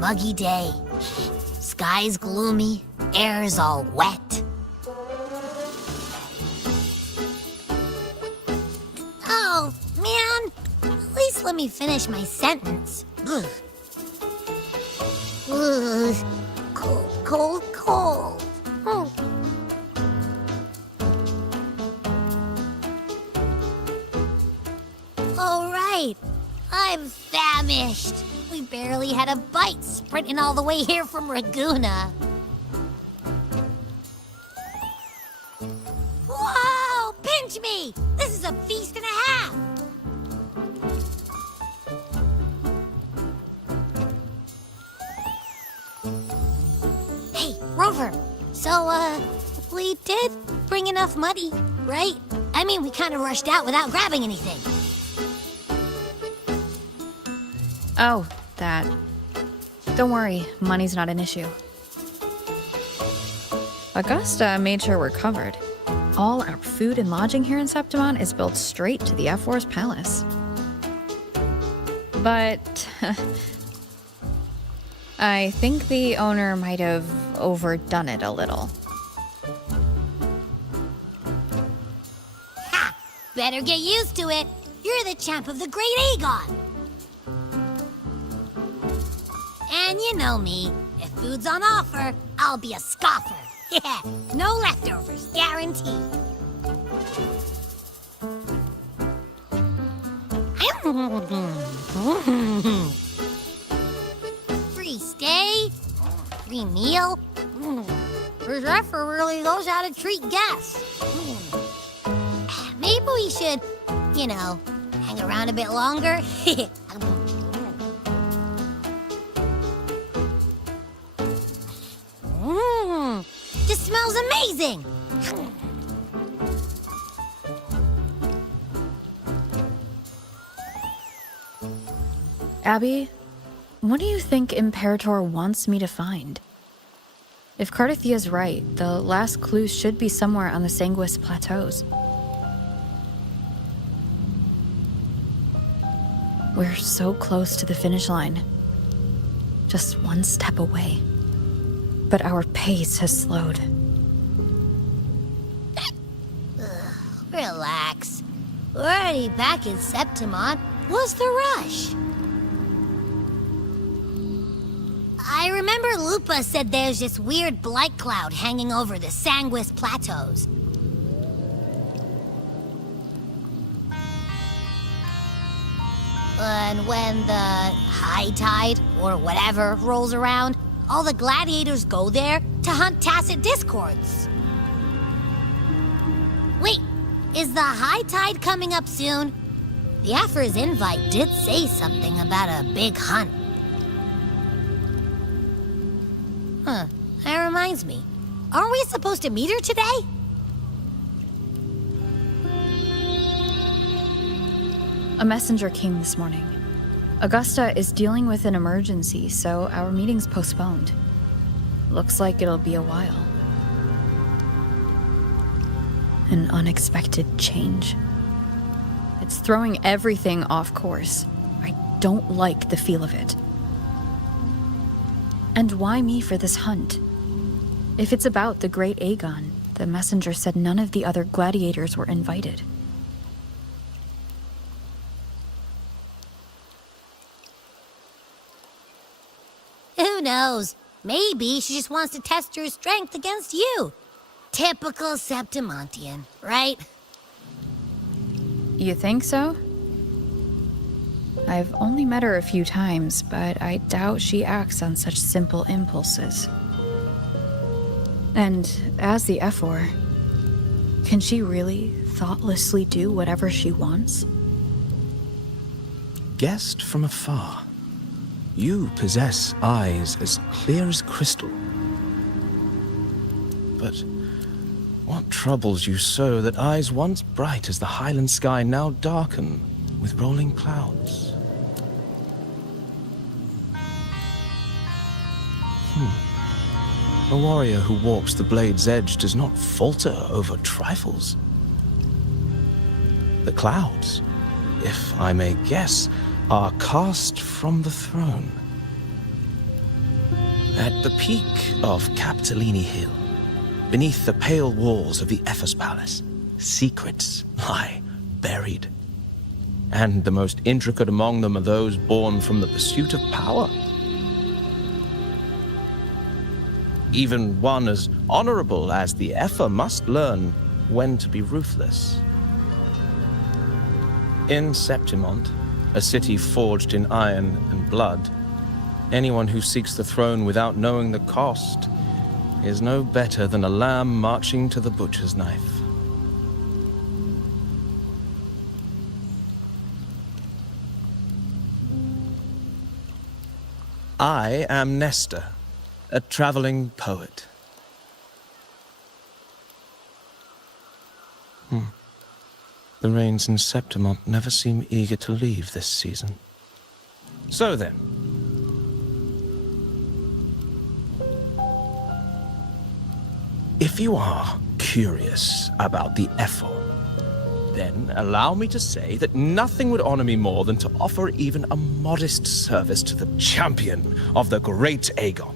Muggy day. Sky's gloomy, air's all wet. Oh, man. At least let me finish my sentence. Ugh. Ugh. Cold, cold, cold. Oh. All right. I'm famished. We barely had a bite sprinting all the way here from Raguna. Whoa! Pinch me! This is a feast and a half! Hey, Rover. So, we did bring enough money, right? I mean, we kind of rushed out without grabbing anything. Oh, that. Don't worry, money's not an issue. Augusta made sure we're covered. All our food and lodging here in Septimon is billed straight to the F4's palace. But I think the owner might have overdone it a little. Ha! Better get used to it. You're the champ of the Great Aegon. And you know me, if food's on offer, I'll be a scoffer. Yeah, no leftovers, guaranteed. Free stay, free meal. This effort really knows how to treat guests. Maybe we should, hang around a bit longer. This smells amazing! Abby, what do you think Imperator wants me to find? If Cardathia's right, the last clues should be somewhere on the Sanguis Plateaus. We're so close to the finish line. Just one step away. But our pace has slowed. Relax. We're already back in Septimon. What's the rush? I remember Lupa said there's this weird blight cloud hanging over the Sanguis Plateaus. And when the high tide, or whatever, rolls around, all the gladiators go there to hunt tacit discords. Wait, is the high tide coming up soon? The Aphra's invite did say something about a big hunt. Huh, that reminds me. Aren't we supposed to meet her today? A messenger came this morning. Augusta is dealing with an emergency, so our meeting's postponed. Looks like it'll be a while. An unexpected change. It's throwing everything off course. I don't like the feel of it. And why me for this hunt? If it's about the Great Aegon, the messenger said none of the other gladiators were invited. Who knows? Maybe she just wants to test her strength against you. Typical Septimontian, right? You think so? I've only met her a few times, but I doubt she acts on such simple impulses. And as the F4, can she really thoughtlessly do whatever she wants? Guessed from afar, you possess eyes as clear as crystal. But what troubles you so that eyes once bright as the highland sky now darken with rolling clouds. A warrior who walks the blade's edge does not falter over trifles. The clouds, if I may guess, are cast from the throne. At the peak of Capitolini Hill, beneath the pale walls of the Ephes Palace, secrets lie buried. And the most intricate among them are those born from the pursuit of power. Even one as honorable as the Epher must learn when to be ruthless. In Septimont, a city forged in iron and blood, anyone who seeks the throne without knowing the cost is no better than a lamb marching to the butcher's knife. I am Nestor, a traveling poet. The rains in Septimont never seem eager to leave this season. So then, if you are curious about the Epher, then allow me to say that nothing would honor me more than to offer even a modest service to the champion of the great Aegon.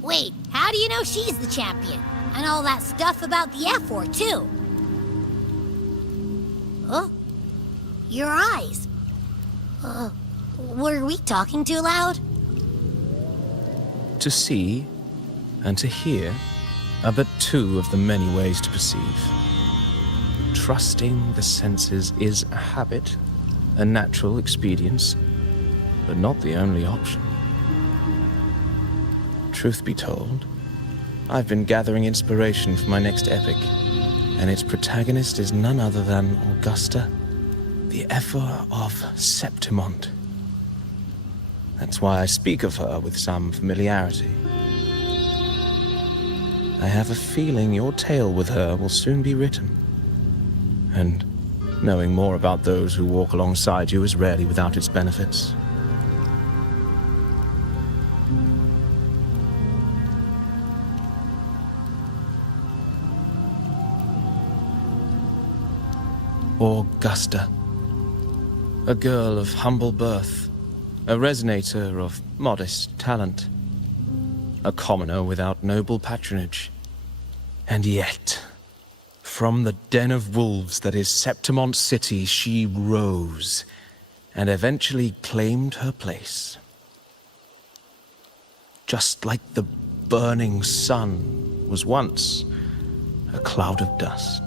Wait, how do you know she's the champion? And all that stuff about the F4, too? Huh? Your eyes. Were we talking too loud? To see and to hear are but two of the many ways to perceive. Trusting the senses is a habit, a natural expedience, but not the only option. Truth be told, I've been gathering inspiration for my next epic, and its protagonist is none other than Augusta, the Epher of Septimont. That's why I speak of her with some familiarity. I have a feeling your tale with her will soon be written. And knowing more about those who walk alongside you is rarely without its benefits. Augusta, a girl of humble birth, a resonator of modest talent, a commoner without noble patronage, and yet, from the den of wolves that is Septimont City, she rose and eventually claimed her place. Just like the burning sun was once a cloud of dust.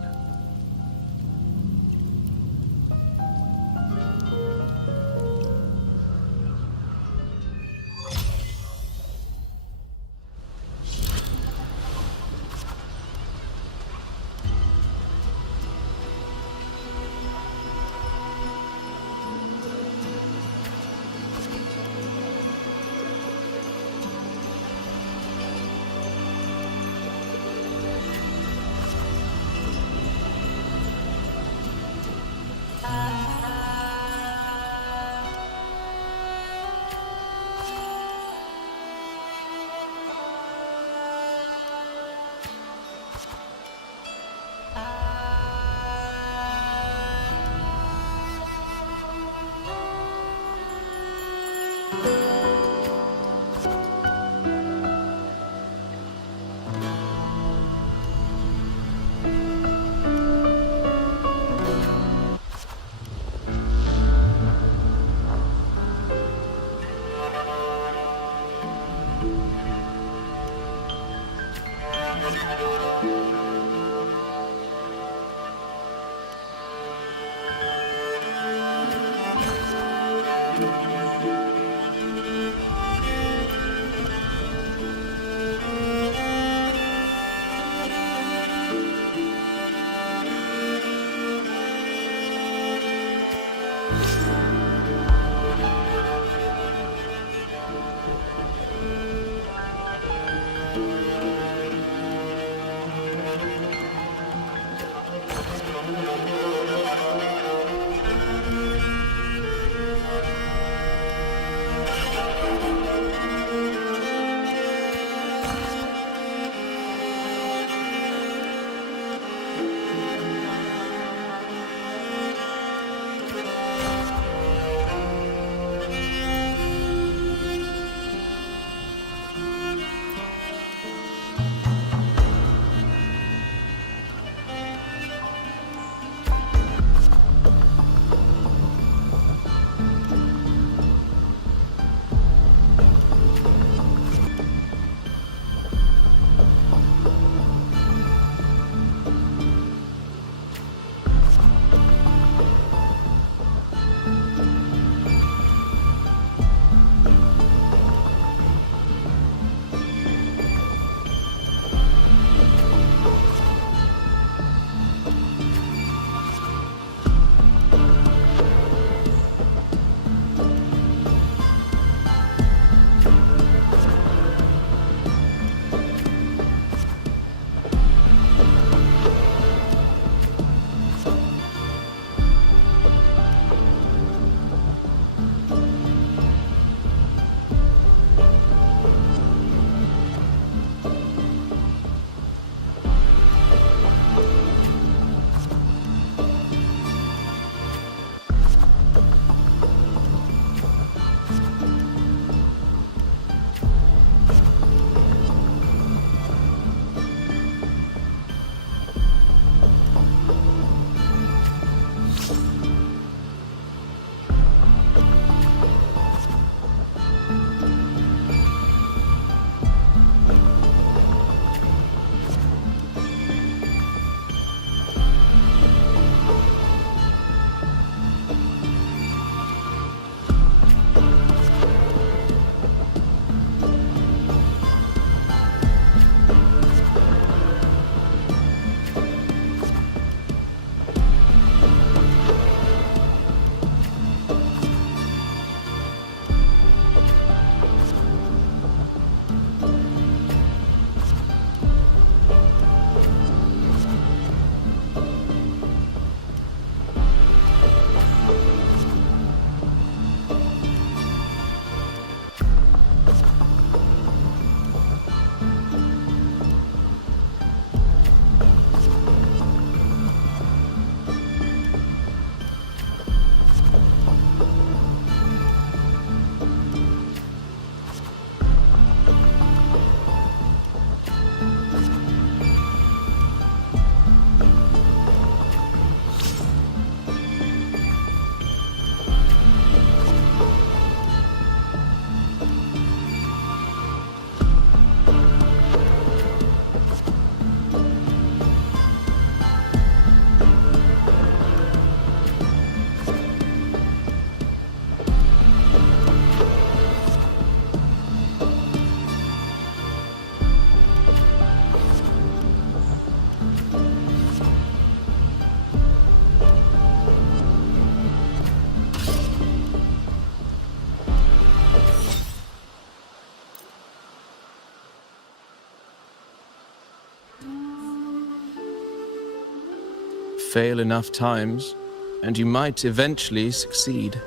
fail enough times, and you might eventually succeed.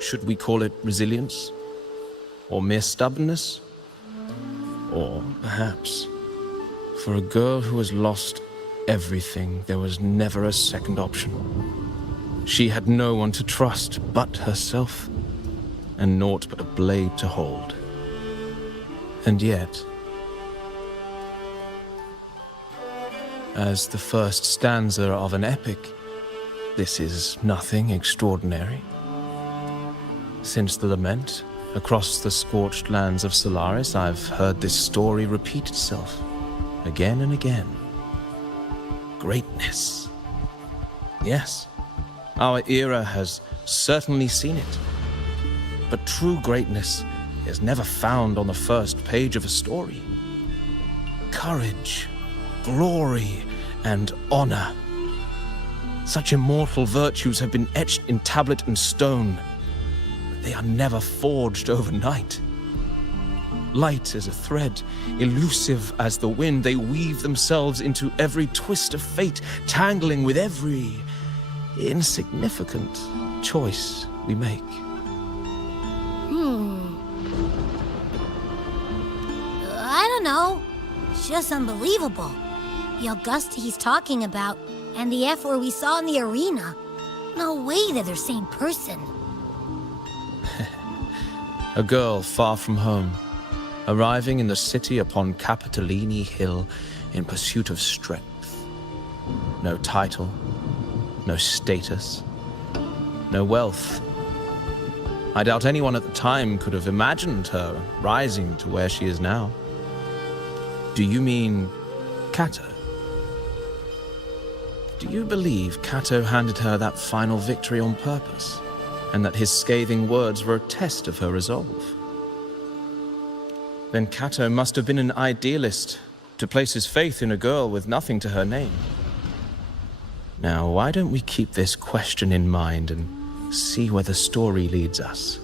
Should we call it resilience? Or mere stubbornness? Or perhaps, for a girl who has lost everything, there was never a second option. She had no one to trust but herself, and naught but a blade to hold. And yet, as the first stanza of an epic, this is nothing extraordinary. Since the lament, across the scorched lands of Solaris, I've heard this story repeat itself, again and again. Greatness. Yes, our era has certainly seen it. But true greatness is never found on the first page of a story. Courage, glory, and honor. Such immortal virtues have been etched in tablet and stone, but they are never forged overnight. Light as a thread, elusive as the wind, they weave themselves into every twist of fate, tangling with every insignificant choice we make. I don't know. It's just unbelievable. The Augusta he's talking about, and the F-word we saw in the arena. No way they're the same person. A girl far from home, arriving in the city upon Capitolini Hill in pursuit of strength. No title, no status, no wealth. I doubt anyone at the time could have imagined her rising to where she is now. Do you mean Kato? Do you believe Kato handed her that final victory on purpose, and that his scathing words were a test of her resolve? Then Kato must have been an idealist to place his faith in a girl with nothing to her name. Now, why don't we keep this question in mind and see where the story leads us?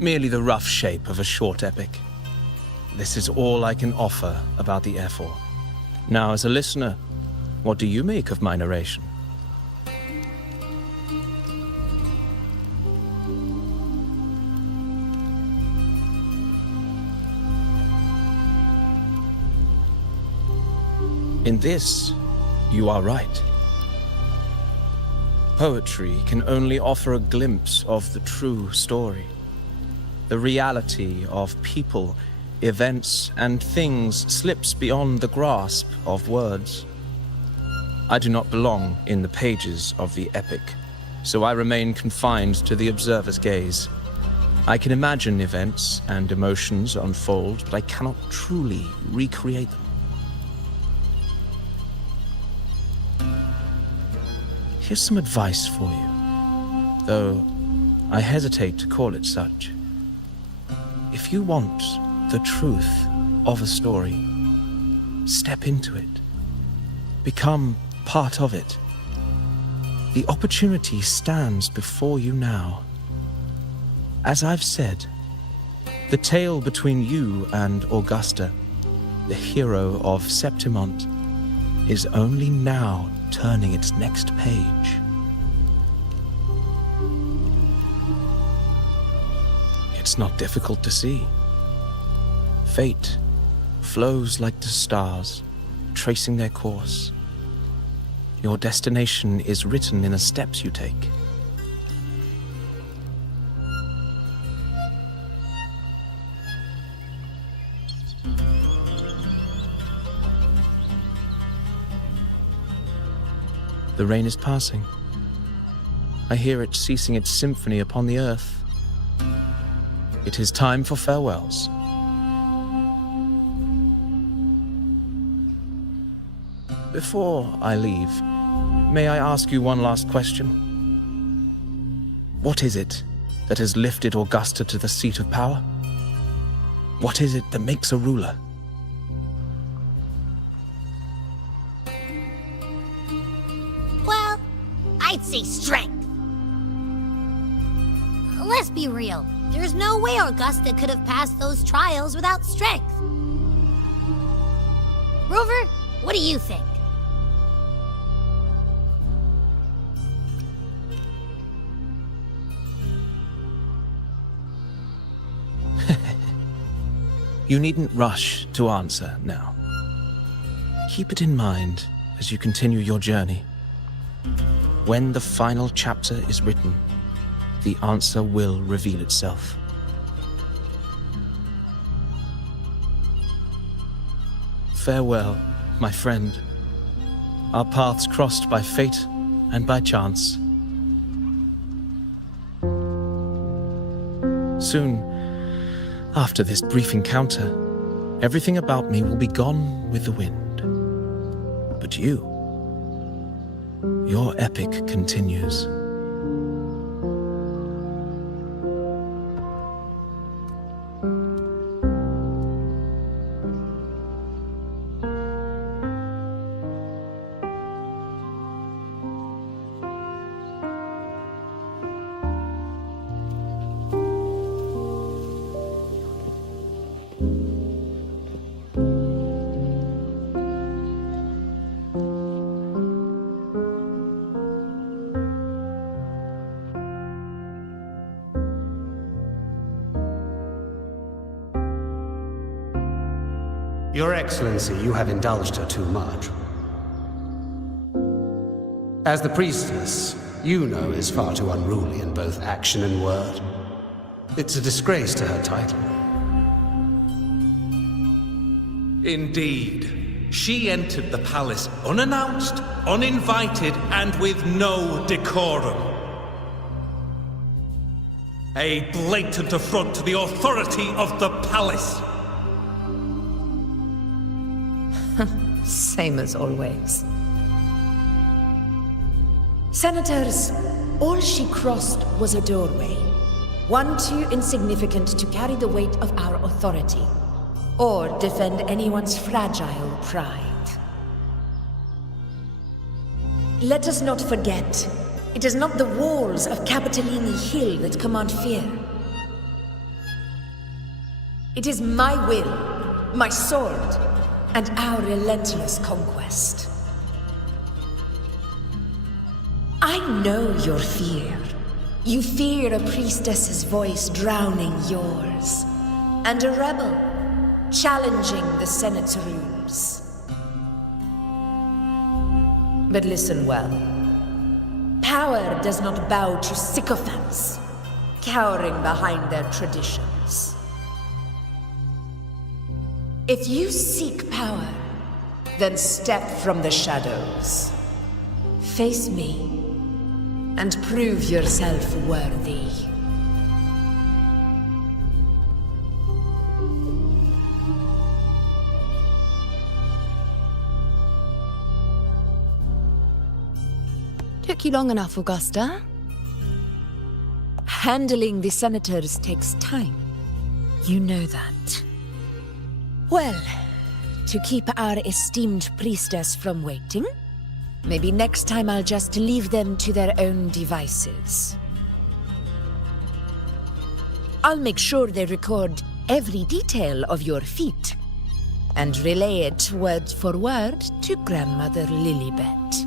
merely the rough shape of a short epic. This is all I can offer about the Ephor. Now, as a listener, what do you make of my narration? In this, you are right. Poetry can only offer a glimpse of the true story. The reality of people, events, and things slips beyond the grasp of words. I do not belong in the pages of the epic, so I remain confined to the observer's gaze. I can imagine events and emotions unfold, but I cannot truly recreate them. Here's some advice for you, though I hesitate to call it such. If you want the truth of a story, step into it. Become part of it. The opportunity stands before you now. As I've said, the tale between you and Augusta, the hero of Septimont, is only now turning its next page. It's not difficult to see. Fate flows like the stars, tracing their course. Your destination is written in the steps you take. The rain is passing. I hear it ceasing its symphony upon the earth. It is time for farewells. Before I leave, may I ask you one last question? What is it that has lifted Augusta to the seat of power? What is it that makes a ruler? Well, I'd say strength. Let's be real. There's no way Augusta could have passed those trials without strength. Rover, what do you think? You needn't rush to answer now. Keep it in mind as you continue your journey. When the final chapter is written, the answer will reveal itself. Farewell, my friend. Our paths crossed by fate and by chance. Soon, after this brief encounter, everything about me will be gone with the wind. But you, your epic continues. Your Excellency, you have indulged her too much. As the priestess, you know is far too unruly in both action and word. It's a disgrace to her title. Indeed. She entered the palace unannounced, uninvited, and with no decorum. A blatant affront to the authority of the palace. Same as always. Senators, all she crossed was a doorway. One too insignificant to carry the weight of our authority, or defend anyone's fragile pride. Let us not forget, it is not the walls of Capitolini Hill that command fear. It is my will, my sword, and our relentless conquest. I know your fear. You fear a priestess's voice drowning yours, and a rebel challenging the Senate's rules. But listen well. Power does not bow to sycophants, cowering behind their traditions. If you seek power, then step from the shadows. Face me, and prove yourself worthy. Took you long enough, Augusta. Handling the senators takes time. You know that. Well, to keep our esteemed priestess from waiting, maybe next time I'll just leave them to their own devices. I'll make sure they record every detail of your feat and relay it word for word to Grandmother Lilibet.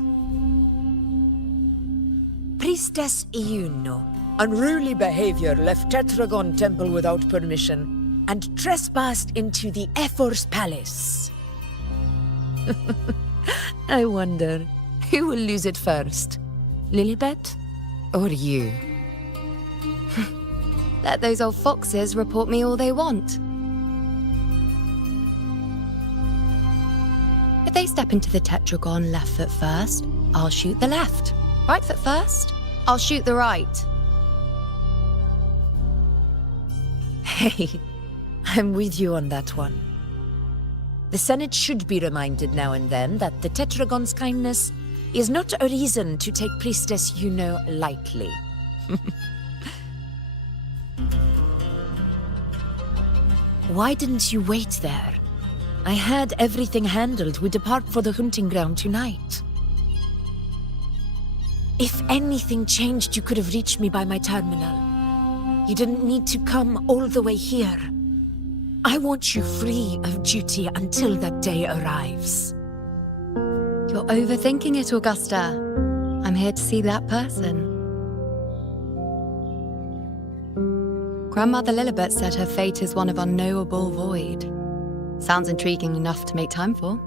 Priestess Iuno, unruly behavior, left Tetragon Temple without permission and trespassed into the Ephor's palace. I wonder, who will lose it first? Lilibet or you? Let those old foxes report me all they want. If they step into the tetragon left foot first, I'll shoot the left. Right foot first, I'll shoot the right. Hey, I'm with you on that one. The Senate should be reminded now and then that the Tetragon's kindness is not a reason to take Priestess Yuno lightly. Why didn't you wait there? I had everything handled. We depart for the hunting ground tonight. If anything changed, you could have reached me by my terminal. You didn't need to come all the way here. I want you free of duty until that day arrives. You're overthinking it, Augusta. I'm here to see that person. Grandmother Lilibet said her fate is one of unknowable void. Sounds intriguing enough to make time for.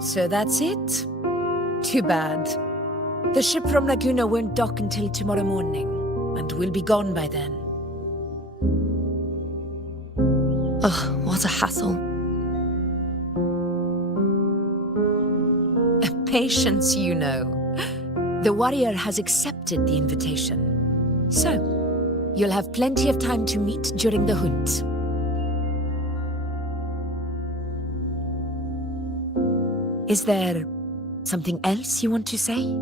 So that's it? Too bad. The ship from Laguna won't dock until tomorrow morning, and we'll be gone by then. Ugh, what a hassle. Patience, you know. The warrior has accepted the invitation. So, you'll have plenty of time to meet during the hunt. Is there something else you want to say?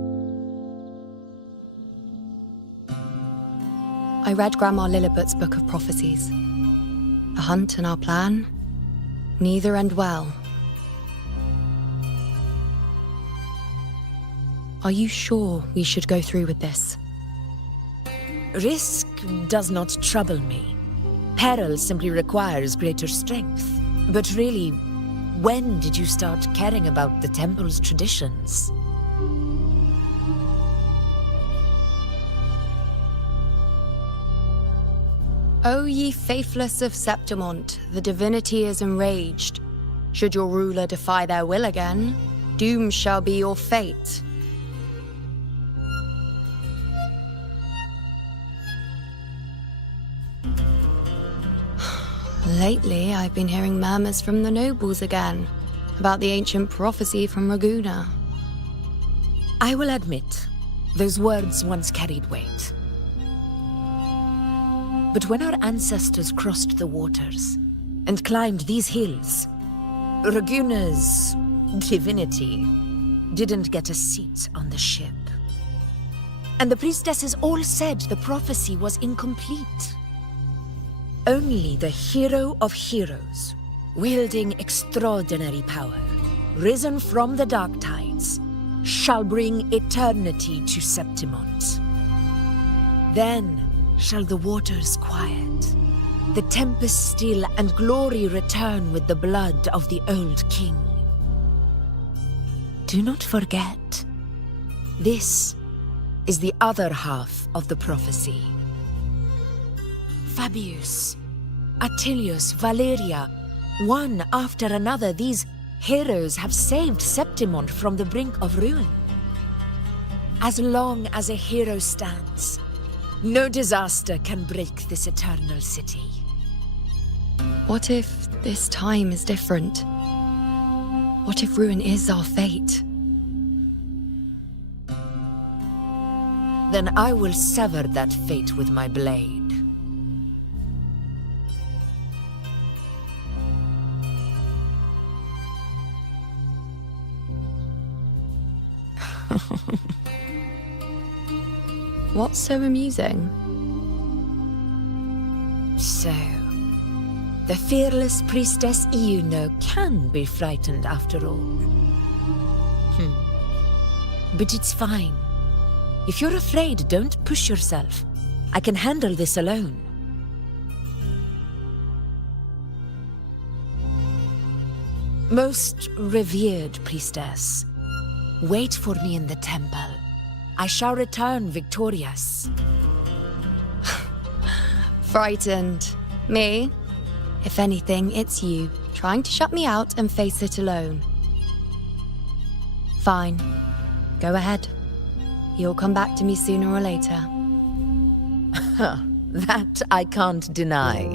I read Grandma Lilibet's book of prophecies. The hunt and our plan, neither end well. Are you sure we should go through with this? Risk does not trouble me. Peril simply requires greater strength. But really, when did you start caring about the temple's traditions? O ye faithless of Septimont, the divinity is enraged. Should your ruler defy their will again, doom shall be your fate. Lately, I've been hearing murmurs from the nobles again, about the ancient prophecy from Raguna. I will admit, those words once carried weight. But when our ancestors crossed the waters and climbed these hills, Raguna's divinity didn't get a seat on the ship. And the priestesses all said the prophecy was incomplete. Only the hero of heroes, wielding extraordinary power, risen from the dark tides, shall bring eternity to Septimont. Then shall the waters quiet, the tempest still, and glory return with the blood of the old king. Do not forget, this is the other half of the prophecy. Fabius, Attilius, Valeria, one after another, these heroes have saved Septimont from the brink of ruin. As long as a hero stands, no disaster can break this eternal city. What if this time is different? What if ruin is our fate? Then I will sever that fate with my blade. What's so amusing? So, the fearless priestess Iuno can be frightened after all. But it's fine. If you're afraid, don't push yourself. I can handle this alone. Most revered priestess, wait for me in the temple. I shall return victorious. Frightened. Me? If anything, it's you, trying to shut me out and face it alone. Fine. Go ahead. You'll come back to me sooner or later. That I can't deny.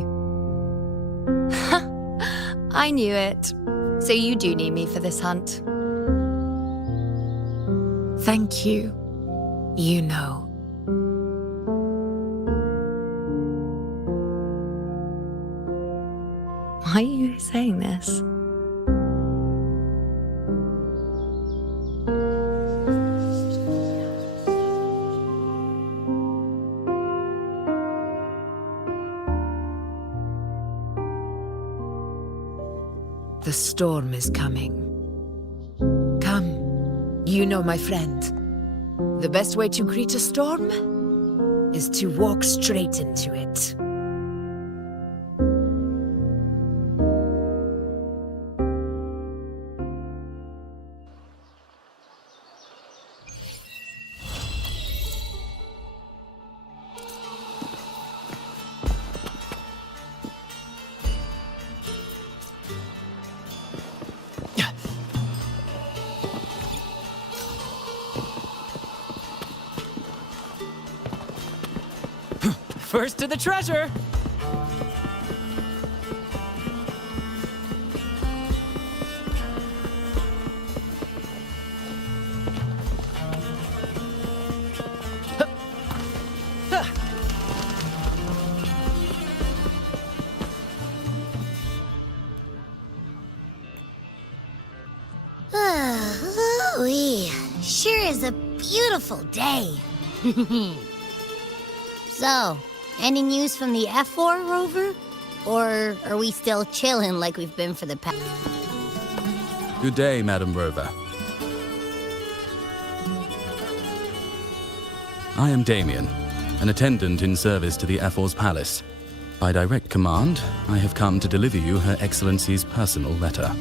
I knew it. So you do need me for this hunt. Thank you. You know. Why are you saying this? The storm is coming. Come, you know, my friend. The best way to greet a storm is to walk straight into it. First to the treasure! Ooh-wee. Sure is a beautiful day. So, any news from the F4 rover? Or are we still chilling like we've been for the past? Good day, Madam Rover. I am Damien, an attendant in service to the F4's palace. By direct command, I have come to deliver you Her Excellency's personal letter.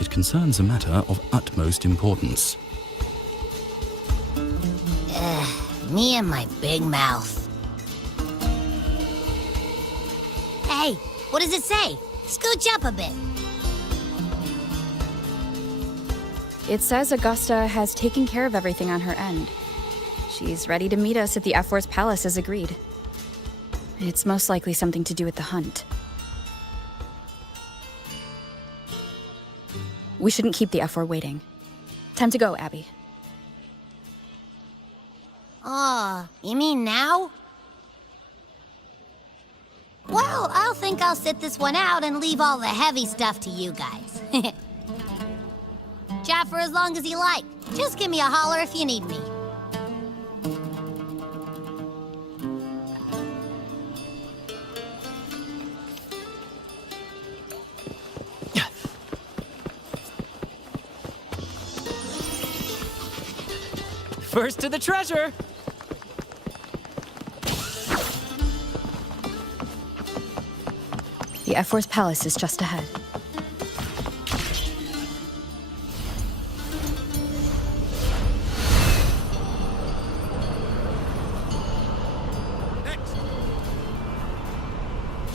It concerns a matter of utmost importance. Me and my big mouth. Hey, what does it say? Scooch up a bit. It says Augusta has taken care of everything on her end. She's ready to meet us at the F4's palace as agreed. It's most likely something to do with the hunt. We shouldn't keep the F4 waiting. Time to go, Abby. Oh, you mean now? Well, I'll think I'll sit this one out and leave all the heavy stuff to you guys. Chat for as long as you like. Just give me a holler if you need me. First to the treasure! The F-Force Palace is just ahead.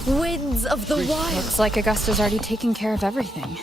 Winds of the wild. Looks like Augusta's already taken care of everything.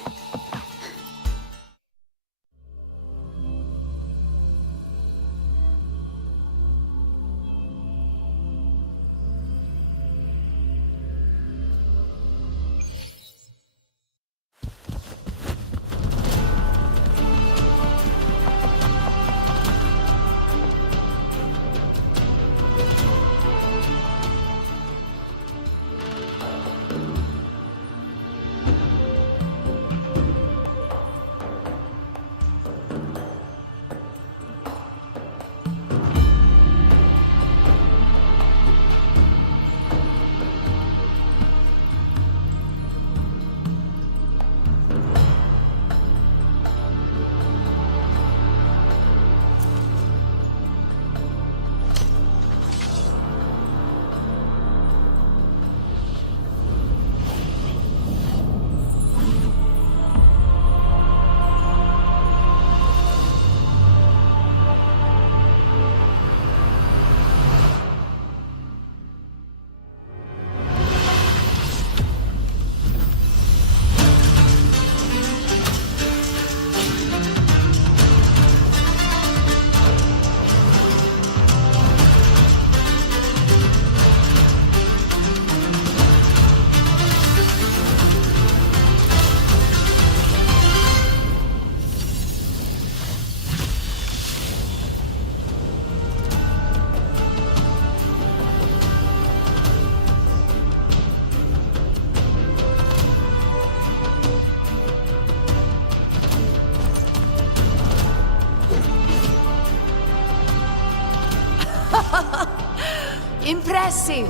Impressive!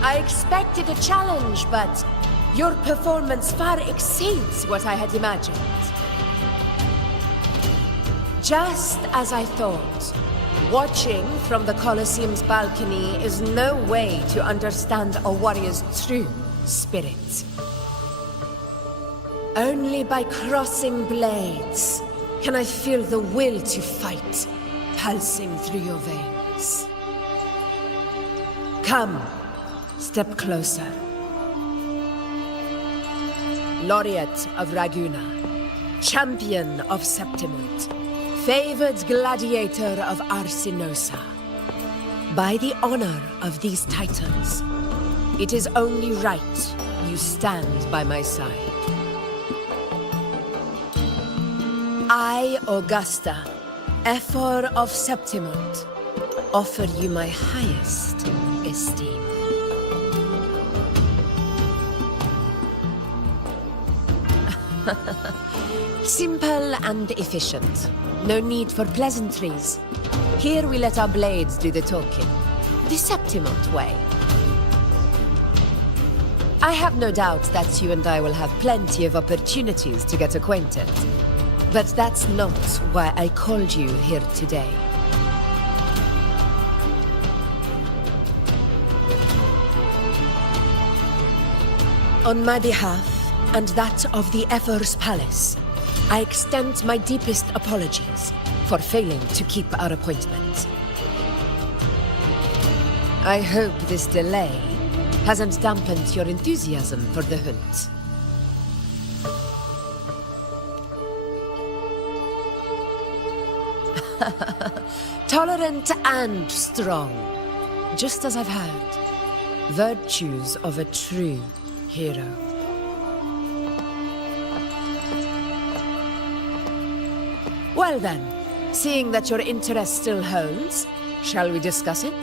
I expected a challenge, but your performance far exceeds what I had imagined. Just as I thought, watching from the Colosseum's balcony is no way to understand a warrior's true spirit. Only by crossing blades can I feel the will to fight pulsing through your veins. Come, step closer. Laureate of Raguna, champion of Septimund, favored gladiator of Arsinosa. By the honor of these titans, it is only right you stand by my side. I, Augusta, Ephor of Septimund, offer you my highest esteem. Simple and efficient. No need for pleasantries. Here we let our blades do the talking. The Septimund way. I have no doubt that you and I will have plenty of opportunities to get acquainted. But that's not why I called you here today. On my behalf, and that of the Ephor's Palace, I extend my deepest apologies for failing to keep our appointment. I hope this delay hasn't dampened your enthusiasm for the hunt. Tolerant and strong, just as I've heard. Virtues of a true hero. Well then, seeing that your interest still holds, shall we discuss it?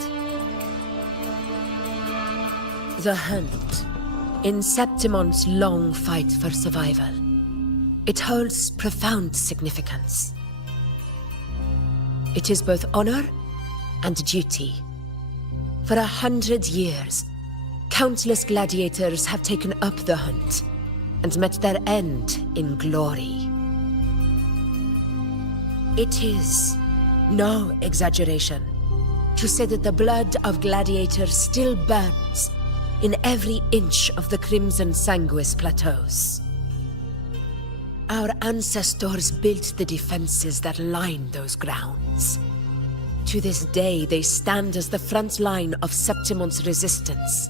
The hunt. In Septimund's long fight for survival. It holds profound significance. It is both honor and duty. For 100 years, countless gladiators have taken up the hunt and met their end in glory. It is no exaggeration to say that the blood of gladiators still burns in every inch of the Crimson Sanguis Plateaus. Our ancestors built the defenses that line those grounds. To this day, they stand as the front line of Septimon's resistance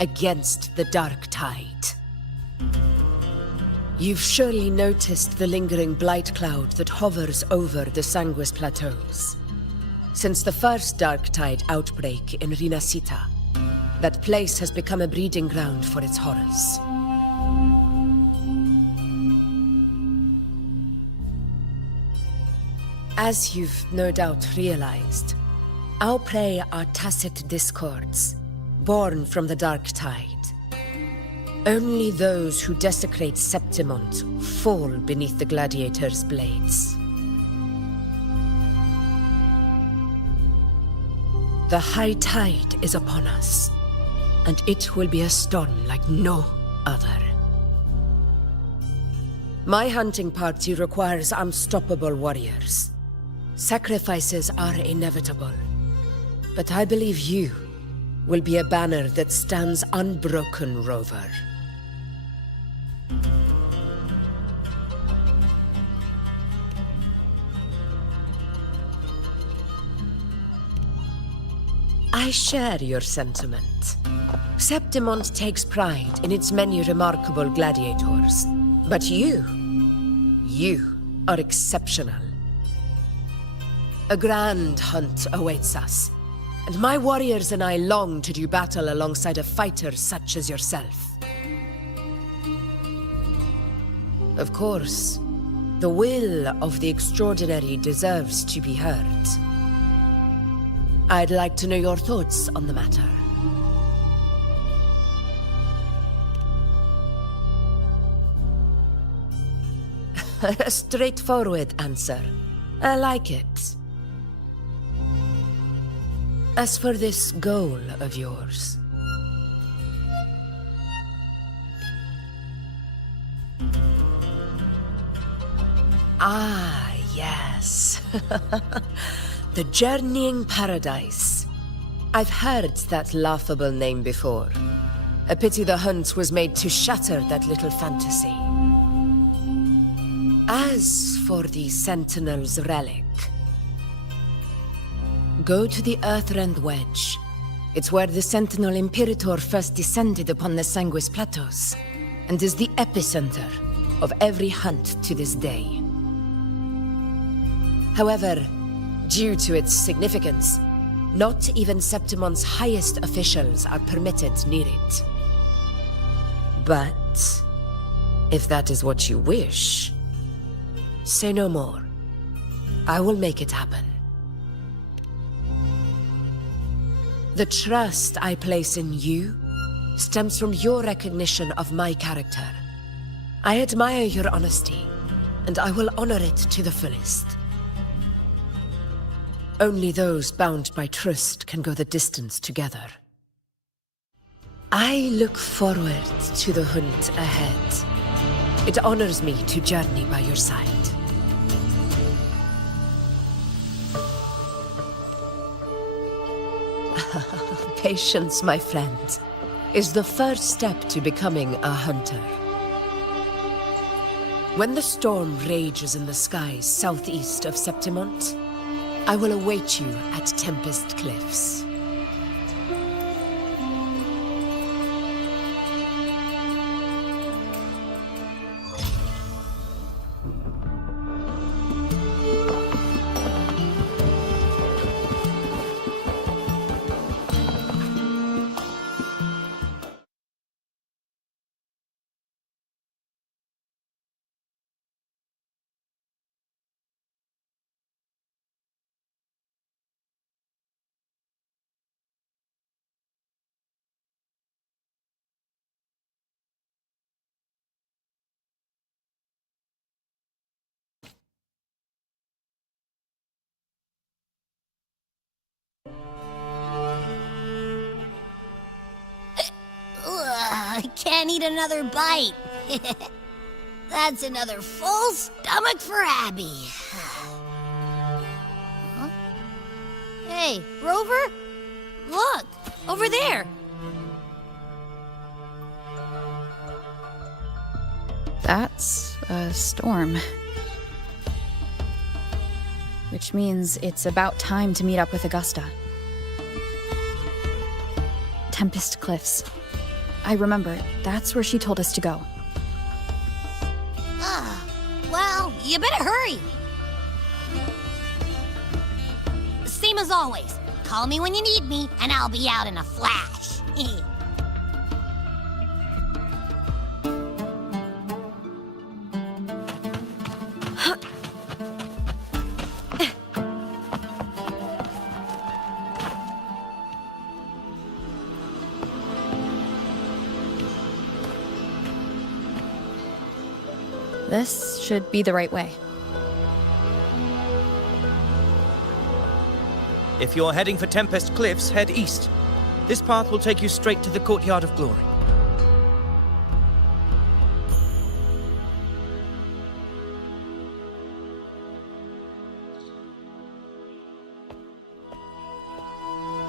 against the Dark Tide. You've surely noticed the lingering blight cloud that hovers over the Sanguis Plateaus. Since the first Dark Tide outbreak in Rinasita, that place has become a breeding ground for its horrors. As you've no doubt realized, our prey are tacit discords, born from the Dark Tide. Only those who desecrate Septimont fall beneath the gladiators' blades. The high tide is upon us, and it will be a storm like no other. My hunting party requires unstoppable warriors. Sacrifices are inevitable, but I believe you will be a banner that stands unbroken, Rover. I share your sentiment. Septimont takes pride in its many remarkable gladiators, but you are exceptional. A grand hunt awaits us, and my warriors and I long to do battle alongside a fighter such as yourself. Of course, the will of the extraordinary deserves to be heard. I'd like to know your thoughts on the matter. A straightforward answer. I like it. As for this goal of yours... Ah, yes. The Journeying Paradise. I've heard that laughable name before. A pity the hunt was made to shatter that little fantasy. As for the Sentinel's relic, go to the Earthrend Wedge. It's where the Sentinel Imperator first descended upon the Sanguis Plateaus, and is the epicenter of every hunt to this day. However, due to its significance, not even Septimon's highest officials are permitted near it. But, if that is what you wish, say no more. I will make it happen. The trust I place in you stems from your recognition of my character. I admire your honesty, and I will honor it to the fullest. Only those bound by trust can go the distance together. I look forward to the hunt ahead. It honors me to journey by your side. Patience, my friend, is the first step to becoming a hunter. When the storm rages in the skies southeast of Septimont, I will await you at Tempest Cliffs. I can't eat another bite. That's another full stomach for Abby. Hey, Rover? Look, over there. That's a storm. Which means it's about time to meet up with Augusta. Tempest Cliffs. I remember, that's where she told us to go. Well, you better hurry. Same as always. Call me when you need me, and I'll be out in a flash. This should be the right way. If you're heading for Tempest Cliffs, head east. This path will take you straight to the Courtyard of Glory.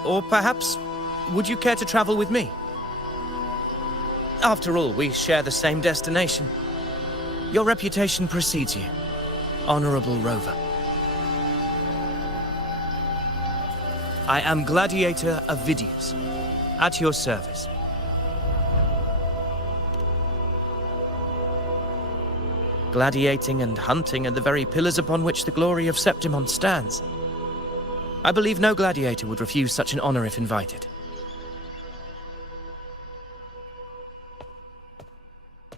Or perhaps, would you care to travel with me? After all, we share the same destination. Your reputation precedes you, Honorable Rover. I am Gladiator Avidius, at your service. Gladiating and hunting are the very pillars upon which the glory of Septimon stands. I believe no gladiator would refuse such an honor if invited.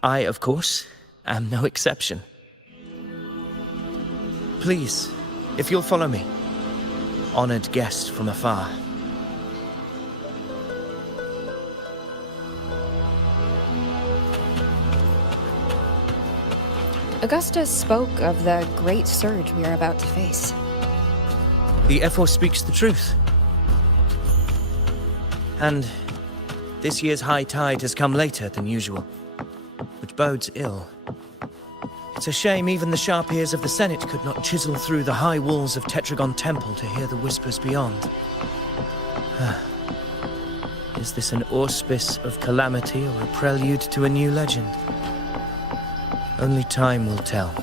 I, of course, am no exception. Please, if you'll follow me. Honored guest from afar. Augusta spoke of the great surge we are about to face. The Ephor speaks the truth. And this year's high tide has come later than usual, which bodes ill. It's a shame even the sharp ears of the Senate could not chisel through the high walls of Tetragon Temple to hear the whispers beyond. Is this an auspice of calamity or a prelude to a new legend? Only time will tell.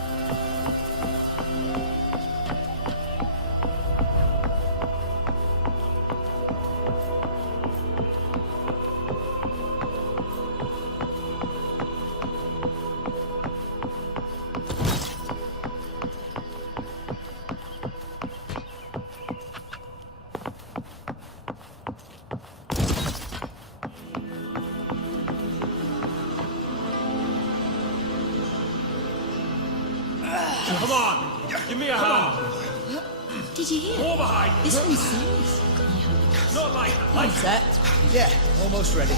Come on, give me a hand. Did you hear? More behind. This one's serious. Not like Set? Yeah, almost ready.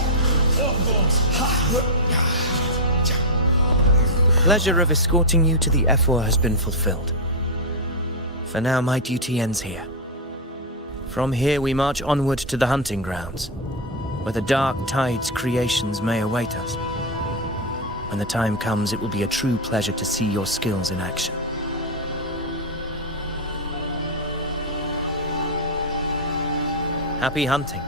The pleasure of escorting you to the Ephor has been fulfilled. For now, my duty ends here. From here, we march onward to the hunting grounds, where the dark tide's creations may await us. When the time comes, it will be a true pleasure to see your skills in action. Happy hunting.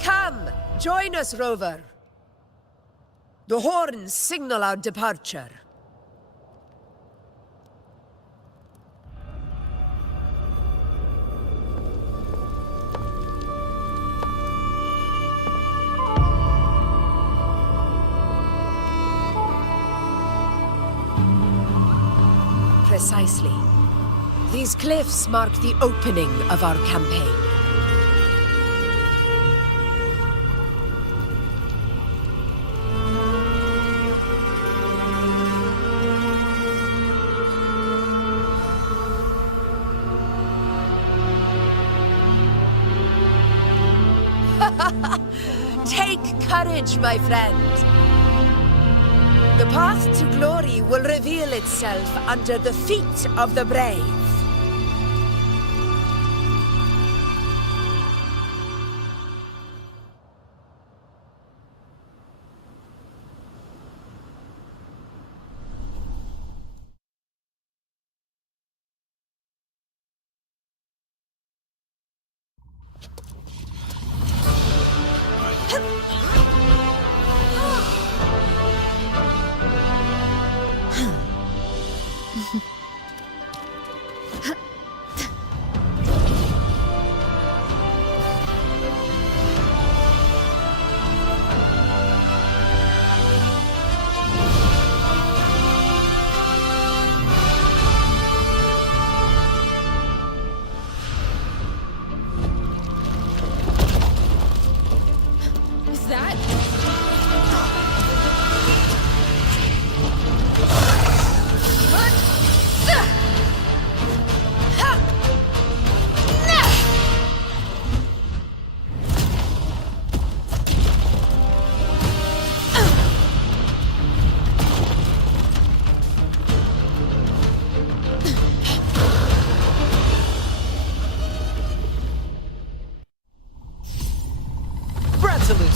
Come, join us, Rover. The horns signal our departure. Precisely. These cliffs mark the opening of our campaign. Take courage, my friend. The path to glory will reveal itself under the feet of the brave.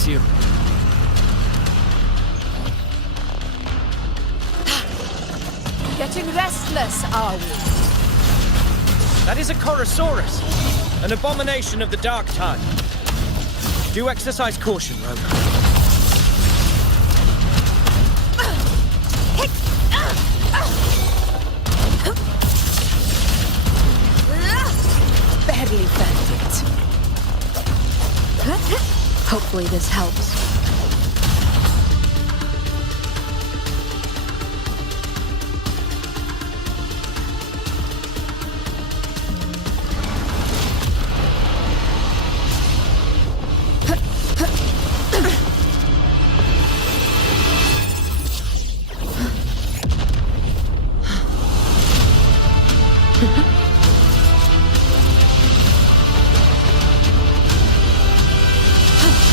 bless you. Getting restless, are we? That is a Chorosaurus, an abomination of the dark tide. Do exercise caution, Rover. Barely felt it. Hopefully this helps.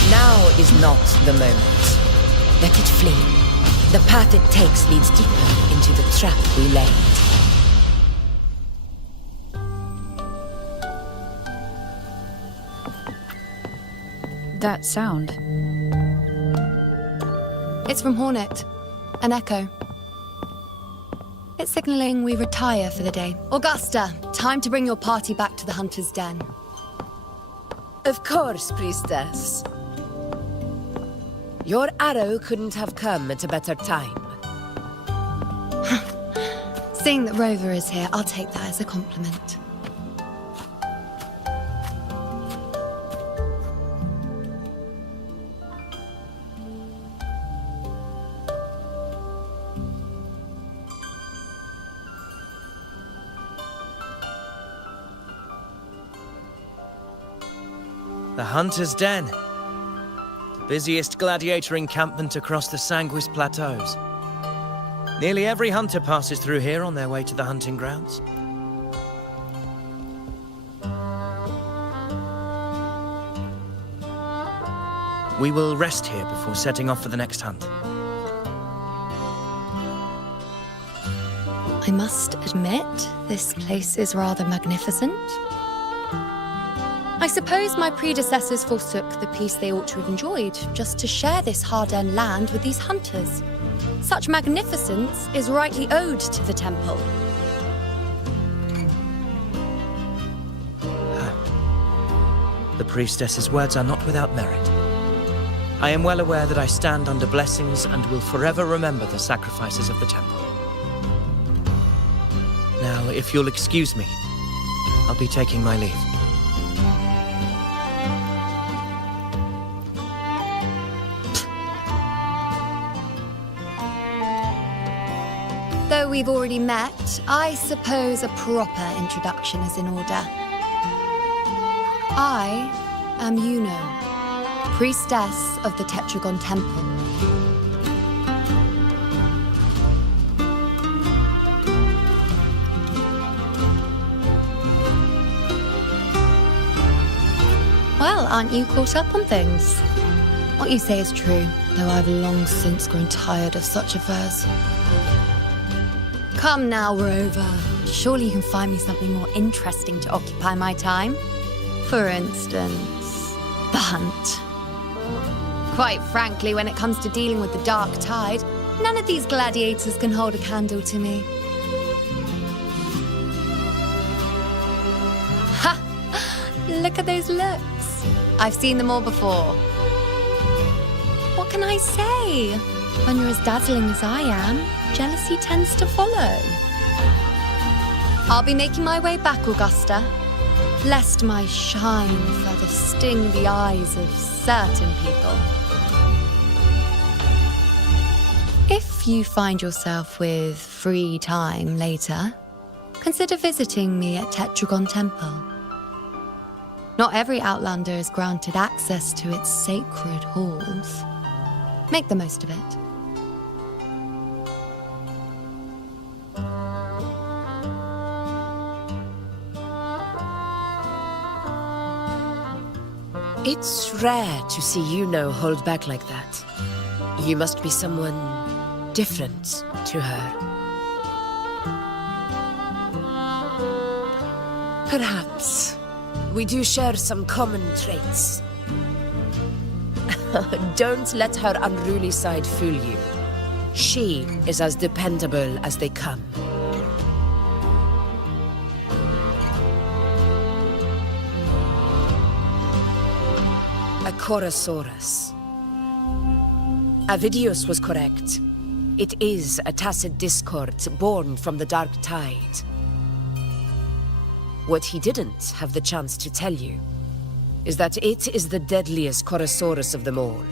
Now is not the moment. Let it flee. The path it takes leads deeper into the trap we laid. That sound. It's from Hornet. An echo. It's signaling we retire for the day. Augusta, time to bring your party back to the Hunter's Den. Of course, Priestess. Your arrow couldn't have come at a better time. Seeing that Rover is here, I'll take that as a compliment. The Hunter's Den. The busiest gladiator encampment across the Sanguis Plateaus. Nearly every hunter passes through here on their way to the hunting grounds. We will rest here before setting off for the next hunt. I must admit, this place is rather magnificent. I suppose my predecessors forsook the peace they ought to have enjoyed, just to share this hard-earned land with these hunters. Such magnificence is rightly owed to the temple. The priestess's words are not without merit. I am well aware that I stand under blessings and will forever remember the sacrifices of the temple. Now, if you'll excuse me, I'll be taking my leave. Though we've already met, I suppose a proper introduction is in order. I am Yuno, priestess of the Tetragon Temple. Well, aren't you caught up on things? What you say is true, though I've long since grown tired of such affairs. Come now, Rover. Surely you can find me something more interesting to occupy my time. For instance, the hunt. Quite frankly, when it comes to dealing with the dark tide, none of these gladiators can hold a candle to me. Ha! Look at those looks. I've seen them all before. What can I say? When you're as dazzling as I am, jealousy tends to follow. I'll be making my way back, Augusta, lest my shine further sting the eyes of certain people. If you find yourself with free time later, consider visiting me at Tetragon Temple. Not every Outlander is granted access to its sacred halls. Make the most of it. It's rare to see Yuno hold back like that. You must be someone different to her. Perhaps we do share some common traits. Don't let her unruly side fool you. She is as dependable as they come. A Chorosaurus. Avidius was correct. It is a tacit discord born from the Dark Tide. What he didn't have the chance to tell you is that it is the deadliest Chorosaurus of them all.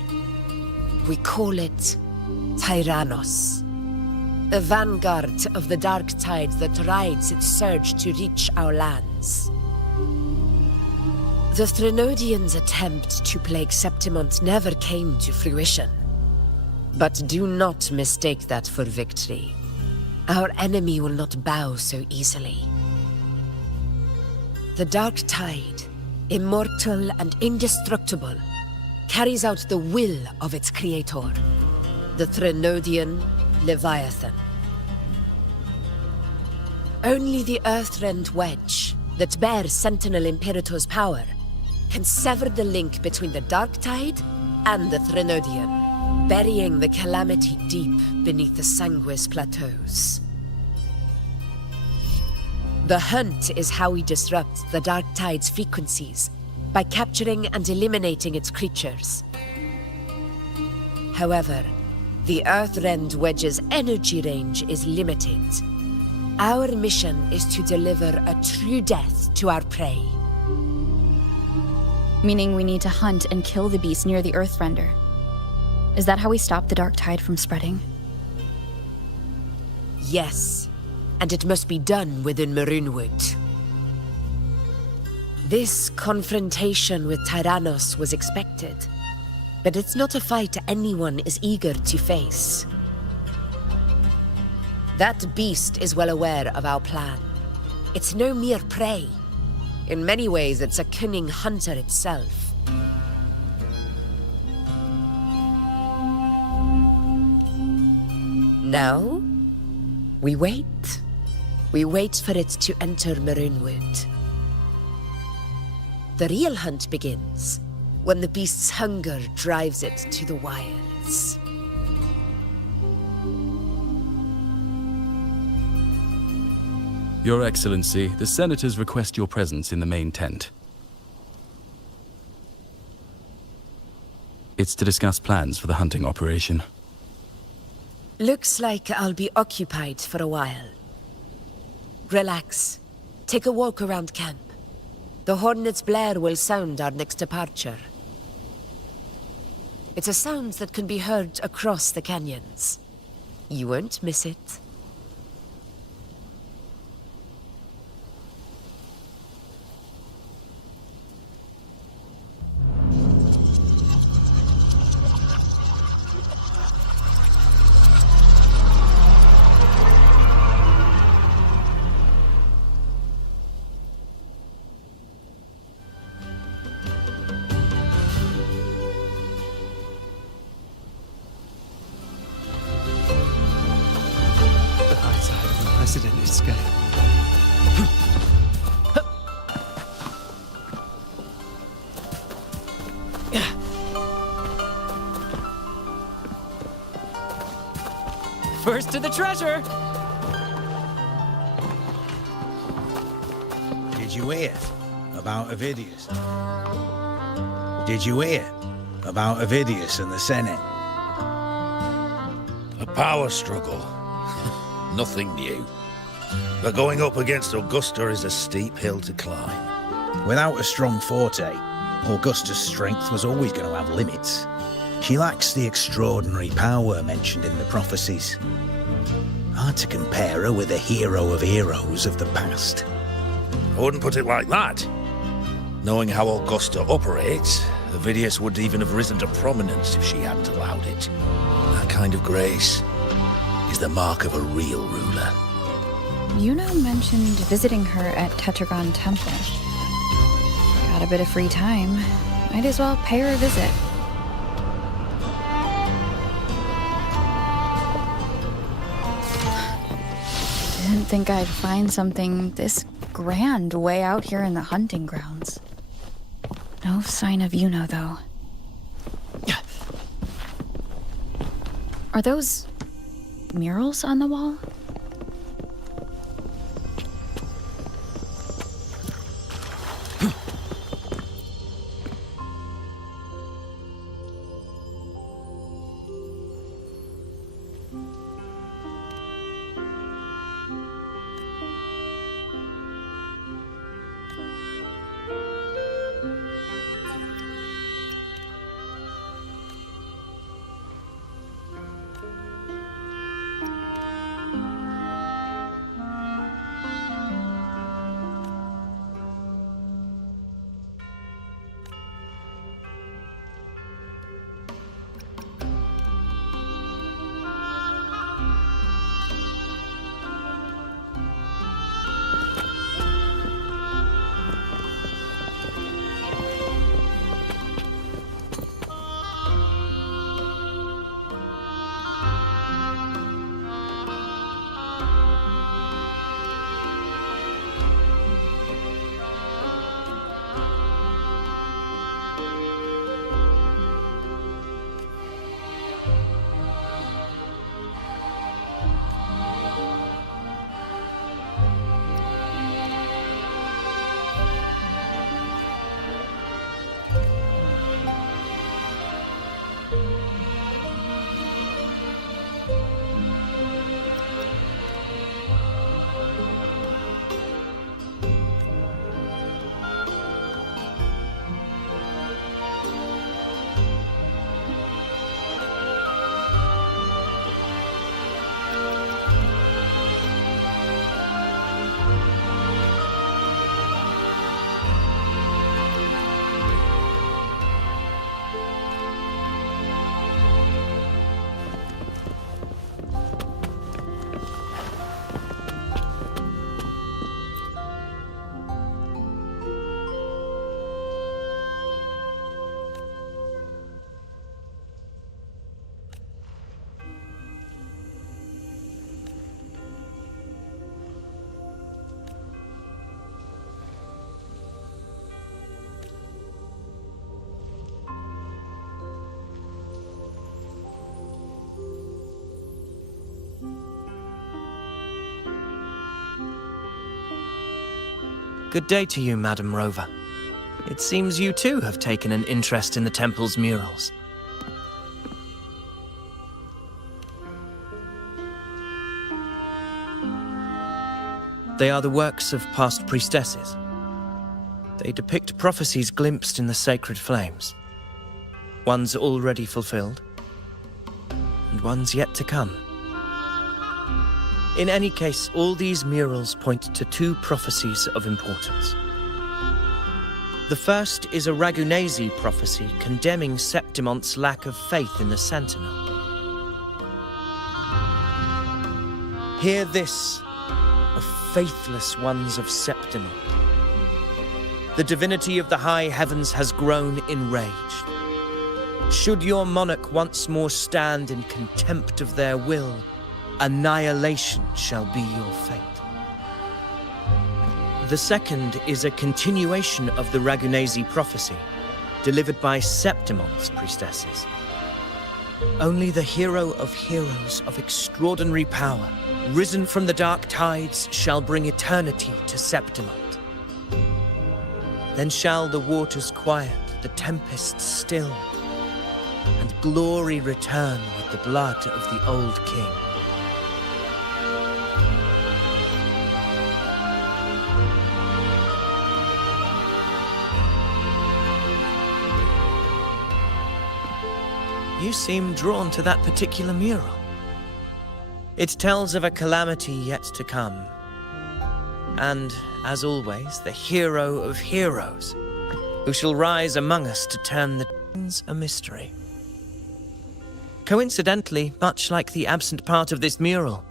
We call it Tyrannos, a vanguard of the Dark Tide that rides its surge to reach our lands. The Threnodians' attempt to plague Septimont never came to fruition. But do not mistake that for victory. Our enemy will not bow so easily. The Dark Tide, immortal and indestructible, carries out the will of its creator, the Threnodian Leviathan. Only the Earthrend Wedge, that bears Sentinel Imperator's power, can sever the link between the Dark Tide and the Threnodian, burying the calamity deep beneath the Sanguis plateaus. The hunt is how we disrupt the Dark Tide's frequencies, by capturing and eliminating its creatures. However, the Earthrend Wedge's energy range is limited. Our mission is to deliver a true death to our prey. Meaning we need to hunt and kill the beast near the Earthrender. Is that how we stop the Dark Tide from spreading? Yes, and it must be done within Maroonwood. This confrontation with Tyrannos was expected, but it's not a fight anyone is eager to face. That beast is well aware of our plan. It's no mere prey. In many ways, it's a cunning hunter itself. Now, we wait. We wait for it to enter Maroonwood. The real hunt begins when the beast's hunger drives it to the wilds. Your Excellency, the Senators request your presence in the main tent. It's to discuss plans for the hunting operation. Looks like I'll be occupied for a while. Relax. Take a walk around camp. The Hornet's blare will sound our next departure. It's a sound that can be heard across the canyons. You won't miss it. Unprecedented scale. First to the treasure! Did you hear about Avidius? Did you hear about Avidius and the Senate? A power struggle. Nothing new. But going up against Augusta is a steep hill to climb. Without a strong forte, Augusta's strength was always going to have limits. She lacks the extraordinary power mentioned in the prophecies. Hard to compare her with a hero of heroes of the past. I wouldn't put it like that. Knowing how Augusta operates, Avidius would even have risen to prominence if she hadn't allowed it. That kind of grace is the mark of a real ruler. Yuno mentioned visiting her at Tetragon Temple. Got a bit of free time. Might as well pay her a visit. Didn't think I'd find something this grand way out here in the hunting grounds. No sign of Yuno, though. Are those murals on the wall? Good day to you, Madam Rover. It seems you too have taken an interest in the temple's murals. They are the works of past priestesses. They depict prophecies glimpsed in the sacred flames. Ones already fulfilled, and ones yet to come. In any case, all these murals point to two prophecies of importance. The first is a Ragunasi prophecy condemning Septimonte's lack of faith in the Sentinel. Hear this, O faithless ones of Septimont. The divinity of the high heavens has grown enraged. Should your monarch once more stand in contempt of their will, annihilation shall be your fate. The second is a continuation of the Ragunasi prophecy, delivered by Septimonte's priestesses. Only the hero of heroes of extraordinary power, risen from the dark tides, shall bring eternity to Septimont. Then shall the waters quiet, the tempests still, and glory return with the blood of the old king. You seem drawn to that particular mural. It tells of a calamity yet to come. And, as always, the hero of heroes, who shall rise among us to turn the things a mystery. Coincidentally, much like the absent part of this mural,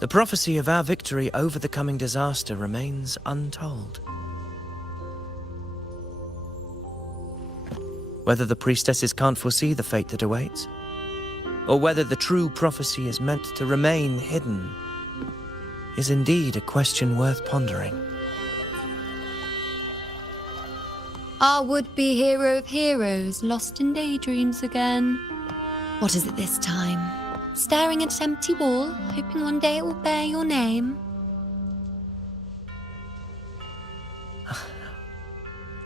the prophecy of our victory over the coming disaster remains untold. Whether the priestesses can't foresee the fate that awaits, or whether the true prophecy is meant to remain hidden, is indeed a question worth pondering. Our would-be hero of heroes lost in daydreams again. What is it this time? staring at an empty wall, hoping one day it will bear your name.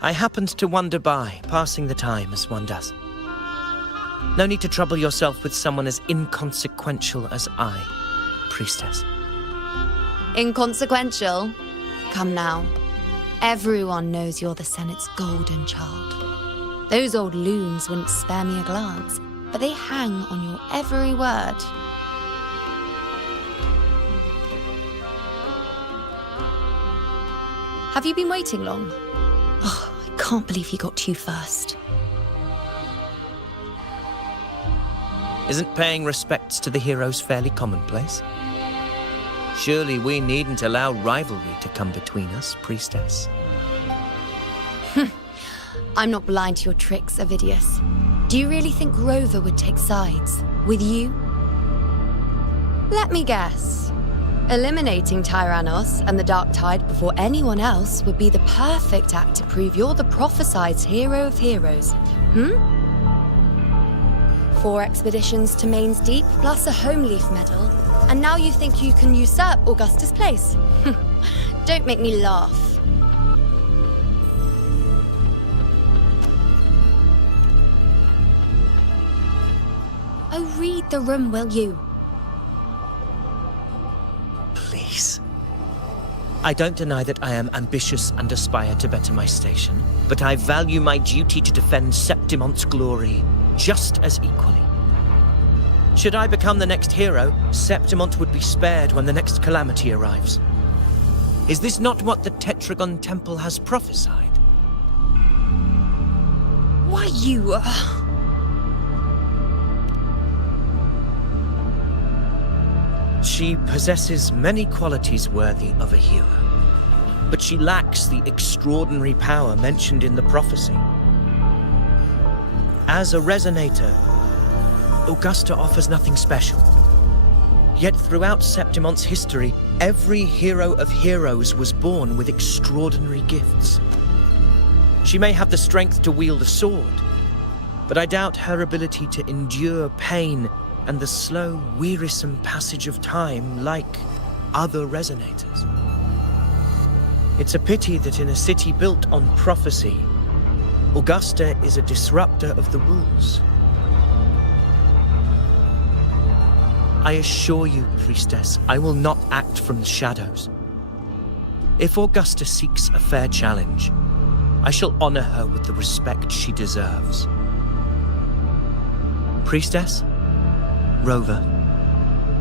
I happened to wander by, passing the time as one does. No need to trouble yourself with someone as inconsequential as I, priestess. Inconsequential? Come now. Everyone knows you're the Senate's golden child. Those old loons wouldn't spare me a glance, but they hang on your every word. Have you been waiting long? Oh, I can't believe he got to you first. Isn't paying respects to the heroes fairly commonplace? Surely we needn't allow rivalry to come between us, priestess. I'm not blind to your tricks, Avidius. Do you really think Rover would take sides with you? Let me guess. Eliminating Tyrannos and the Dark Tide before anyone else would be the perfect act to prove you're the prophesied hero of heroes. 4 expeditions to Main's Deep, plus a Home Leaf medal, and now you think you can usurp Augustus' place? Don't make me laugh. Oh, read the room, will you? Please. I don't deny that I am ambitious and aspire to better my station, but I value my duty to defend Septimont's glory just as equally. Should I become the next hero, Septimont would be spared when the next calamity arrives. Is this not what the Tetragon Temple has prophesied? Why, you... She possesses many qualities worthy of a hero, but she lacks the extraordinary power mentioned in the prophecy. As a resonator, Augusta offers nothing special. Yet throughout Septimont's history, every hero of heroes was born with extraordinary gifts. She may have the strength to wield a sword, but I doubt her ability to endure pain and the slow, wearisome passage of time like other resonators. It's a pity that in a city built on prophecy, Augusta is a disruptor of the rules. I assure you, priestess, I will not act from the shadows. If Augusta seeks a fair challenge, I shall honor her with the respect she deserves. Priestess? Rover,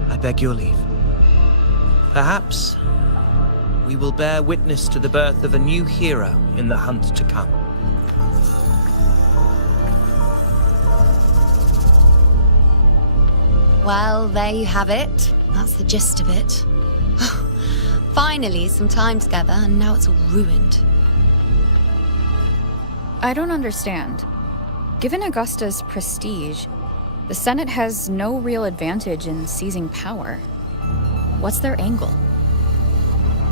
I beg your leave. Perhaps we will bear witness to the birth of a new hero in the hunt to come. Well, there you have it. That's the gist of it. Finally, some time together, and now it's all ruined. I don't understand. Given Augusta's prestige, the Senate has no real advantage in seizing power. What's their angle?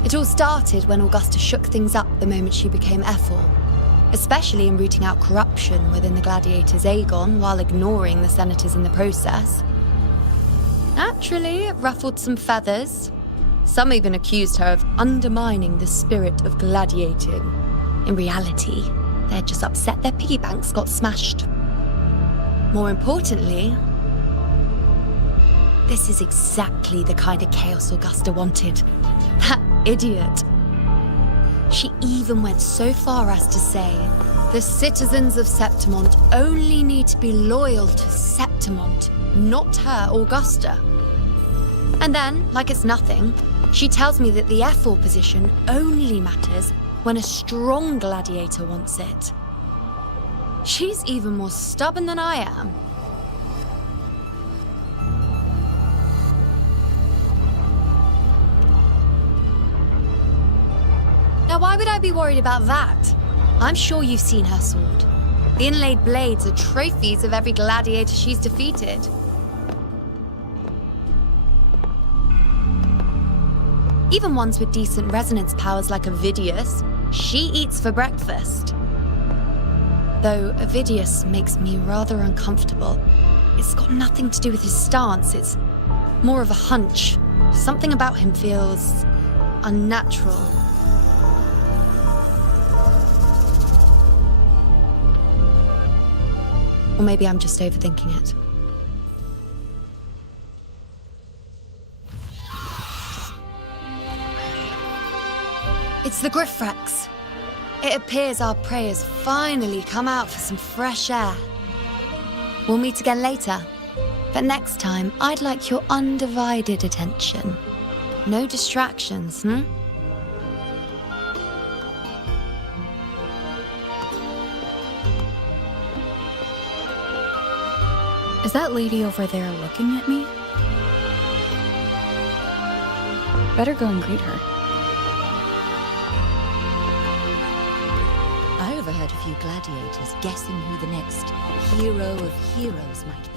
It all started when Augusta shook things up the moment she became Ephor, especially in rooting out corruption within the Gladiators' Aegon while ignoring the Senators in the process. Naturally, it ruffled some feathers. Some even accused her of undermining the spirit of gladiating. In reality, they're just upset their piggy banks got smashed. More importantly, this is exactly the kind of chaos Augusta wanted. That idiot. She even went so far as to say, the citizens of Septimont only need to be loyal to Septimont, not her, Augusta. And then, like it's nothing, she tells me that the Ephor position only matters when a strong gladiator wants it. She's even more stubborn than I am. Now, why would I be worried about that? I'm sure you've seen her sword. The inlaid blades are trophies of every gladiator she's defeated. Even ones with decent resonance powers like Avidius, she eats for breakfast. Though Avidius makes me rather uncomfortable. It's got nothing to do with his stance. It's more of a hunch. Something about him feels unnatural. Or maybe I'm just overthinking it. It's the Griffrax. It appears our prey has finally come out for some fresh air. We'll meet again later. But next time, I'd like your undivided attention. No distractions, Is that lady over there looking at me? Better go and greet her. I overheard a few gladiators guessing who the next hero of heroes might be.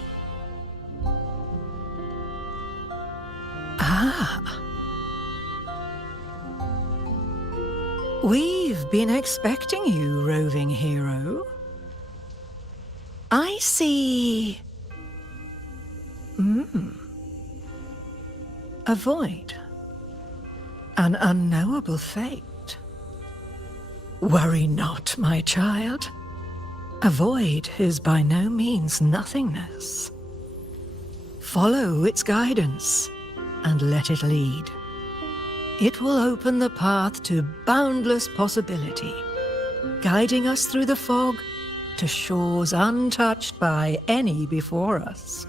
We've been expecting you, roving hero. I see... a void. An unknowable fate. Worry not, my child. A void is by no means nothingness. Follow its guidance, and let it lead. It will open the path to boundless possibility, guiding us through the fog to shores untouched by any before us.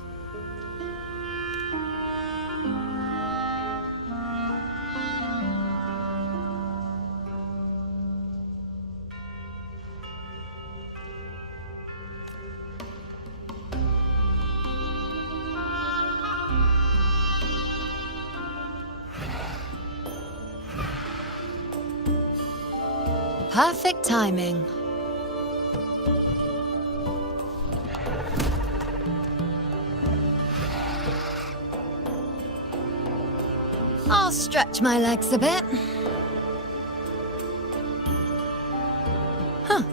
Perfect timing. I'll stretch my legs a bit. Huh.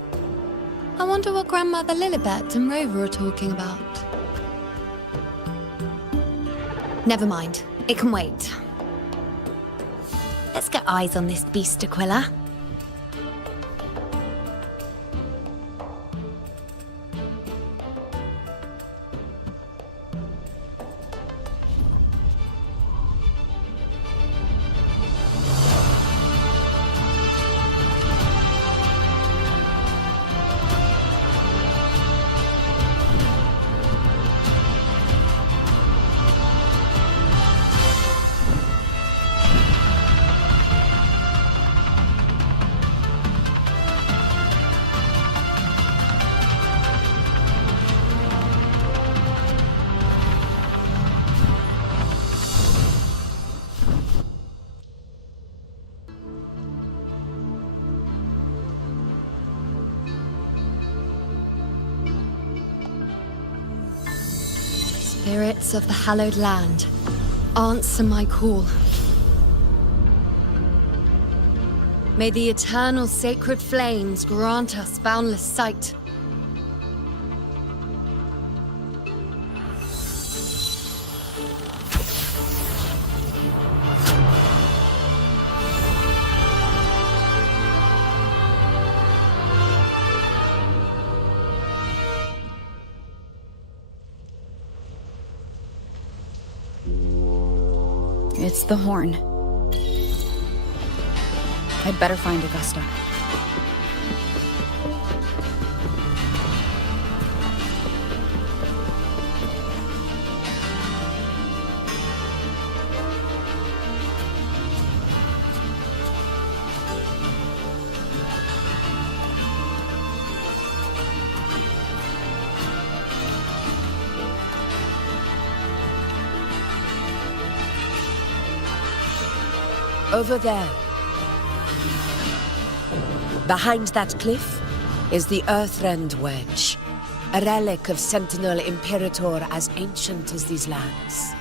I wonder what Grandmother Lilibet and Rover are talking about. Never mind. It can wait. Let's get eyes on this beast, Aquila. Spirits of the hallowed land, answer my call. May the eternal sacred flames grant us boundless sight. It's the horn. I'd better find Augusta. Over there. Behind that cliff is the Earthrend Wedge, a relic of Sentinel Imperator as ancient as these lands.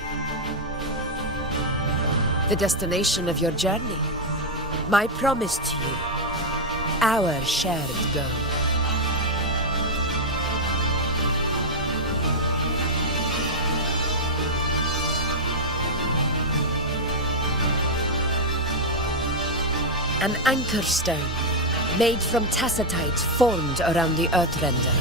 The destination of your journey, my promise to you, our shared goal. An anchor stone, made from tacitite formed around the Earthrender.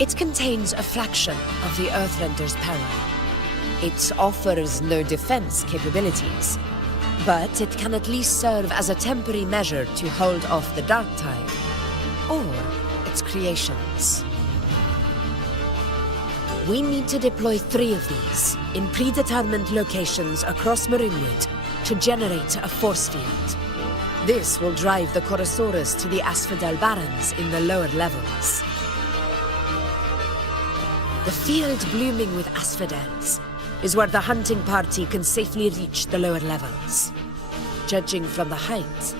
It contains a fraction of the Earthrender's power. It offers no defense capabilities, but it can at least serve as a temporary measure to hold off the dark tide, or its creations. We need to deploy 3 of these in predetermined locations across Marinwood to generate a force field. This will drive the Chorosaurus to the Asphodel Barrens in the lower levels. The field blooming with asphodels is where the hunting party can safely reach the lower levels. Judging from the height,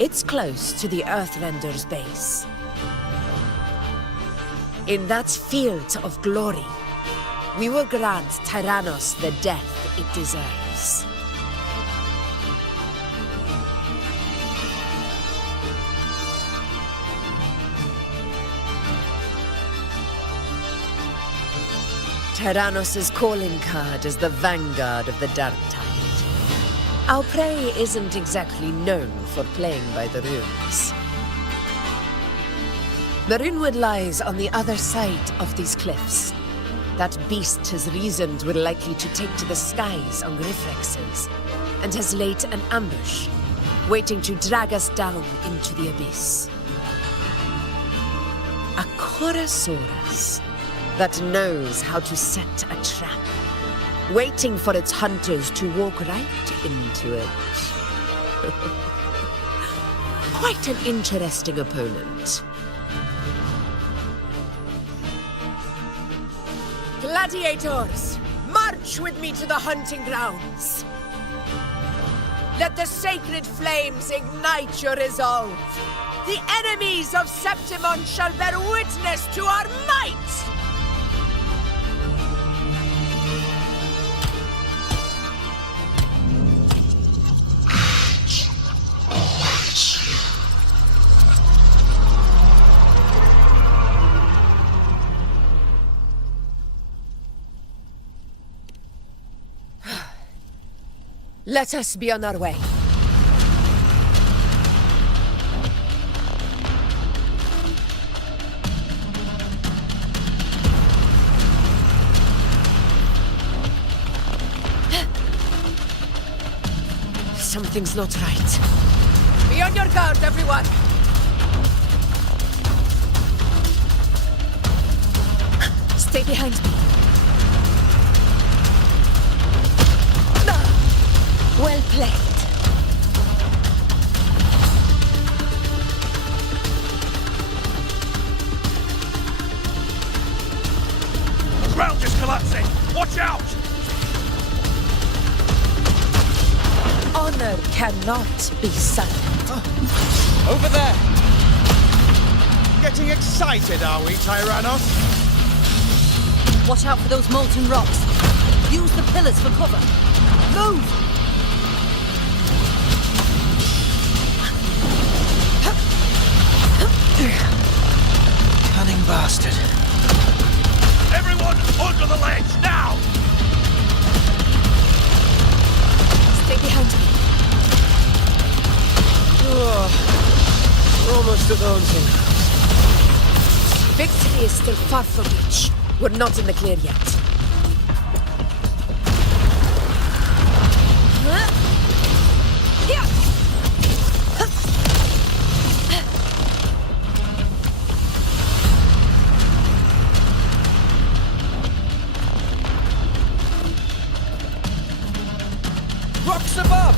it's close to the Earthrender's base. In that field of glory, we will grant Tyrannos the death it deserves. Tyrannos' calling card is the vanguard of the Dark Tide. Our prey isn't exactly known for playing by the rules. Marinwood lies on the other side of these cliffs. That beast has reasoned we're likely to take to the skies on Griffrexes, and has laid an ambush, waiting to drag us down into the abyss. A Chorosaurus that knows how to set a trap, waiting for its hunters to walk right into it. Quite an interesting opponent. Gladiators, march with me to the hunting grounds. Let the sacred flames ignite your resolve. The enemies of Septimon shall bear witness to our might! Let us be on our way. Something's not right. Be on your guard, everyone! Stay behind me. Well played. The ground is collapsing! Watch out! Honor cannot be silent. Over there! Getting excited, are we, Tyrannos? Watch out for those molten rocks. Use the pillars for cover. Move! Cunning bastard. Everyone under the ledge, now! Stay behind me. Oh, almost at daunting. Victory is still far from reach. We're not in the clear yet. Rocks above!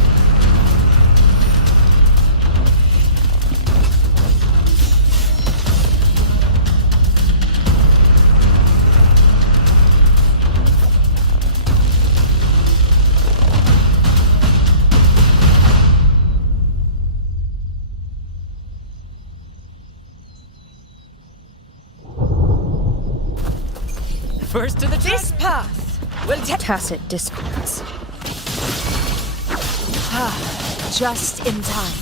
First to the This path will take tacit discords. Just in time.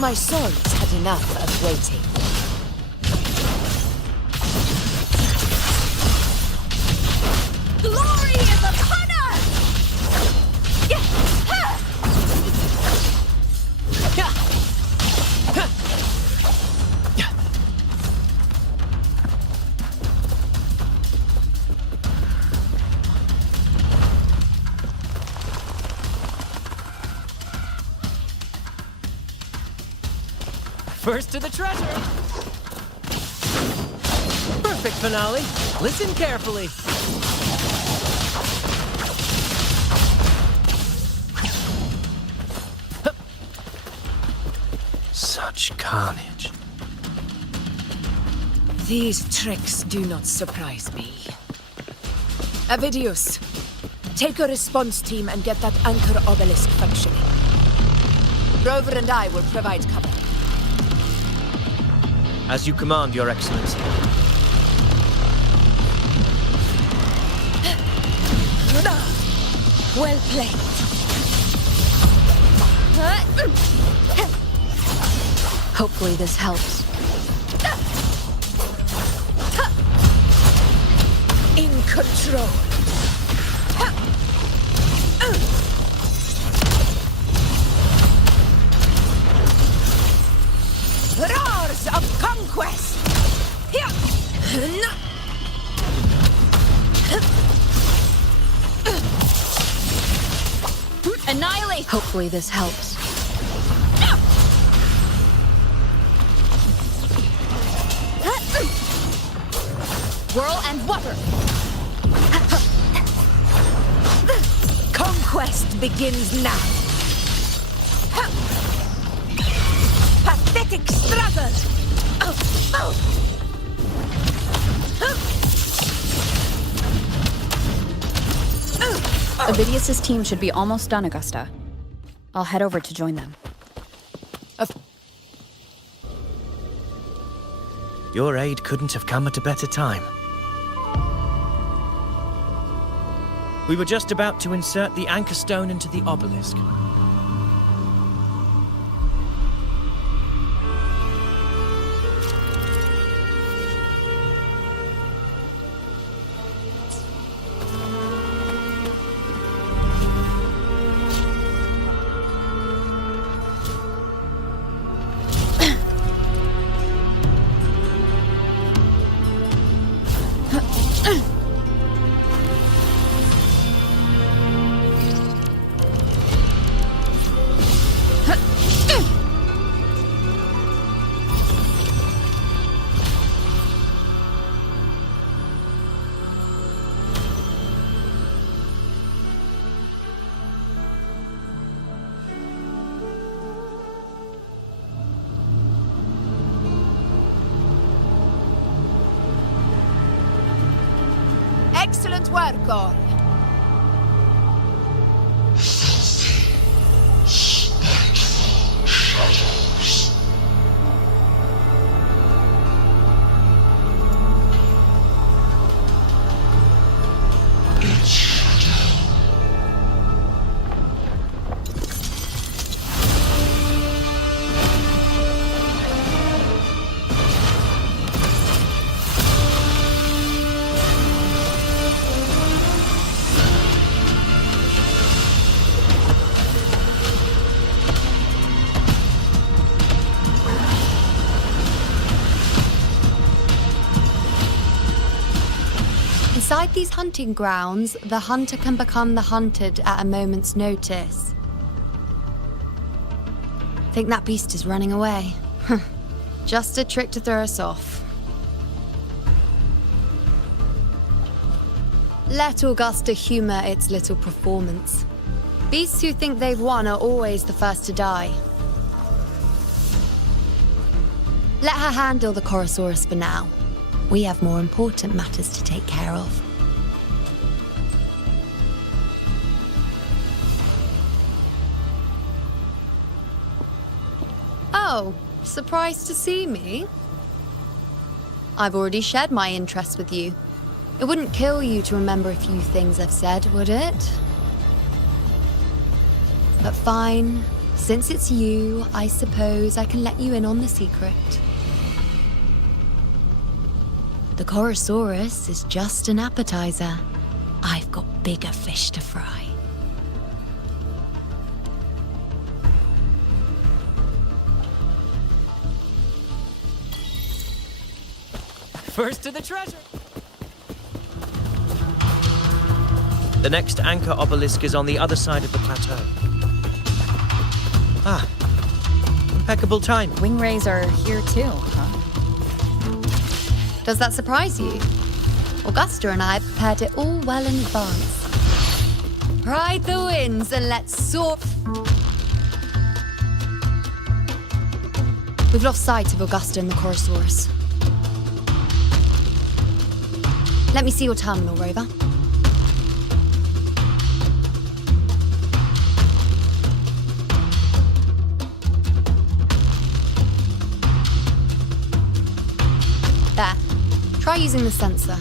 My swords had enough of waiting. glory is upon us! First to the treasure! Perfect finale. Listen carefully. Such carnage. These tricks do not surprise me. Avidius, take a response team and get that anchor obelisk functioning. Rover and I will provide cover. As you command, Your Excellency. Well played. Hopefully this helps. In control. Roars of conquest! Annihilate! Hopefully this helps. Whirl and water! Conquest begins now. Pathetic struggle! Avidius's team should be almost done, Augusta. I'll head over to join them. Your aid couldn't have come at a better time. We were just about to insert the anchor stone into the obelisk. Excellent work, Gor. Inside these hunting grounds, the hunter can become the hunted at a moment's notice. Think that beast is running away? Just a trick to throw us off. Let Augusta humor its little performance. Beasts who think they've won are always the first to die. Let her handle the Chorosaurus for now. We have more important matters to take care of. Oh, surprised to see me? I've already shared my interest with you. It wouldn't kill you to remember a few things I've said, would it? But fine. Since it's you, I suppose I can let you in on the secret. The Chorosaurus is just an appetizer. I've got bigger fish to fry. First to the treasure! The next anchor obelisk is on the other side of the plateau. Ah, impeccable time. Wingrays are here too, huh? Does that surprise you? Augusta and I prepared it all well in advance. Ride the winds and let's soar. We've lost sight of Augusta and the Chorosaurus. Let me see your terminal, Rover. There. Try using the sensor.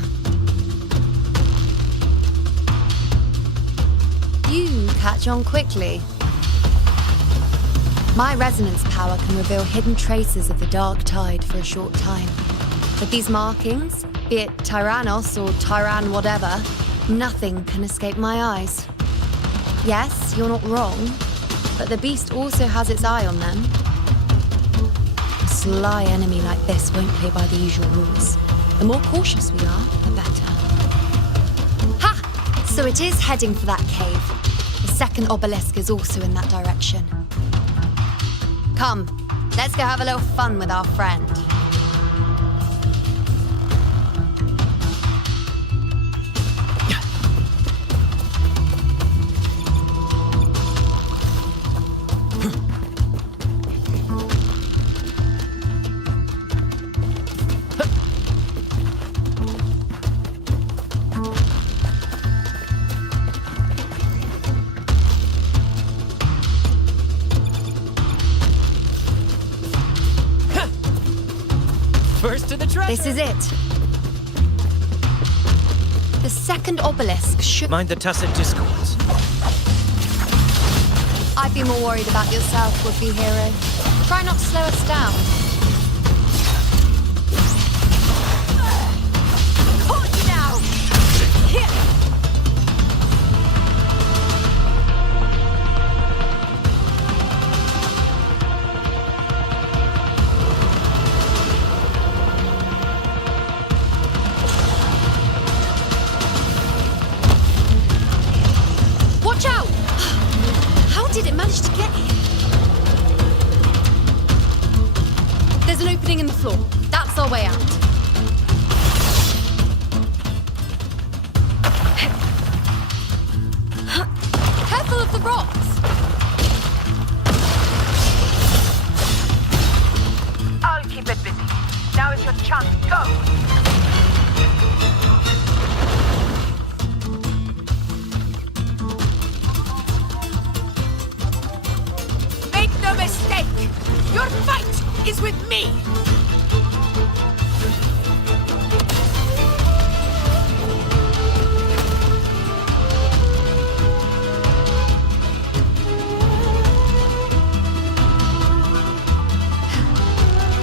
You catch on quickly. My resonance power can reveal hidden traces of the dark tide for a short time. With these markings, be it Tyrannos or Tyran whatever, nothing can escape my eyes. Yes, you're not wrong, but the beast also has its eye on them. A sly enemy like this won't play by the usual rules. The more cautious we are, the better. Ha! So it is heading for that cave. The second obelisk is also in that direction. Come, let's go have a little fun with our friend. This is it. The second obelisk should... Mind the tacit discords. I'd be more worried about yourself, would-be hero. Try not to slow us down. Caught you now! Here! In the floor. That's our way out. Careful of the rocks! I'll keep it busy. Now is your chance. Go! Make no mistake! Your fight is with me!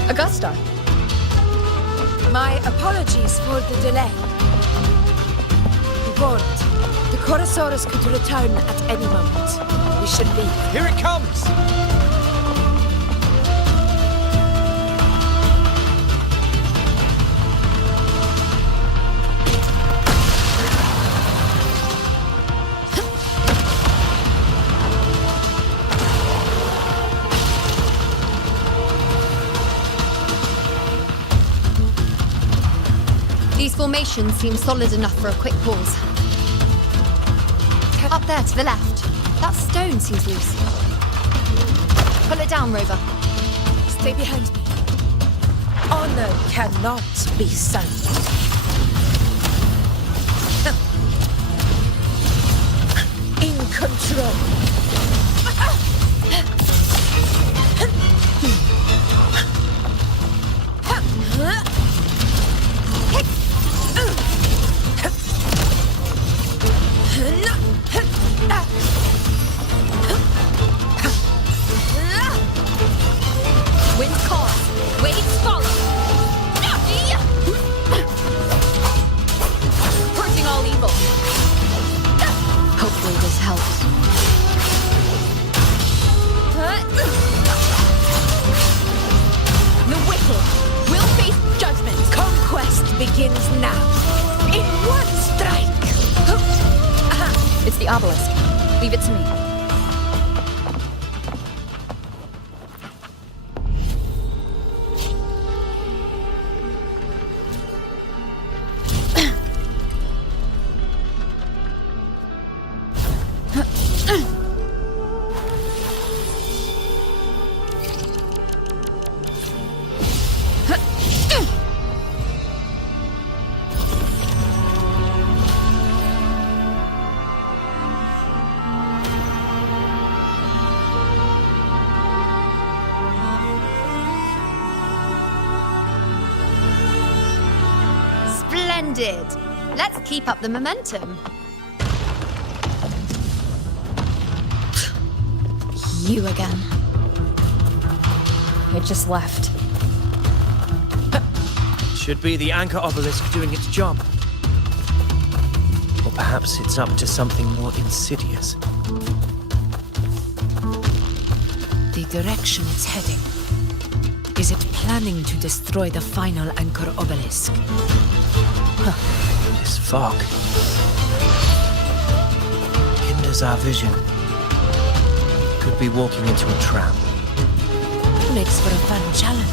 Augusta. My apologies for the delay. Be warned, the Chorosaurus could return at any moment. We should leave. Here it comes! These formations seem solid enough for a quick pause. Up there to the left. That stone seems loose. Pull it down, Rover. Stay behind me. Honor cannot be sounded. In control. Winds cause, waves follow. Purging all evil. Hopefully this helps. The wicked will face judgment. Conquest begins now. In one strike. It's the obelisk. Leave it to me. Splendid! Let's keep up the momentum. You again. It just left. Should be the anchor obelisk doing its job. Or perhaps it's up to something more insidious. The direction it's heading. Is it planning to destroy the final anchor obelisk? This fog hinders our vision. Could be walking into a trap. Makes for a fun challenge.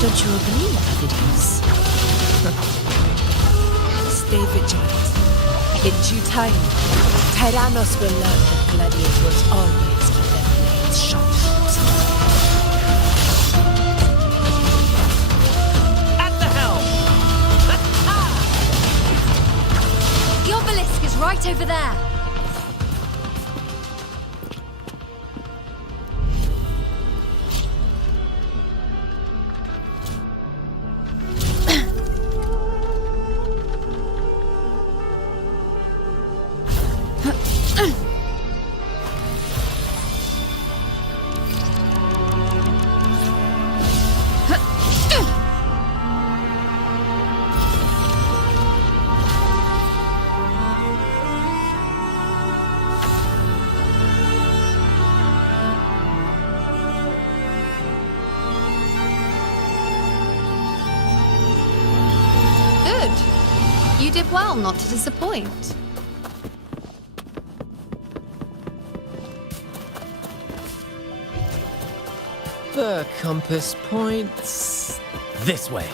Don't you agree, Avidius? Stay vigilant. In due time, Tyrannos will learn that gladiators always keep their blades sharp. At the helm! The obelisk is right over there. You did well not to disappoint. The compass points this way.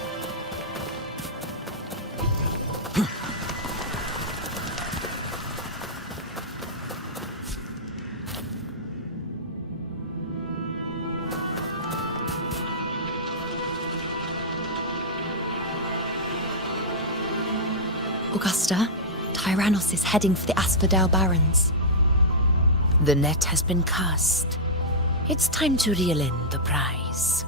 Augusta, Tyrannos is heading for the Asphodel Barrens. The net has been cast. It's time to reel in the prize.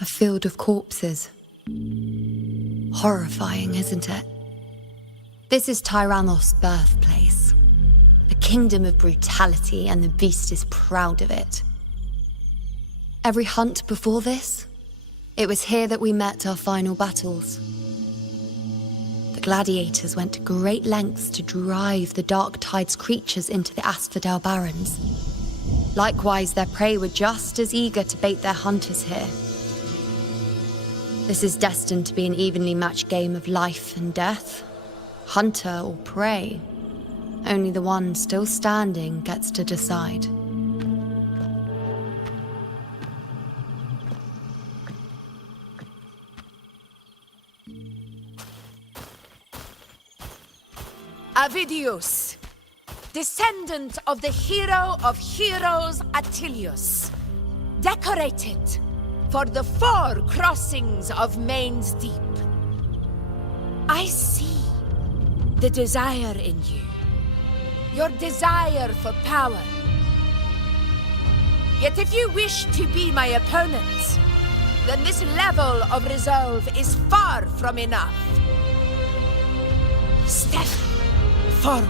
A field of corpses. Horrifying, isn't it? This is Tyrannos' birthplace. A kingdom of brutality, and the beast is proud of it. Every hunt before this, it was here that we met our final battles. The gladiators went to great lengths to drive the Dark Tide's creatures into the Asphodel Barrens. Likewise, their prey were just as eager to bait their hunters here. This is destined to be an evenly matched game of life and death. Hunter or prey. Only the one still standing gets to decide. Avidius, descendant of the hero of heroes Attilius, decorated for the 4 crossings of Main's Deep. I see the desire in you, your desire for power. Yet if you wish to be my opponent, then this level of resolve is far from enough. Step forward.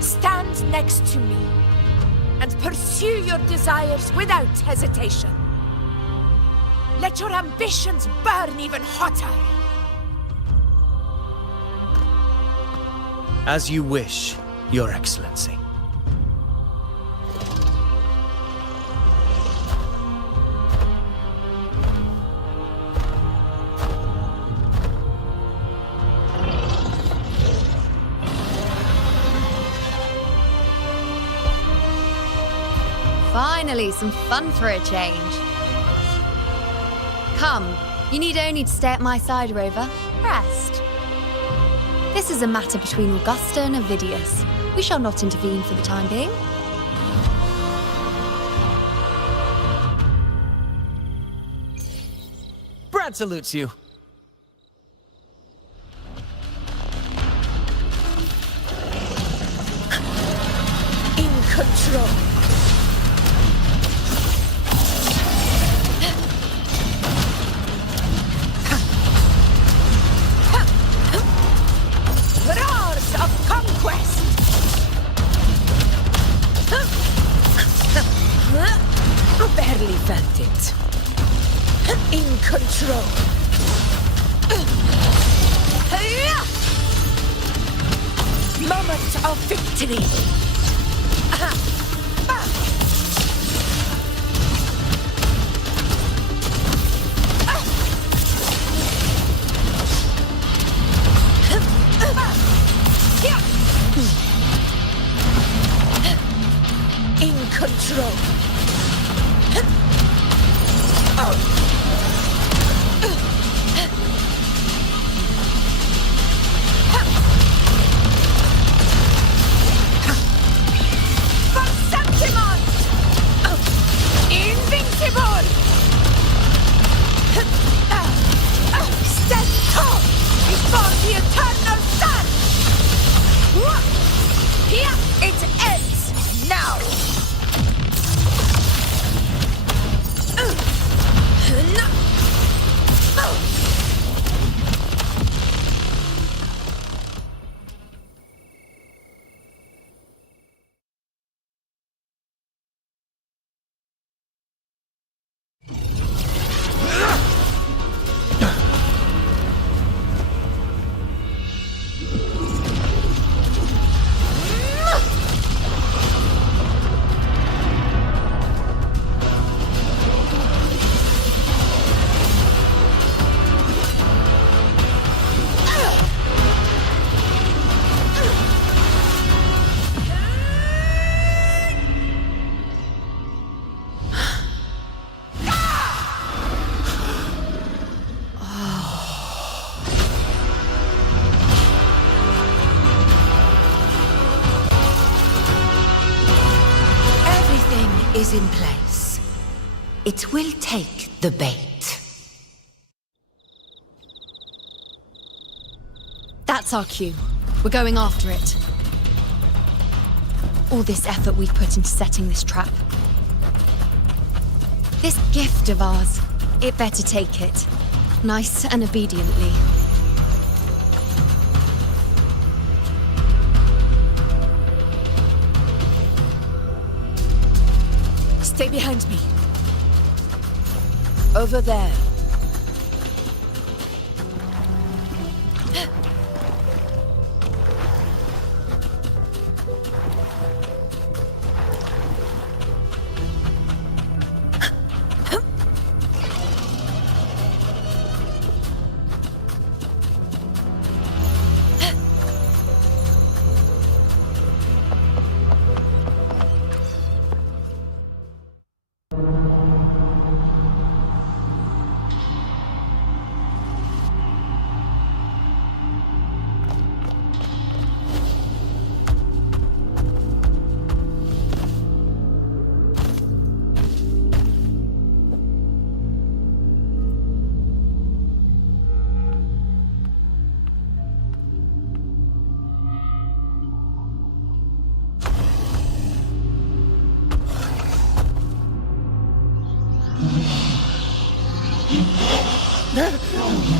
Stand next to me and pursue your desires without hesitation. Let your ambitions burn even hotter. As you wish, Your Excellency. Finally, some fun for a change. Come. You need only to stay at my side, Rover. Rest. This is a matter between Augusta and Ovidius. We shall not intervene for the time being. Brad salutes you. In control. Roars of conquest. Barely felt it. In control. Moment of victory. In control. Invincible! Stand tall before the eternal sun! Here it ends now! Is in place. It will take the bait. That's our cue. We're going after it. All this effort we've put into setting this trap. This gift of ours, it better take it. Nice and obediently. Stay behind me. Over there.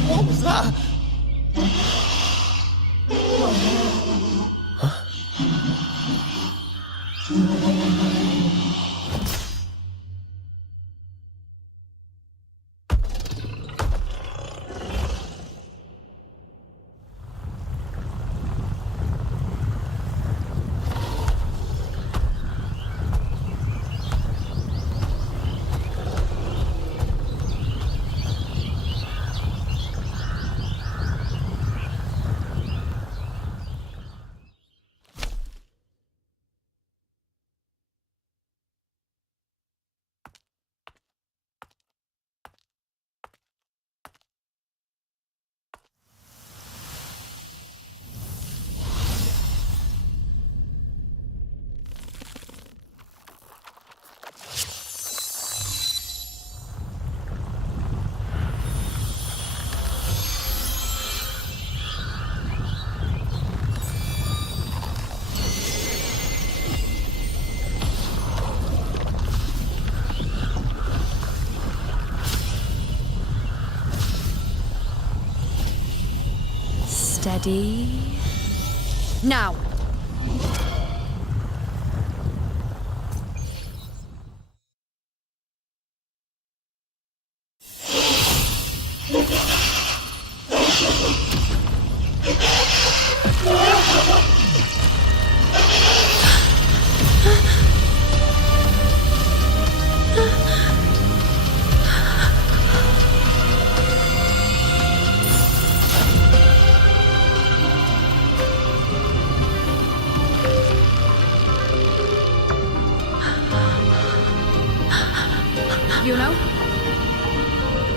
What was that? Ready? Now!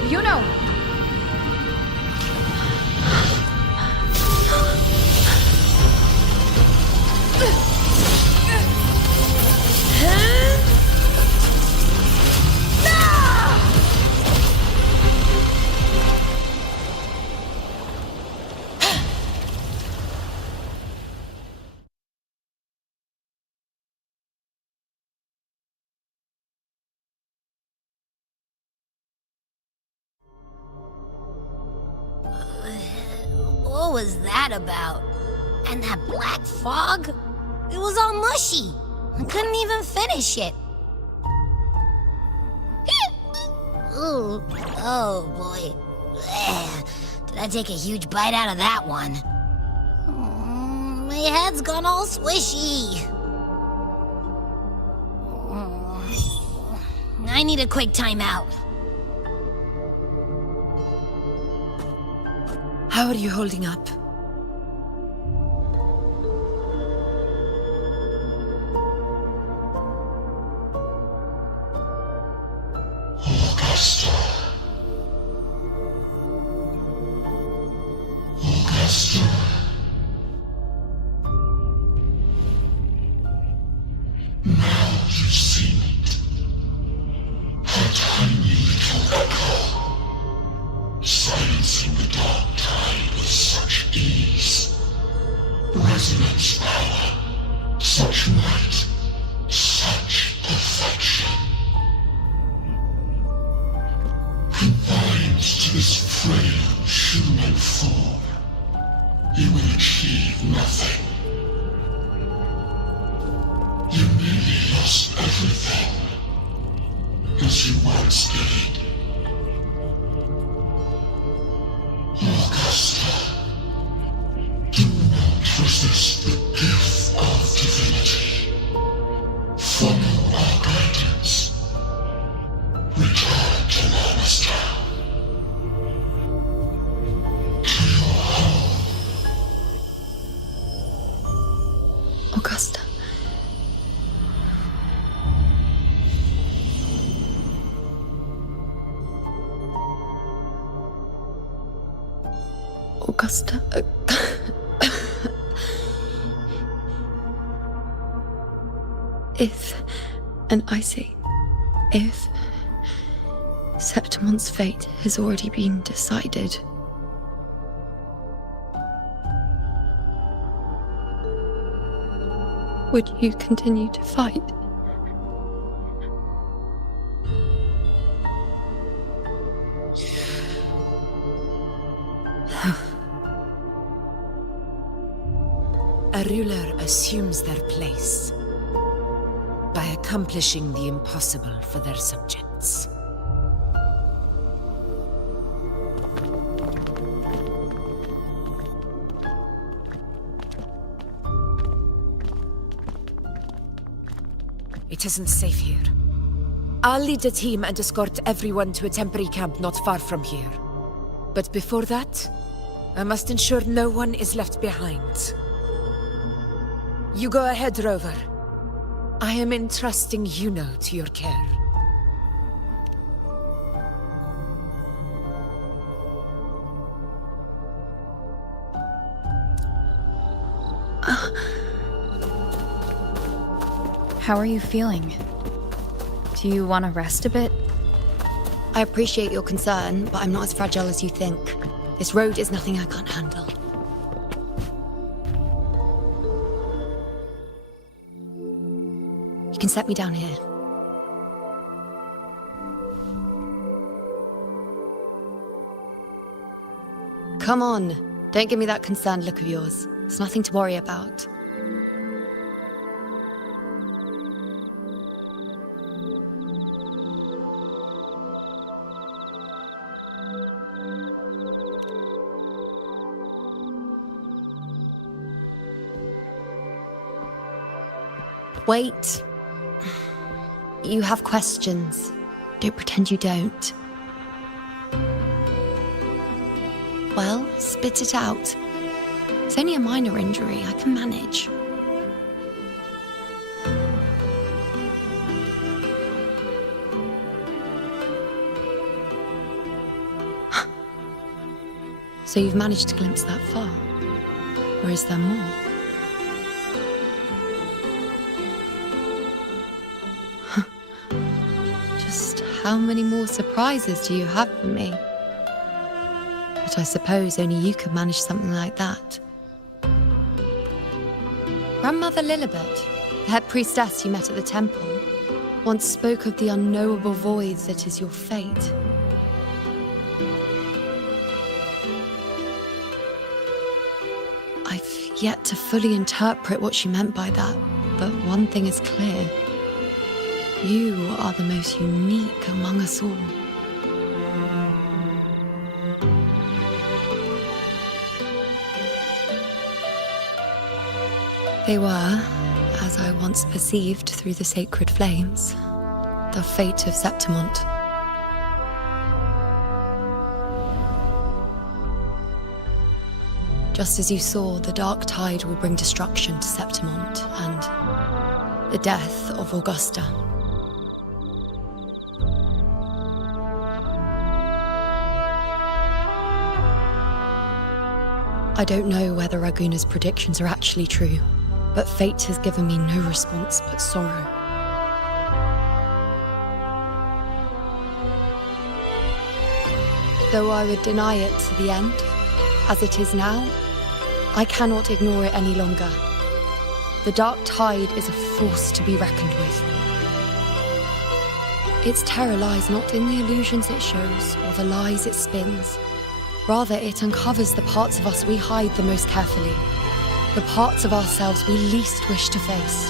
You know! What was that about? And that black fog? It was all mushy. I couldn't even finish it. Ooh, oh boy. Did I take a huge bite out of that one? My head's gone all swishy. I need a quick timeout. How are you holding up? Augusta. Now you've seen it. Her tiny little echo, silencing the dark tide with such ease. Resonance power, such might, such perfection. Confined to this frail human form, you will achieve nothing. You nearly lost everything, as you once did. Augusta, do not resist the gift of divinity. Follow our guidance. Return to Lannister. To your home. Augusta. Augusta. If, and I say, if Septimon's fate has already been decided, would you continue to fight? A ruler assumes their place by accomplishing the impossible for their subjects. It isn't safe here. I'll lead a team and escort everyone to a temporary camp not far from here. But before that, I must ensure no one is left behind. You go ahead, Rover. I am entrusting Yuno to your care. How are you feeling? Do you want to rest a bit? I appreciate your concern, but I'm not as fragile as you think. This road is nothing I can't handle. You can set me down here. Come on. Don't give me that concerned look of yours. It's nothing to worry about. Wait. You have questions. Don't pretend you don't. Well, spit it out. It's only a minor injury. I can manage. So you've managed to glimpse that far? Or is there more? Just how many more surprises do you have for me? But I suppose only you could manage something like that. Grandmother Lilibet, the head priestess you met at the temple, once spoke of the unknowable void that is your fate. I've yet to fully interpret what she meant by that, but one thing is clear. You are the most unique among us all. They were, as I once perceived through the sacred flames, the fate of Septimont. Just as you saw, the dark tide will bring destruction to Septimont and the death of Augusta. I don't know whether Raguna's predictions are actually true, but fate has given me no response but sorrow. Though I would deny it to the end, as it is now, I cannot ignore it any longer. The dark tide is a force to be reckoned with. Its terror lies not in the illusions it shows or the lies it spins. Rather, it uncovers the parts of us we hide the most carefully, the parts of ourselves we least wish to face.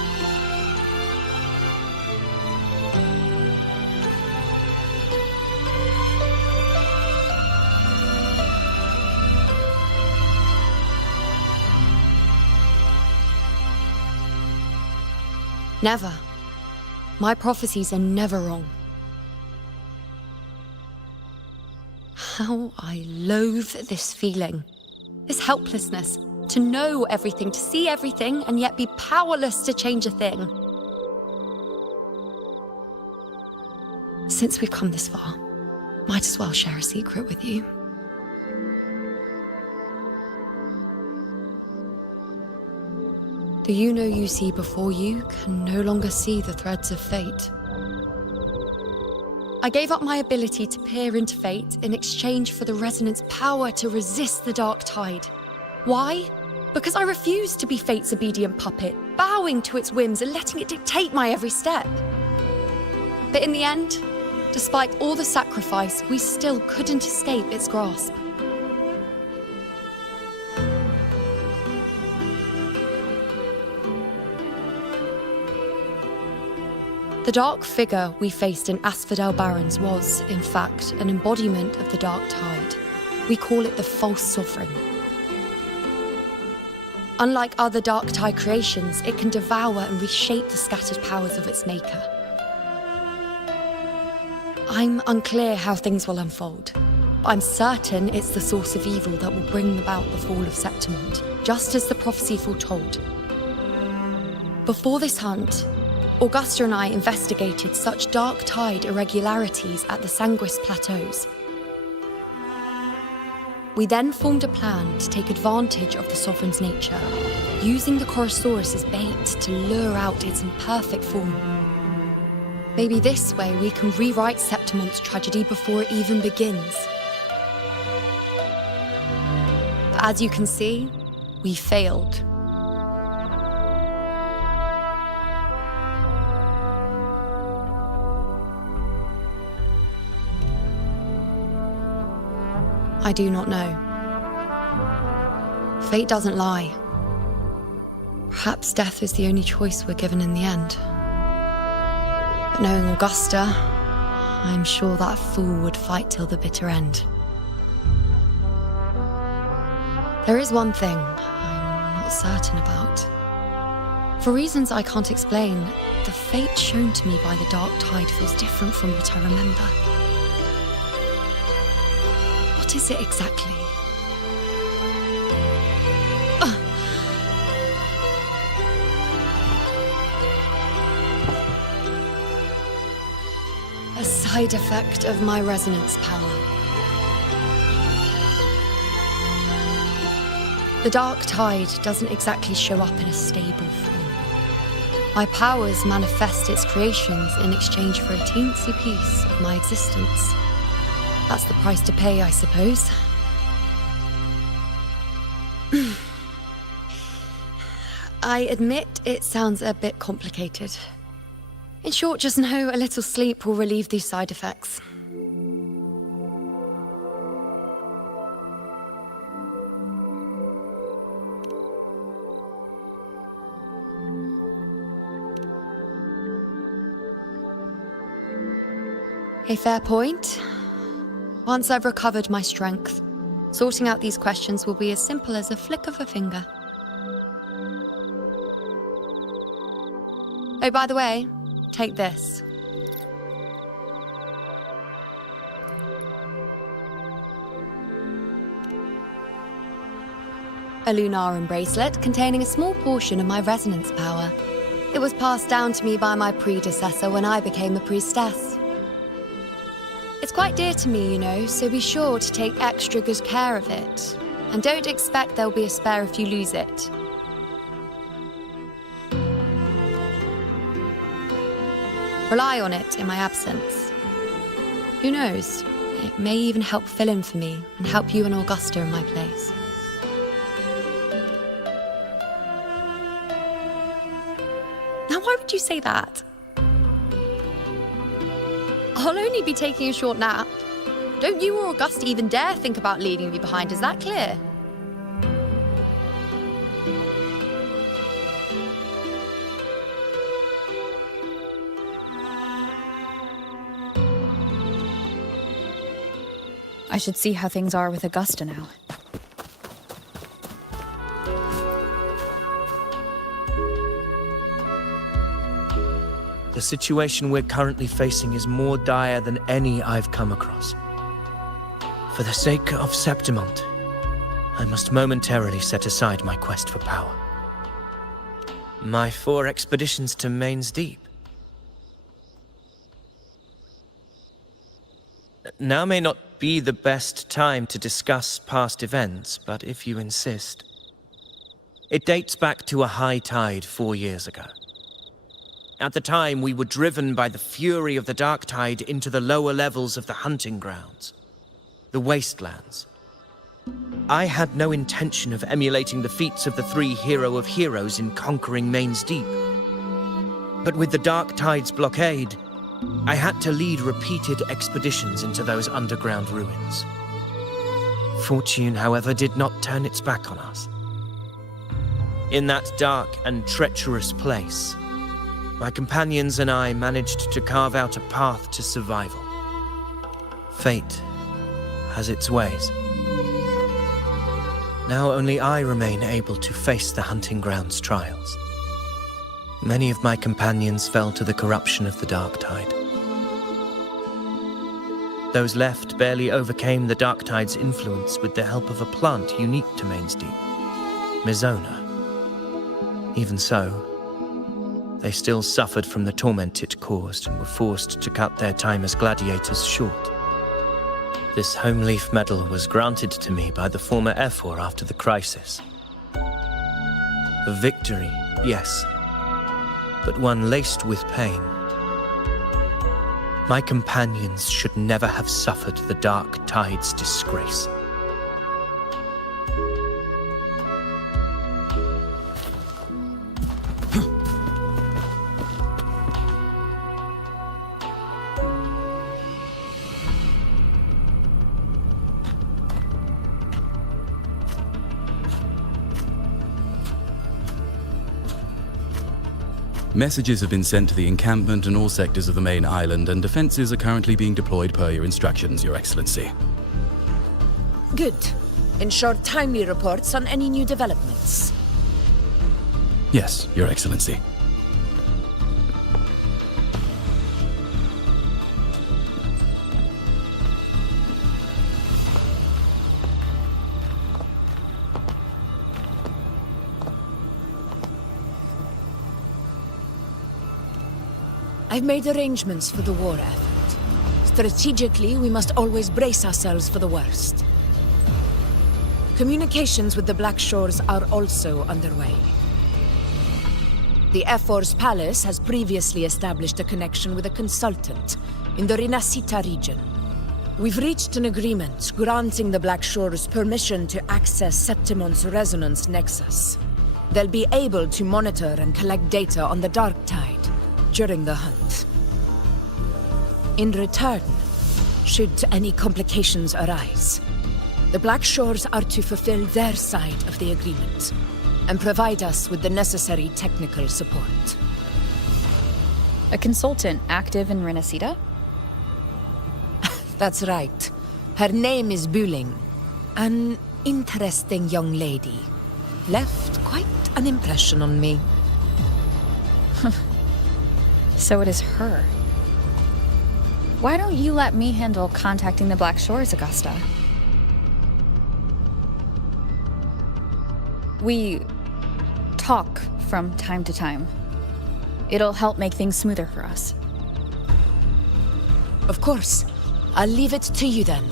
Never. My prophecies are never wrong. How I loathe this feeling, this helplessness, to know everything, to see everything, and yet be powerless to change a thing. Since we've come this far, might as well share a secret with you. The you see before you can no longer see the threads of fate. I gave up my ability to peer into fate in exchange for the resonance power to resist the dark tide. Why? Because I refused to be fate's obedient puppet, bowing to its whims and letting it dictate my every step. But in the end, despite all the sacrifice, we still couldn't escape its grasp. The dark figure we faced in Asphodel Barrens was, in fact, an embodiment of the dark tide. We call it the false sovereign. Unlike other dark tide creations, it can devour and reshape the scattered powers of its maker. I'm unclear how things will unfold. I'm certain it's the source of evil that will bring about the fall of Septimont, just as the prophecy foretold. Before this hunt, Augusta and I investigated such dark tide irregularities at the Sanguis Plateaus. We then formed a plan to take advantage of the Sovereign's nature, using the Chorosaurus as bait to lure out its imperfect form. Maybe this way we can rewrite Septimont's tragedy before it even begins. But as you can see, we failed. I do not know. Fate doesn't lie. Perhaps death is the only choice we're given in the end. But knowing Augusta, I'm sure that fool would fight till the bitter end. There is one thing I'm not certain about. For reasons I can't explain, the fate shown to me by the Dark Tide feels different from what I remember. What is it exactly? A side effect of my resonance power. The Dark Tide doesn't exactly show up in a stable form. My powers manifest its creations in exchange for a teensy piece of my existence. That's the price to pay, I suppose. I admit it sounds a bit complicated. In short, just know a little sleep will relieve these side effects. A fair point. Once I've recovered my strength, sorting out these questions will be as simple as a flick of a finger. Oh, by the way, take this. A Lunarum bracelet containing a small portion of my resonance power. It was passed down to me by my predecessor when I became a priestess. It's quite dear to me, you know, so be sure to take extra good care of it. And don't expect there'll be a spare if you lose it. Rely on it in my absence. Who knows? It may even help fill in for me and help you and Augusta in my place. Now, why would you say that? I'll only be taking a short nap. Don't you or Augusta even dare think about leaving me behind, is that clear? I should see how things are with Augusta now. The situation we're currently facing is more dire than any I've come across. For the sake of Septimont, I must momentarily set aside my quest for power. My 4 expeditions to Main's Deep. Now may not be the best time to discuss past events, but if you insist. It dates back to a high tide 4 years ago. At the time, we were driven by the fury of the Dark Tide into the lower levels of the hunting grounds, the wastelands. I had no intention of emulating the feats of the 3 Hero of Heroes in conquering Main's Deep. But with the Dark Tide's blockade, I had to lead repeated expeditions into those underground ruins. Fortune, however, did not turn its back on us. In that dark and treacherous place, my companions and I managed to carve out a path to survival. Fate has its ways. Now only I remain able to face the hunting grounds trials. Many of my companions fell to the corruption of the Dark Tide. Those left barely overcame the Dark Tide's influence with the help of a plant unique to Main's Deep, Mizona. Even so, they still suffered from the torment it caused and were forced to cut their time as gladiators short. This home leaf medal was granted to me by the former Ephor after the crisis. A victory, yes, but one laced with pain. My companions should never have suffered the Dark Tide's disgrace. Messages have been sent to the encampment and all sectors of the main island, and defenses are currently being deployed per your instructions, Your Excellency. Good. Ensure timely reports on any new developments. Yes, Your Excellency. I've made arrangements for the war effort. Strategically, we must always brace ourselves for the worst. Communications with the Black Shores are also underway. The Ephor's Palace has previously established a connection with a consultant in the Rinascita region. We've reached an agreement granting the Black Shores permission to access Septimon's resonance nexus. They'll be able to monitor and collect data on the Dark Tide during the hunt. In return, should any complications arise, the Black Shores are to fulfill their side of the agreement and provide us with the necessary technical support. A consultant active in Rinascita? That's right. Her name is Wuthering. An interesting young lady. Left quite an impression on me. So it is her. Why don't you let me handle contacting the Black Shores, Augusta? We talk from time to time. It'll help make things smoother for us. Of course. I'll leave it to you then.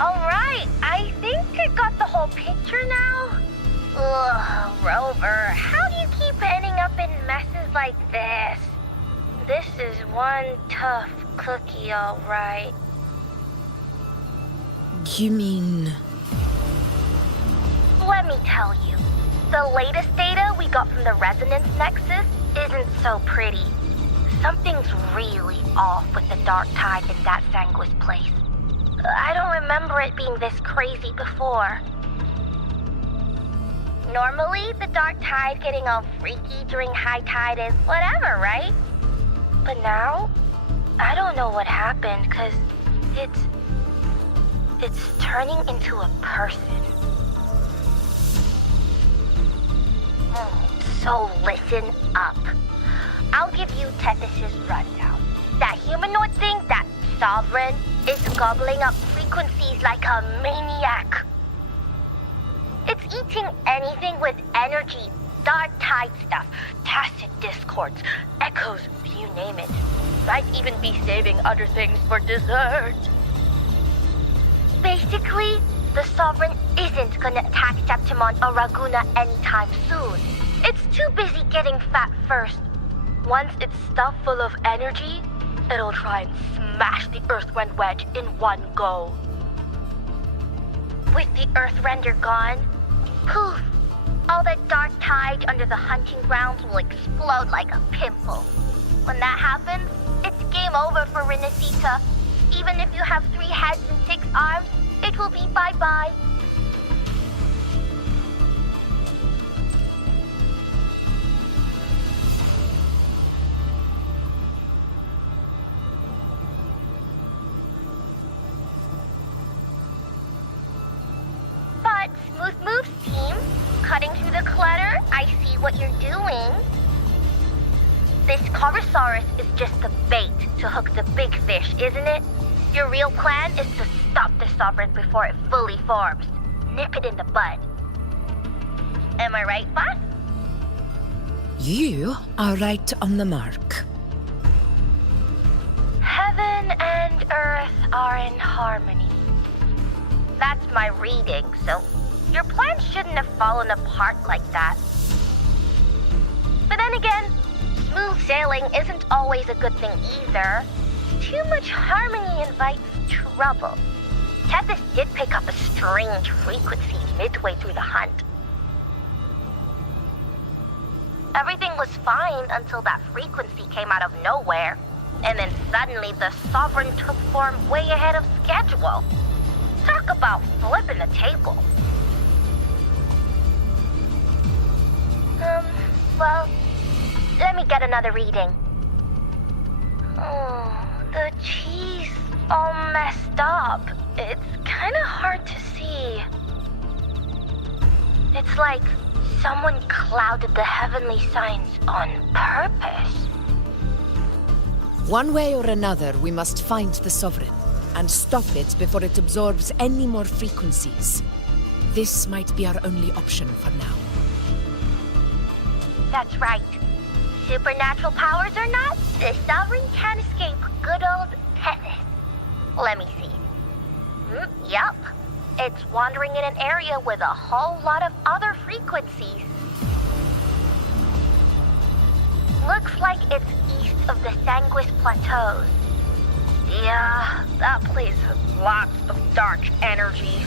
Alright, I think I got the whole picture now. Ugh, Rover, how do you keep ending up in messes like this? This is one tough cookie, alright. You mean... Let me tell you, the latest data we got from the Resonance Nexus isn't so pretty. Something's really off with the Dark Tide in that Sanguis place. I don't remember it being this crazy before. Normally, the Dark Tide getting all freaky during high tide is whatever, right? But now, I don't know what happened, because it's turning into a person. So listen up. I'll give you Tethys' rundown. That humanoid thing, that Sovereign, is gobbling up frequencies like a maniac. It's eating anything with energy, Dark Tide stuff, tacit discords, echoes, you name it. Might even be saving other things for dessert. Basically, the Sovereign isn't gonna attack Septimon or Raguna anytime soon. It's too busy getting fat first. Once it's stuffed full of energy, it'll try and smash the Earthrend wedge in one go. With the Earthrender gone, poof, all that Dark Tide under the hunting grounds will explode like a pimple. When that happens, it's game over for Rinascita. Even if you have 3 heads and 6 arms, it will be bye-bye. But smooth moves, team. Cutting through the clutter, I see what you're doing. This Corosaurus is just the bait to hook the big fish, isn't it? Your real plan is to stop the Sovereign before it fully forms. Nip it in the bud. Am I right, boss? You are right on the mark. Heaven and Earth are in harmony. That's my reading, so your plan shouldn't have fallen apart like that. But then again, smooth sailing isn't always a good thing either. Too much harmony invites trouble. Tethys did pick up a strange frequency midway through the hunt. Everything was fine until that frequency came out of nowhere. And then suddenly the Sovereign took form way ahead of schedule. Talk about flipping the table. Well, let me get another reading. Oh, the cheese all messed up. It's kind of hard to see. It's like someone clouded the heavenly signs on purpose. One way or another, we must find the Sovereign and stop it before it absorbs any more frequencies. This might be our only option for now. That's right. Supernatural powers or not, the Sovereign can't escape good old Tethys. Let me see. Yup. It's wandering in an area with a whole lot of other frequencies. Looks like it's east of the Sanguis Plateaus. Yeah, that place has lots of dark energy.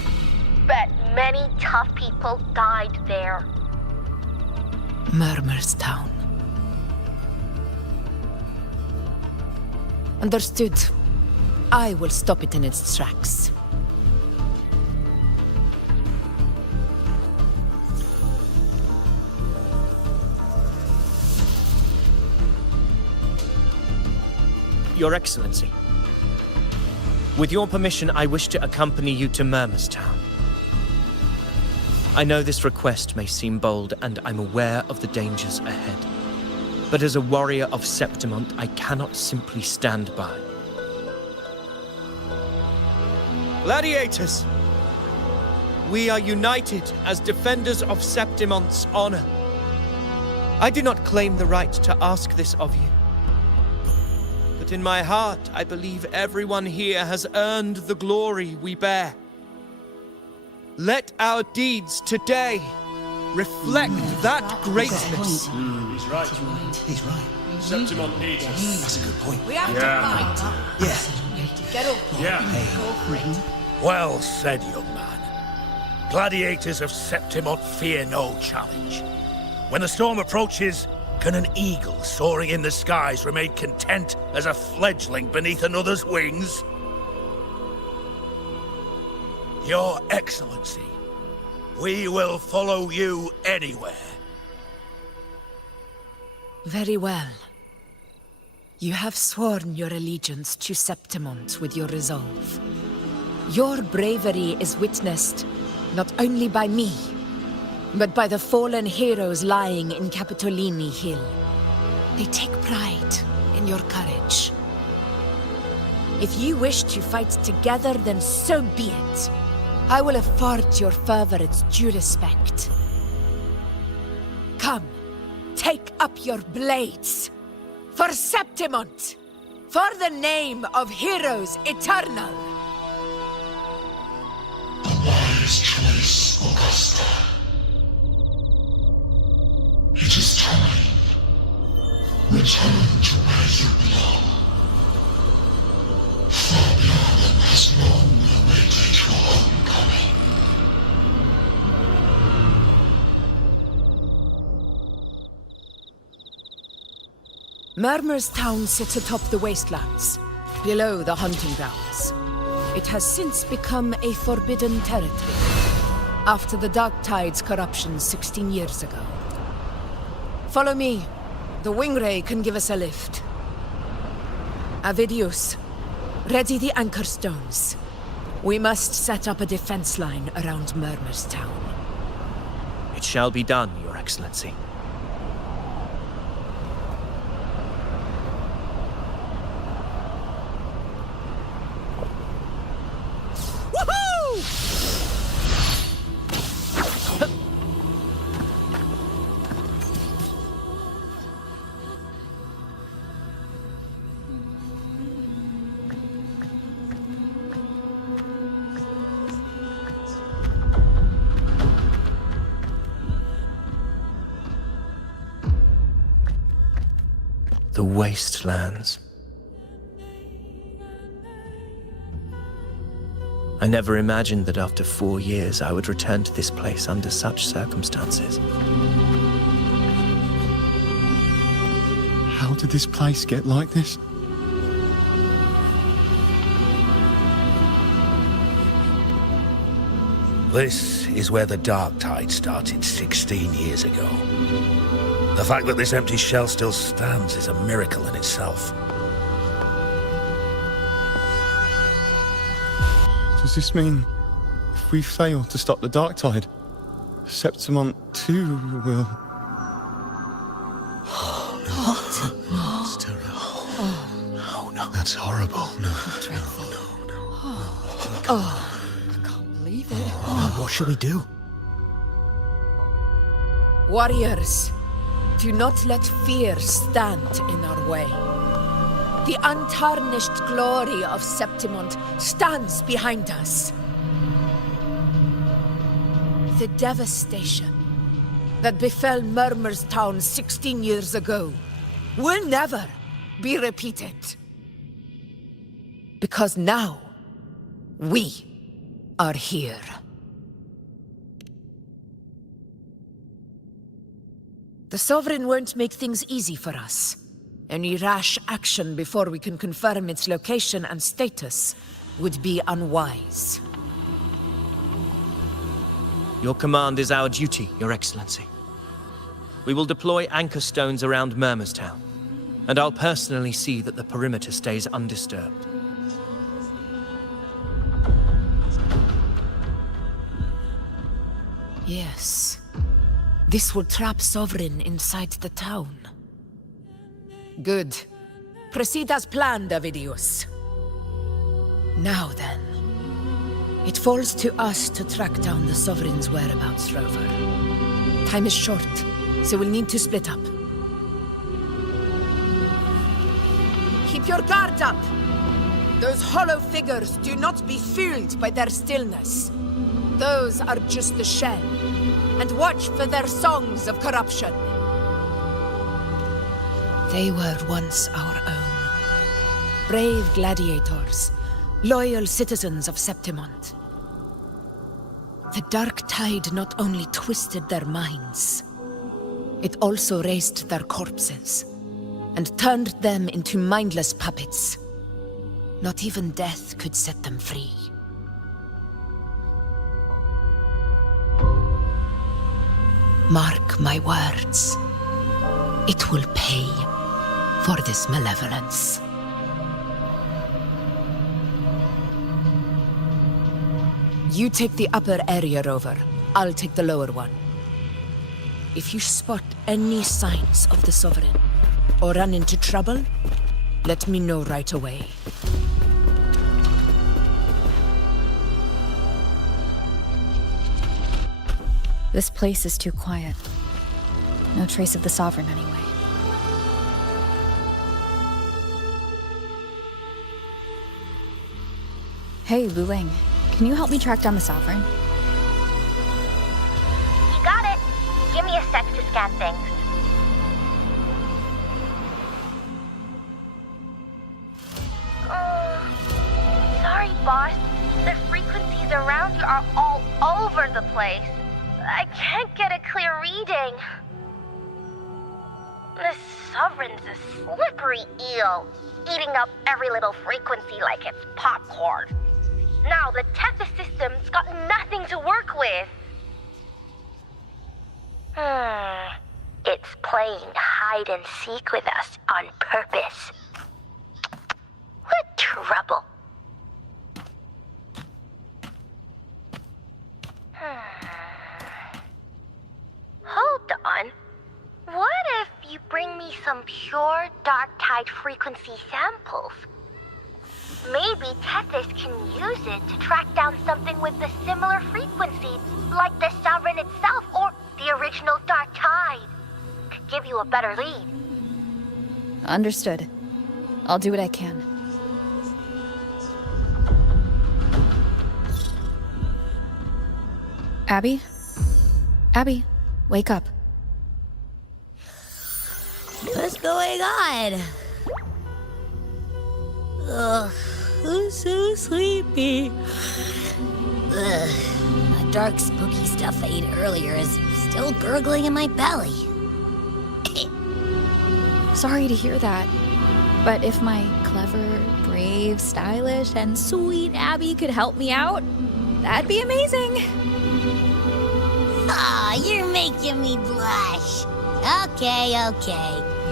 Bet many tough people died there. Murmur's Town. Understood. I will stop it in its tracks. Your Excellency, with your permission, I wish to accompany you to Murmur's Town. I know this request may seem bold, and I'm aware of the dangers ahead. But as a warrior of Septimont, I cannot simply stand by. Gladiators! We are united as defenders of Septimont's honor. I do not claim the right to ask this of you. But in my heart, I believe everyone here has earned the glory we bear. Let our deeds today reflect that greatness. He's right. He's right. Septimont needs us. That's a good point. We have to fight. Yeah. Get up. Yeah. Go for it. Well said, young man. Gladiators of Septimont fear no challenge. When the storm approaches, can an eagle soaring in the skies remain content as a fledgling beneath another's wings? Your Excellency, we will follow you anywhere. Very well. You have sworn your allegiance to Septimont with your resolve. Your bravery is witnessed not only by me, but by the fallen heroes lying in Capitolini Hill. They take pride in your courage. If you wish to fight together, then so be it. I will afford your fervor its due respect. Come, take up your blades. For Septimont! For the name of heroes eternal! A wise choice, Augusta. It is time. Return to where you belong. Fabian has long awaited your homecoming. Murmur's Town sits atop the wastelands, below the hunting grounds. It has since become a forbidden territory, after the Dark Tide's corruption 16 years ago. Follow me. The Wingray can give us a lift. Avidius, ready the anchor stones. We must set up a defense line around Murmur's Town. It shall be done, Your Excellency. The wastelands. I never imagined that after 4 years I would return to this place under such circumstances. How did this place get like this? This is where the Dark Tide started 16 years ago. The fact that this empty shell still stands is a miracle in itself. Does this mean if we fail to stop the Dark Tide, Septimont too will... What? No, it's terrible. Oh. No, that's horrible. No. Dreadful. No. Oh, I can't believe it. What shall we do? Warriors, do not let fear stand in our way. The untarnished glory of Septimont stands behind us. The devastation that befell Murmur's town 16 years ago will never be repeated. Because now, we are here. The Sovereign won't make things easy for us. Any rash action before we can confirm its location and status would be unwise. Your command is our duty, Your Excellency. We will deploy anchor stones around Murmur's town, and I'll personally see that the perimeter stays undisturbed. Yes. This will trap Sovereign inside the town. Good. Proceed as planned, Davidius. Now then. It falls to us to track down the Sovereign's whereabouts, Rover. Time is short, so we'll need to split up. Keep your guard up! Those hollow figures do not be fooled by their stillness. Those are just the shell. And watch for their songs of corruption. They were once our own. Brave gladiators, loyal citizens of Septimont. The Dark Tide not only twisted their minds, it also raised their corpses and turned them into mindless puppets. Not even death could set them free. Mark my words. It will pay for this malevolence. You take the upper area, Rover. I'll take the lower one. If you spot any signs of the Sovereign, or run into trouble, let me know right away. This place is too quiet. No trace of the Sovereign anyway. Hey, Wuling. Can you help me track down the Sovereign? You got it. Give me a sec to scan things. Sorry, boss. The frequencies around you are all over the place. I can't get a clear reading. The Sovereign's a slippery eel, eating up every little frequency like it's popcorn. Now the Tethys system's got nothing to work with. It's playing hide and seek with us on purpose. What trouble. Hold on. What if you bring me some pure Dark Tide frequency samples? Maybe Tethys can use it to track down something with a similar frequency, like the Sovereign itself or the original Dark Tide. Could give you a better lead. Understood. I'll do what I can. Abby? Abby, wake up. What's going on? Ugh, I'm so sleepy. Ugh, the dark, spooky stuff I ate earlier is still gurgling in my belly. Sorry to hear that. But if my clever, brave, stylish, and sweet Abby could help me out, that'd be amazing. Aw, you're making me blush. Okay.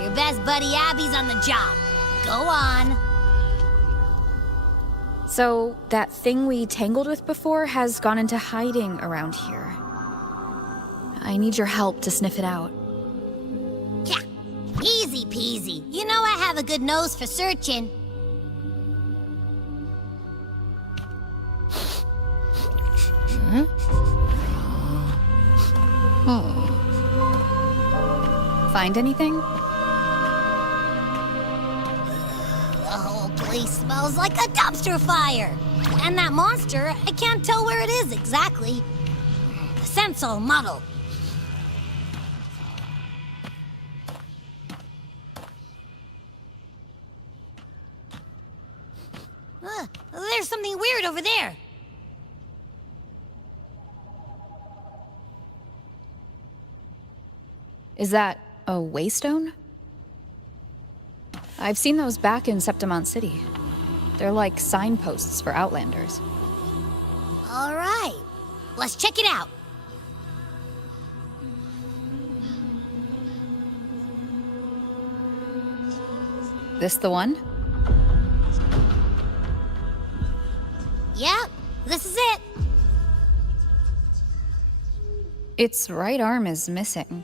Your best buddy Abby's on the job. Go on. So, that thing we tangled with before has gone into hiding around here. I need your help to sniff it out. Yeah, easy peasy. You know I have a good nose for searching. Find anything? The whole place smells like a dumpster fire. And that monster, I can't tell where it is exactly. The scent's all muddled. There's something weird over there. Is that a waystone? I've seen those back in Septimont City. They're like signposts for Outlanders. All right, let's check it out. This the one? Yep, this is it. Its right arm is missing.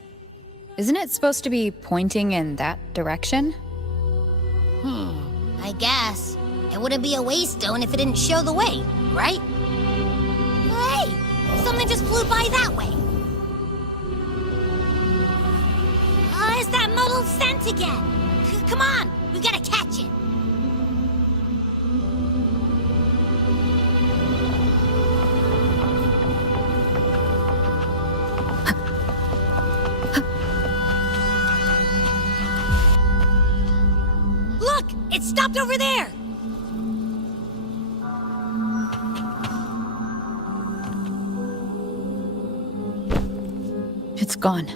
Isn't it supposed to be pointing in that direction? I guess. It wouldn't be a waystone if it didn't show the way, right? Hey, something just flew by that way. It's that muddled scent again. Come on, we gotta catch it. Look, it stopped over there. It's gone.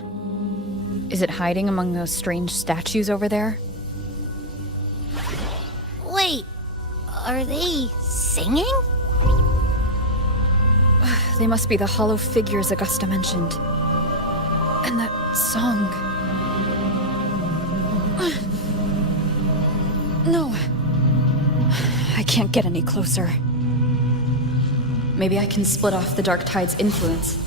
Is it hiding among those strange statues over there? Wait, are they singing? They must be the hollow figures Augusta mentioned. And that song. No. I can't get any closer. Maybe I can split off the Dark Tide's influence.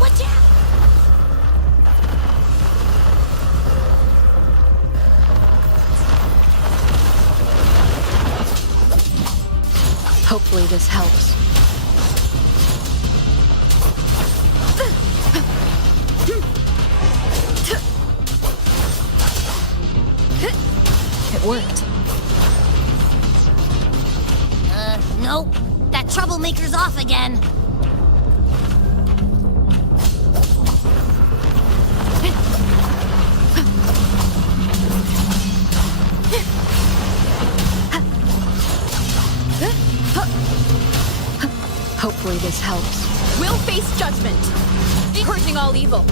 Watch out! Hopefully this helps. It worked. Nope. That troublemaker's off again. Hopefully this helps. We'll face judgment, purging all evil.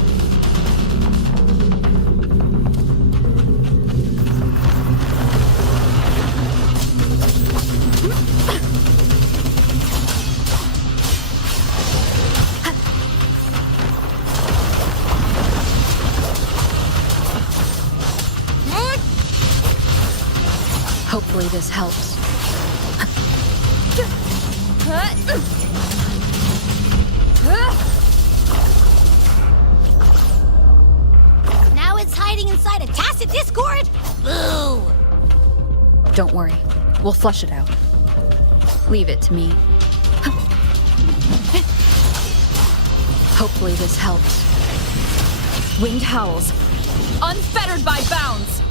Hopefully this helps. Now it's hiding inside a tacit discord? Boo! Don't worry. We'll flush it out. Leave it to me. Hopefully this helps. Winged howls. Unfettered by bounds.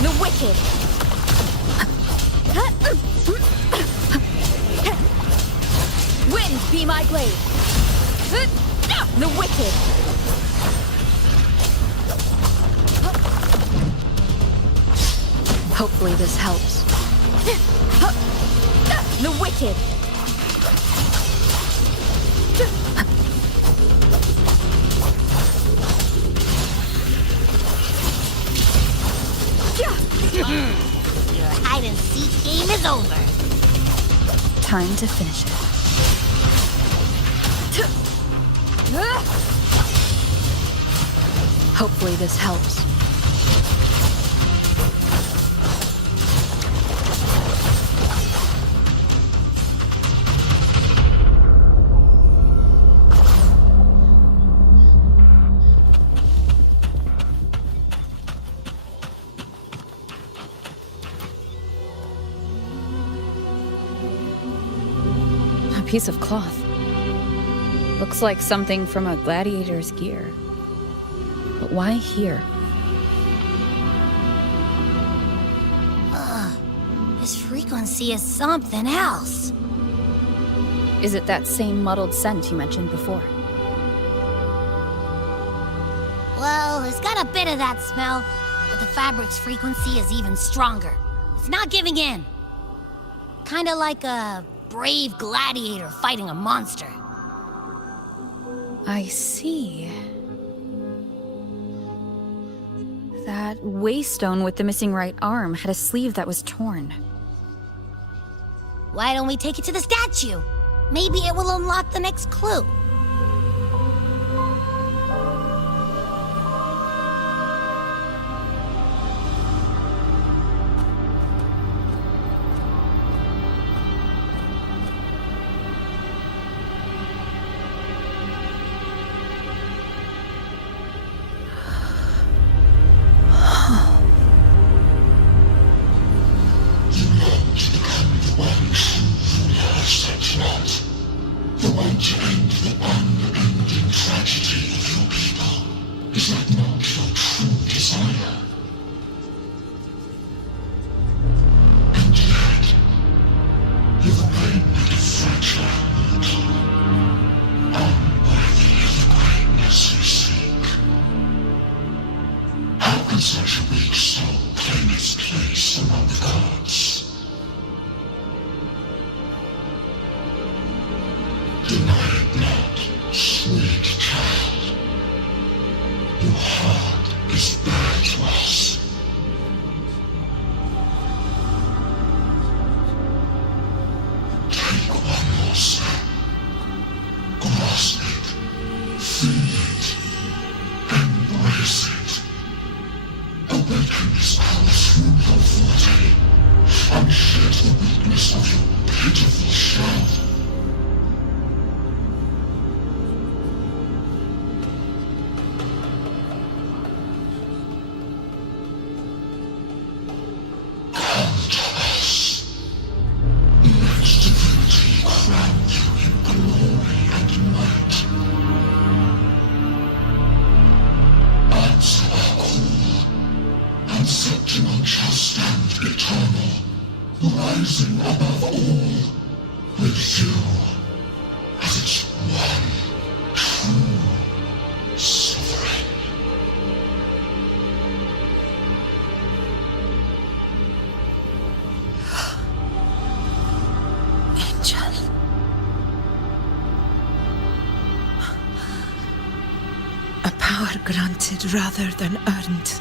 The wicked. Wind be my blade. The wicked. Hopefully this helps. The wicked! Your hide-and-seek game is over. Time to finish it. Hopefully this helps. A piece of cloth. Looks like something from a gladiator's gear. But why here? This frequency is something else. Is it that same muddled scent you mentioned before? Well, it's got a bit of that smell, but the fabric's frequency is even stronger. It's not giving in. Kinda like a brave gladiator fighting a monster. I see. That waystone with the missing right arm had a sleeve that was torn. Why don't we take it to the statue? Maybe it will unlock the next clue. Granted rather than earned,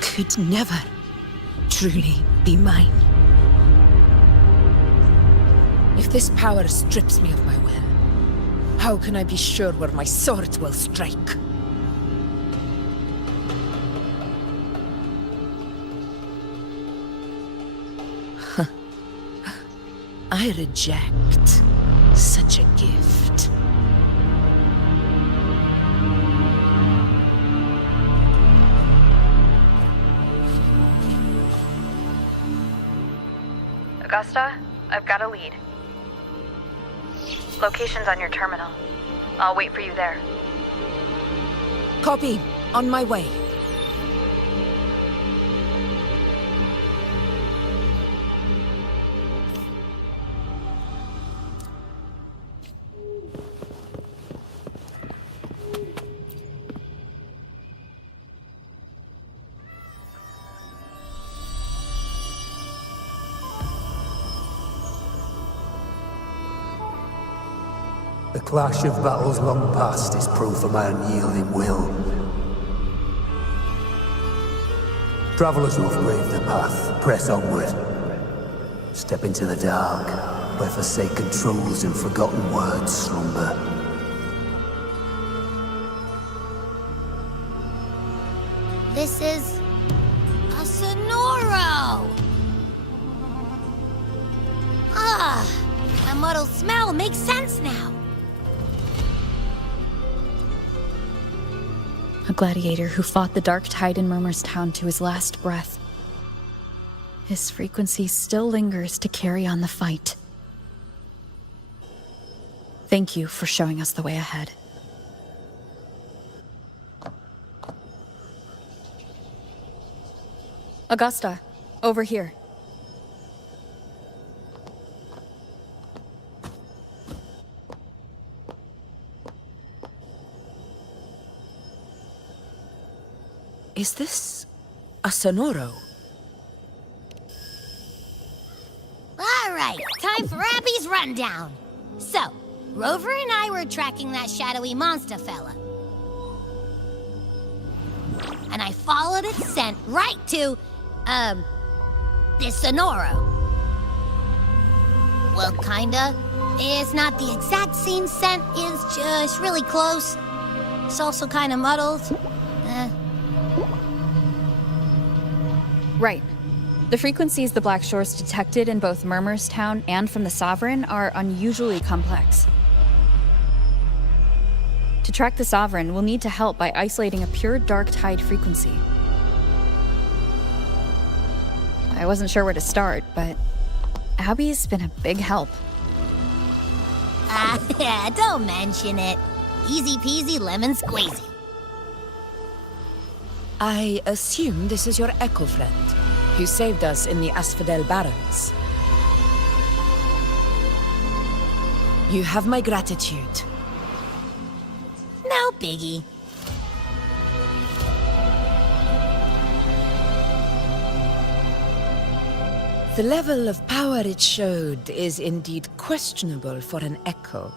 could never truly be mine. If this power strips me of my will, how can I be sure where my sword will strike? I reject such a gift. Augusta, I've got a lead. Location's on your terminal. I'll wait for you there. Copy. On my way. The clash of battles long past is proof of my unyielding will. Travelers who have braved the path, press onward. Step into the dark, where forsaken truths and forgotten words slumber. This is a Sonoro! Ah, that muddled smell makes sense now. A gladiator who fought the dark tide in Murmur's Town to his last breath. His frequency still lingers to carry on the fight. Thank you for showing us the way ahead. Augusta, over here. Is this a Sonoro? All right, time for Abby's rundown. So, Rover and I were tracking that shadowy monster fella. And I followed its scent right to, this Sonoro. Well, kinda. It's not the exact same scent, it's just really close. It's also kinda muddled. Right. The frequencies the Black Shores detected in both Murmur's Town and from the Sovereign are unusually complex. To track the Sovereign, we'll need to help by isolating a pure dark tide frequency. I wasn't sure where to start, but Abby's been a big help. Yeah, don't mention it. Easy peasy lemon squeezy. I assume this is your Echo friend, who saved us in the Asphodel Barrens. You have my gratitude. No biggie. The level of power it showed is indeed questionable for an Echo.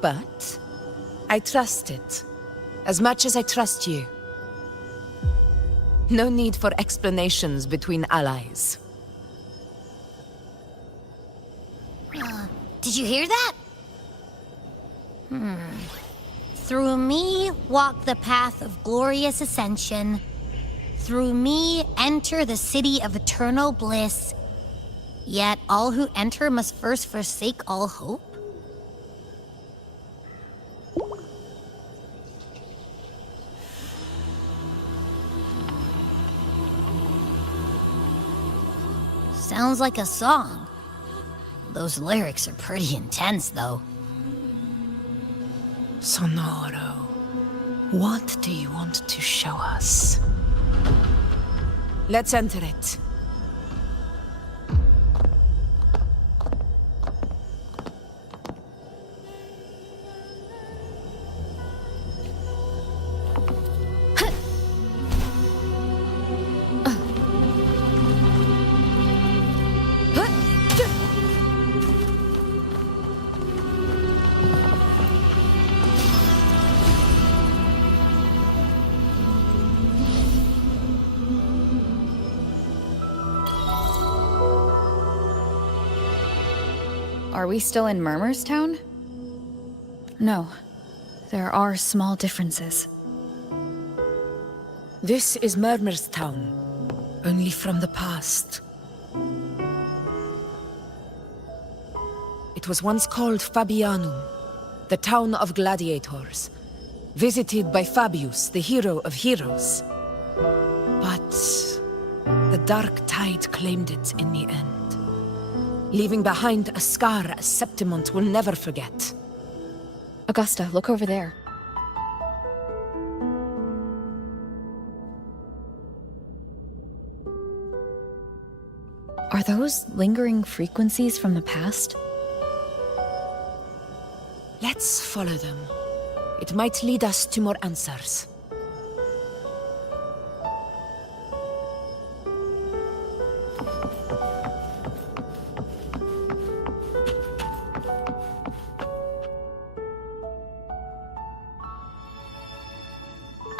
But I trust it, as much as I trust you. No need for explanations between allies. Did you hear that? Through me walk the path of glorious ascension. Through me enter the city of eternal bliss. Yet all who enter must first forsake all hope. Sounds like a song. Those lyrics are pretty intense, though. Sonoro, what do you want to show us? Let's enter it. Are we still in Murmur's Town? No. There are small differences. This is Murmur's Town, only from the past. It was once called Fabianum, the town of gladiators, visited by Fabius, the hero of heroes. But the dark tide claimed it in the end, leaving behind a scar Septimont will never forget. Augusta, look over there. Are those lingering frequencies from the past? Let's follow them. It might lead us to more answers.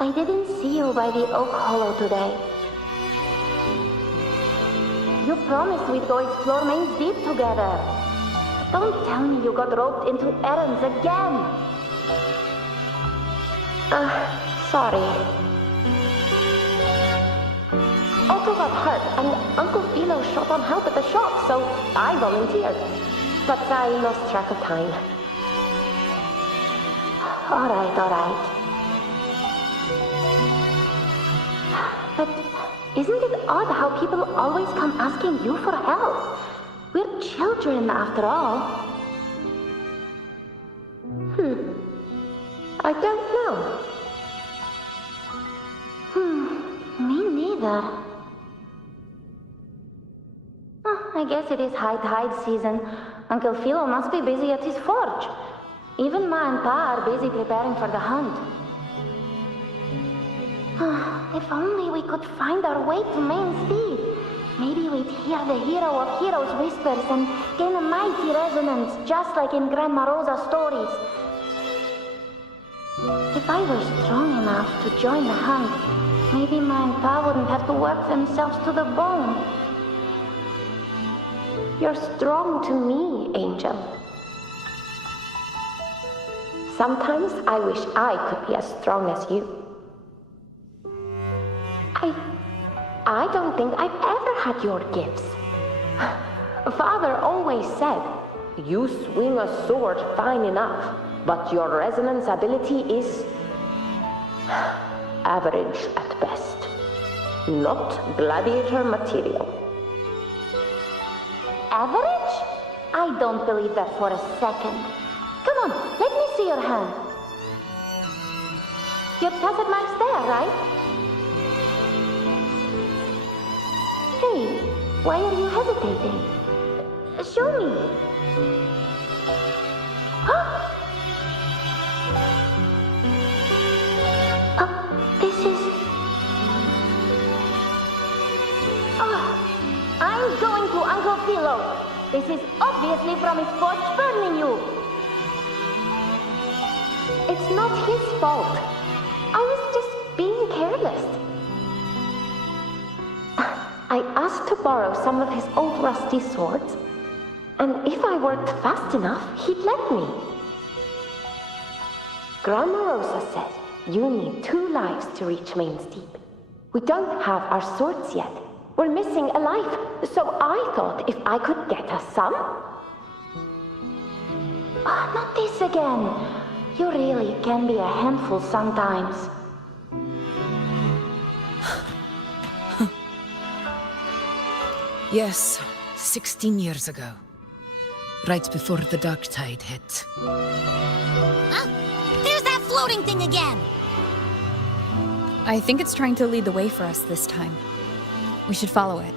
I didn't see you by the Oak Hollow today. You promised we'd go explore Main's Deep together. Don't tell me you got roped into errands again. Sorry. Otto got hurt, and Uncle Philo shot on help at the shop, so I volunteered. But I lost track of time. Alright. But isn't it odd how people always come asking you for help? We're children, after all. I don't know. Me neither. I guess it is high tide season. Uncle Philo must be busy at his forge. Even Ma and Pa are busy preparing for the hunt. If only we could find our way to Main's Deep. Maybe we'd hear the hero of heroes whispers and gain a mighty resonance, just like in Grandma Rosa's stories. If I were strong enough to join the hunt, maybe Ma and Pa wouldn't have to work themselves to the bone. You're strong to me, Angel. Sometimes I wish I could be as strong as you. I don't think I've ever had your gifts. Father always said, you swing a sword fine enough, but your resonance ability is average at best. Not gladiator material. Average? I don't believe that for a second. Come on, let me see your hand. Your tacit mark's there, right? Hey, why are you hesitating? Show me. This is... I'm going to Uncle Philo. This is obviously from his forge burning you. It's not his fault. I was just being careless. I asked to borrow some of his old rusty swords, and if I worked fast enough, he'd let me. Grandma Rosa said you need 2 lives to reach Main's Deep. We don't have our swords yet. We're missing a life, so I thought if I could get us some... not this again. You really can be a handful sometimes. Yes, 16 years ago. Right before the dark tide hit. Huh? There's that floating thing again! I think it's trying to lead the way for us this time. We should follow it.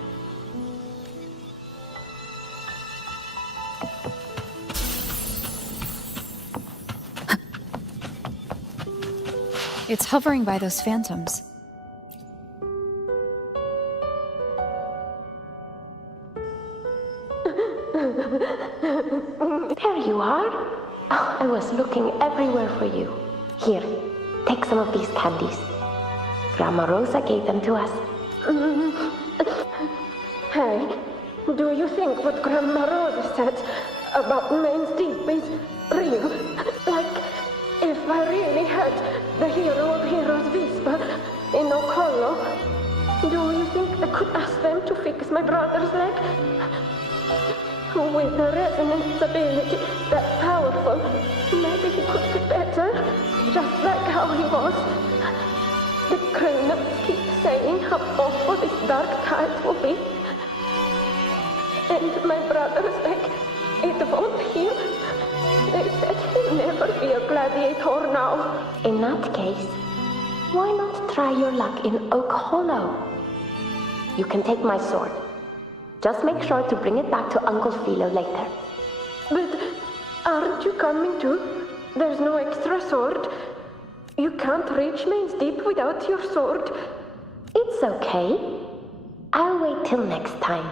It's hovering by those phantoms. There you are. Oh, I was looking everywhere for you. Here, take some of these candies. Grandma Rosa gave them to us. Hey, do you think what Grandma Rosa said about Main's Deep is real? Like, if I really had the hero of heroes whisper in Oak Hollow, do you think I could ask them to fix my brother's leg? With a resonance ability that powerful, maybe he could get better, just like how he was. The grown-ups keep saying how awful this dark tide will be. And my brother's leg, it won't heal. They said he'll never be a gladiator now. In that case, why not try your luck in Oak Hollow? You can take my sword. Just make sure to bring it back to Uncle Philo later. But aren't you coming too? There's no extra sword. You can't reach Main's Deep without your sword. It's okay. I'll wait till next time.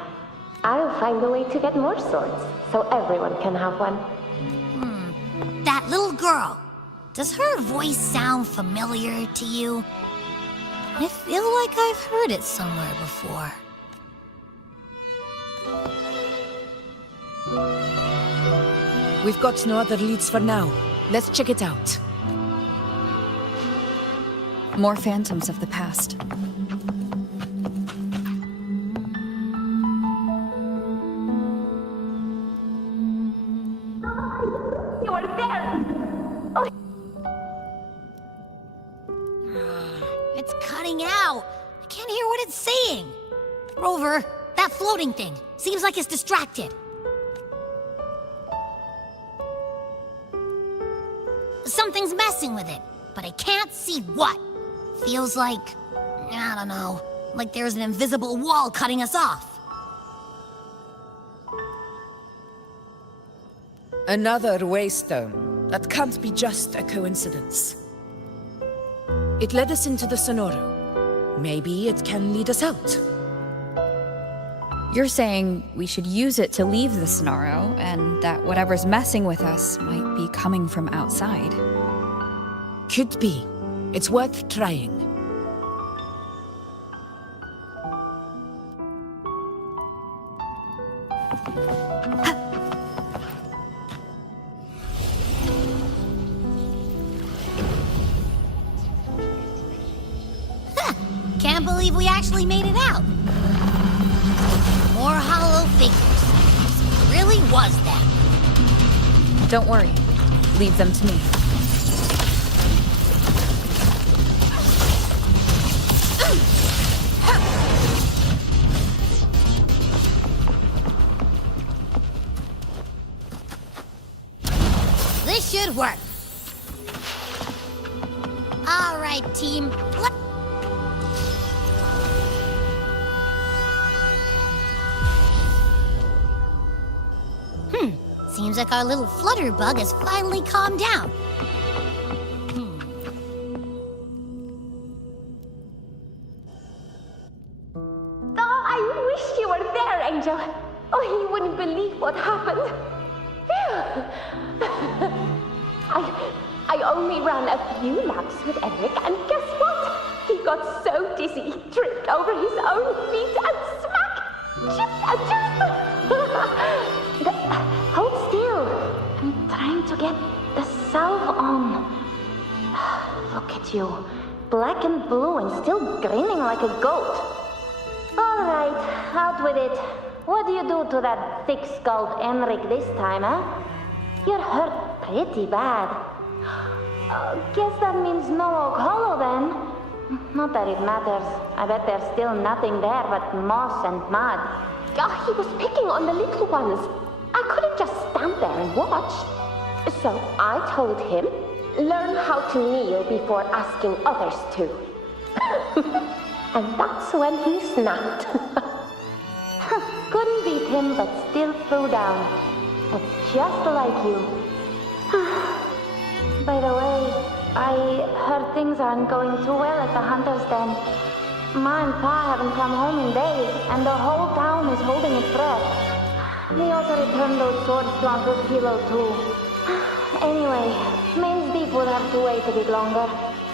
I'll find a way to get more swords, so everyone can have one. That little girl. Does her voice sound familiar to you? I feel like I've heard it somewhere before. We've got no other leads for now. Let's check it out. More phantoms of the past. You are there! Oh. It's cutting out. I can't hear what it's saying. Rover, that floating thing. Seems like it's distracted. Something's messing with it, but I can't see what. Feels like, I don't know, like there's an invisible wall cutting us off. Another waystone. That can't be just a coincidence. It led us into the Sonoro. Maybe it can lead us out. You're saying we should use it to leave the Sonoro, and that whatever's messing with us might be coming from outside. Could be. It's worth trying. Can't believe we actually made it out. More hollow figures. It really was them. Don't worry. Leave them to me. This should work. All right, team. Seems like our little flutterbug has finally calmed down. Oh, I wish you were there, Angel. Oh, you wouldn't believe what happened. I only ran a few laps with Eric, and guess what? He got so dizzy, he tripped over his own feet and smack! Chipped a tooth! Hold still. I'm trying to get the salve on. Look at you. Black and blue and still grinning like a goat. All right, out with it. What do you do to that thick-skulled Enric this time, huh? You're hurt pretty bad. Guess that means no Oak Hollow then. Not that it matters. I bet there's still nothing there but moss and mud. Oh, he was picking on the little ones. I couldn't just stand there and watch. So I told him, learn how to kneel before asking others to. And that's when he snapped. Couldn't beat him, but still threw down. It's just like you. By the way, I heard things aren't going too well at the Hunter's Den. Ma and Pa haven't come home in days, and the whole town is holding its breath. They also returned those swords to Uncle Philo, too. Anyway, Main's Deep will have to wait a bit longer.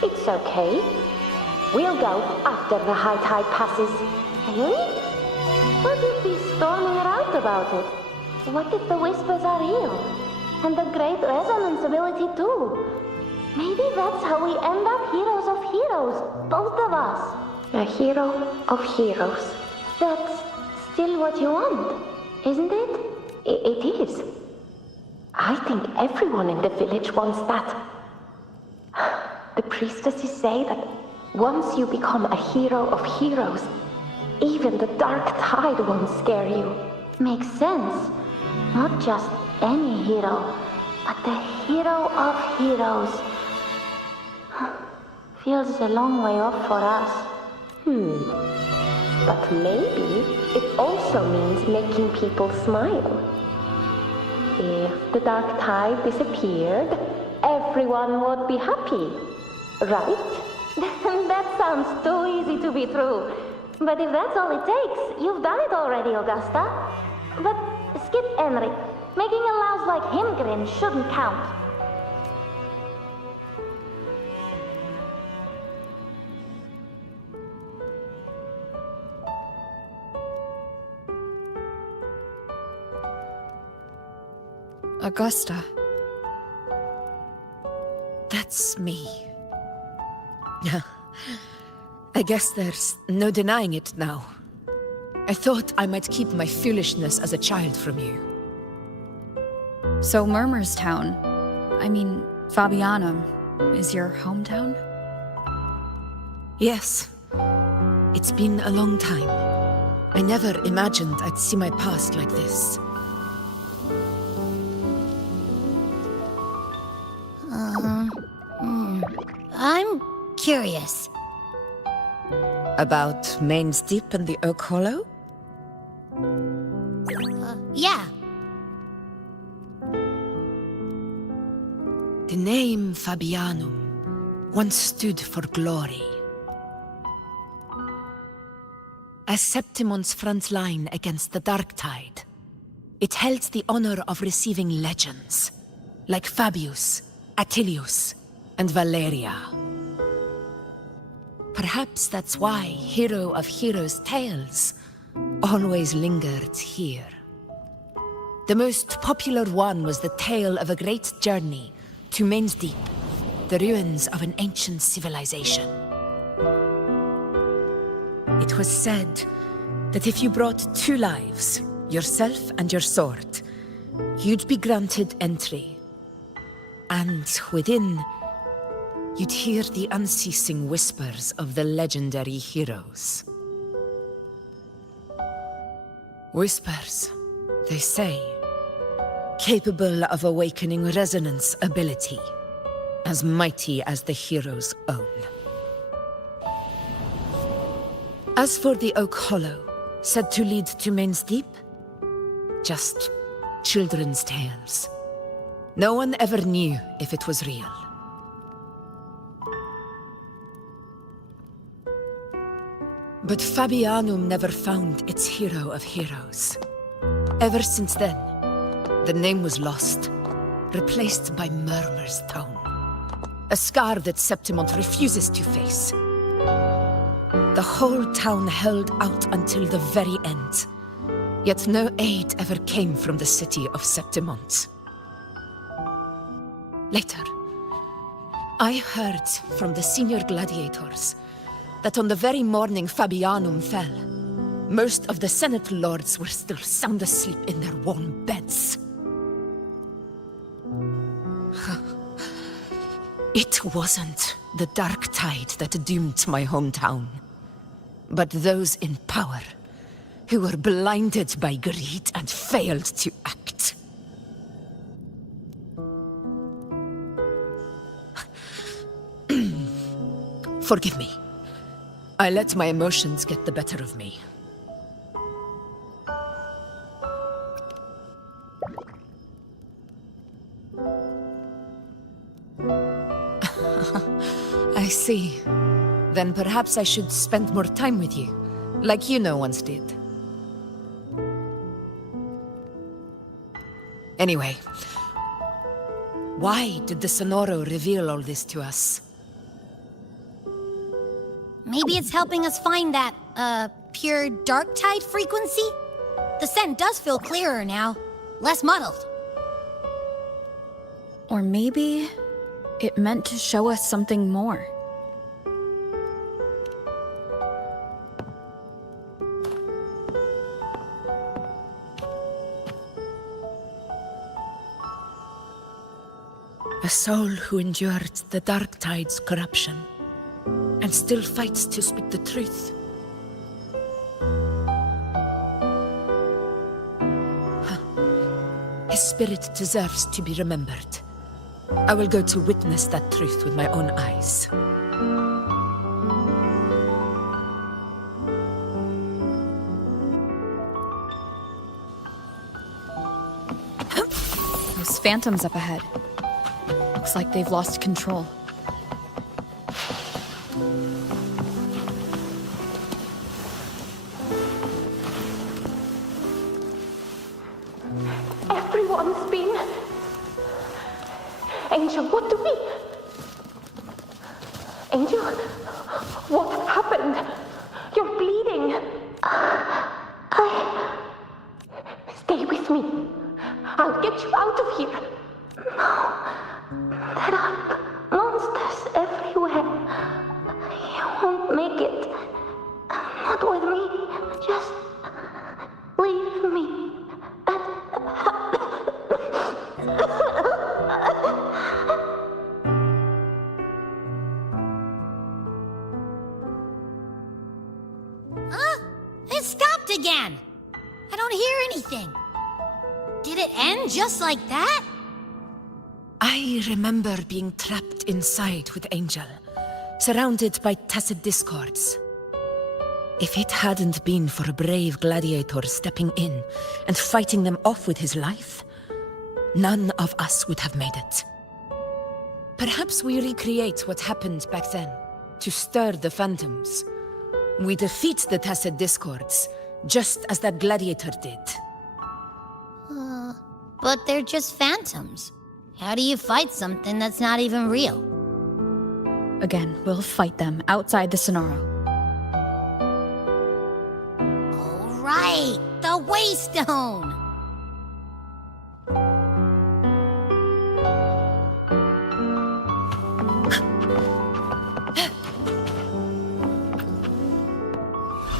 It's okay. We'll go after the high tide passes. Really? What if he's storming around about it? What if the whispers are real? And the great resonance ability, too? Maybe that's how we end up heroes of heroes, both of us. A hero of heroes. That's still what you want, isn't it? It is. I think everyone in the village wants that. The priestesses say that once you become a hero of heroes, even the dark tide won't scare you. Makes sense. Not just any hero, but the hero of heroes. Feels a long way off for us. But maybe it also means making people smile. If the dark tide disappeared, everyone would be happy, right? That sounds too easy to be true. But if that's all it takes, you've done it already, Augusta. But skip Enric. Making a louse like him grin shouldn't count. Augusta. That's me. I guess there's no denying it now. I thought I might keep my foolishness as a child from you. So Murmur's town, Fabianum, is your hometown? Yes. It's been a long time. I never imagined I'd see my past like this. I'm curious. About Main's Deep and the Oak Hollow? Yeah. The name Fabianum once stood for glory. As Septimon's front line against the Dark Tide, it held the honor of receiving legends, like Fabius, Attilius, and Valeria. Perhaps that's why Hero of Heroes' tales always lingered here. The most popular one was the tale of a great journey to Main's Deep, the ruins of an ancient civilization. It was said that if you brought 2 lives, yourself and your sword, you'd be granted entry. And within, you'd hear the unceasing whispers of the legendary heroes. Whispers, they say, capable of awakening resonance ability, as mighty as the hero's own. As for the Oak Hollow, said to lead to Main's Deep, just children's tales. No one ever knew if it was real. But Fabianum never found its hero of heroes. Ever since then, the name was lost, replaced by Murmur's tone. A scar that Septimont refuses to face. The whole town held out until the very end, yet no aid ever came from the city of Septimont. Later, I heard from the senior gladiators that on the very morning Fabianum fell, most of the Senate lords were still sound asleep in their warm beds. It wasn't the Dark Tide that doomed my hometown, but those in power who were blinded by greed and failed to act. Forgive me. I let my emotions get the better of me. I see. Then perhaps I should spend more time with you, like Yuno once did. Anyway, why did the Sonoro reveal all this to us? Maybe it's helping us find that, pure dark tide frequency? The scent does feel clearer now, less muddled. Or maybe it meant to show us something more. A soul who endured the Dark Tide's corruption, and still fights to speak the truth. His spirit deserves to be remembered. I will go to witness that truth with my own eyes. Those phantoms up ahead. Looks like they've lost control. Everyone's been... Angel, what do we... Angel, what happened? You're bleeding. Stay with me. I'll get you out of here. No. There are monsters everywhere. You won't make it. Not with me. Just leave me. It stopped again. I don't hear anything. Did it end just like that? I remember being trapped inside with Angel, surrounded by tacit discords. If it hadn't been for a brave gladiator stepping in and fighting them off with his life, none of us would have made it. Perhaps we recreate what happened back then, to stir the phantoms. We defeat the tacit discords, just as that gladiator did. But they're just phantoms. How do you fight something that's not even real? Again, we'll fight them outside the Sonaro. All right, the Waystone!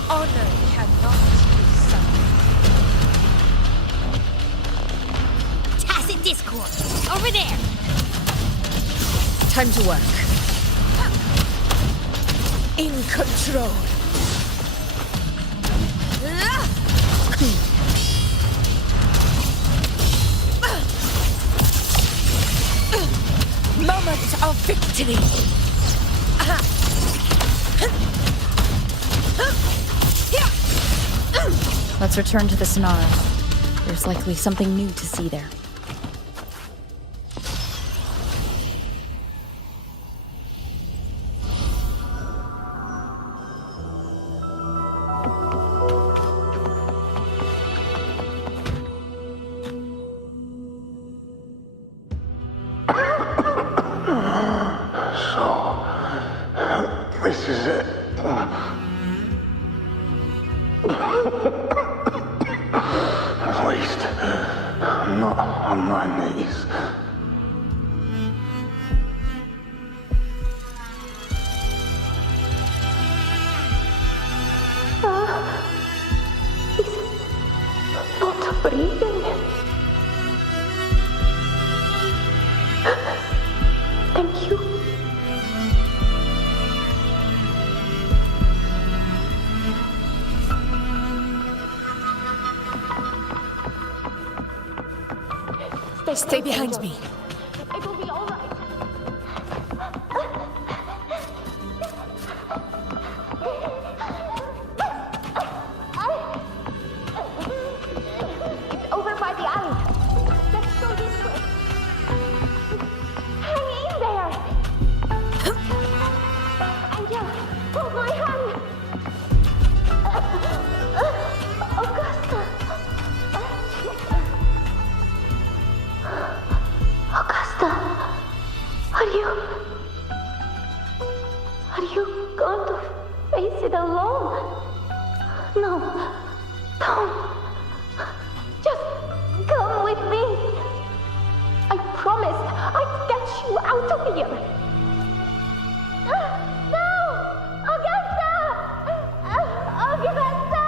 Honor cannot be summoned. Tacit discord! Over there! Time to work. In control. Moment of victory. Let's return to the Sonaro. There's likely something new to see there. This is it. At least, I'm not on my knees. He's not breathing. Thank you. Stay behind me. It will be all right. It's over by the alley. Let's go this way. Hang in there. Angel, hold my hand. Augusta. Augusta, are you going to face it alone? No, don't. Just come with me. I promised I'd get you out of here. No, Augusta! Augusta!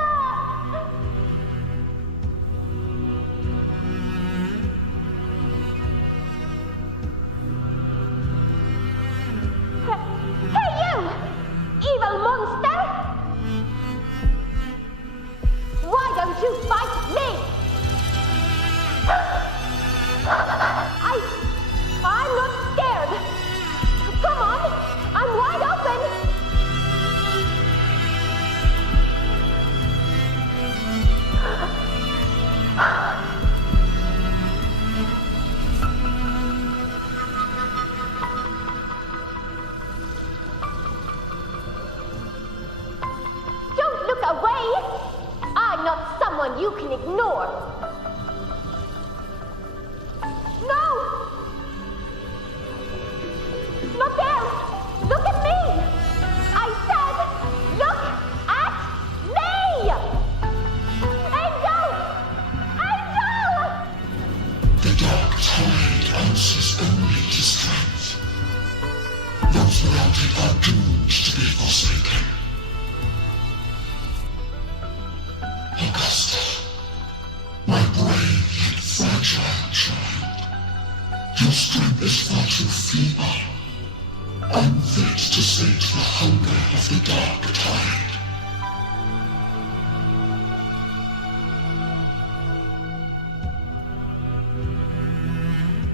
Hey, you! Evil monster! Why don't you fight me? I'm not scared. Come on, I'm wide open. Don't look away! I'm not someone you can ignore! No! Not there! Look at me! I said, look at me! Angel! Angel! hunger of the dark tide.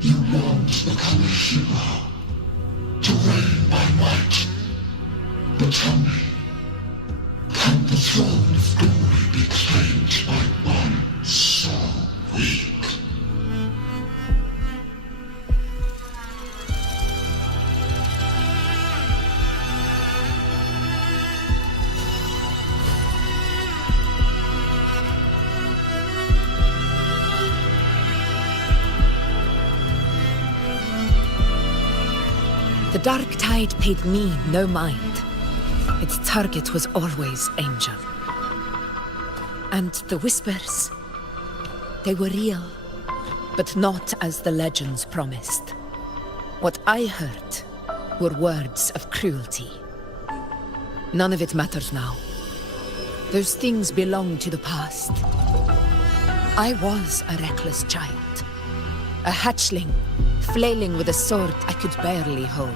You want to become a hero, to reign by might. But tell me, can the throne of glory be claimed by one so weak? The dark tide paid me no mind. Its target was always Angel. And the whispers, they were real, but not as the legends promised. What I heard were words of cruelty. None of it matters now. Those things belong to the past. I was a reckless child, a hatchling, flailing with a sword I could barely hold.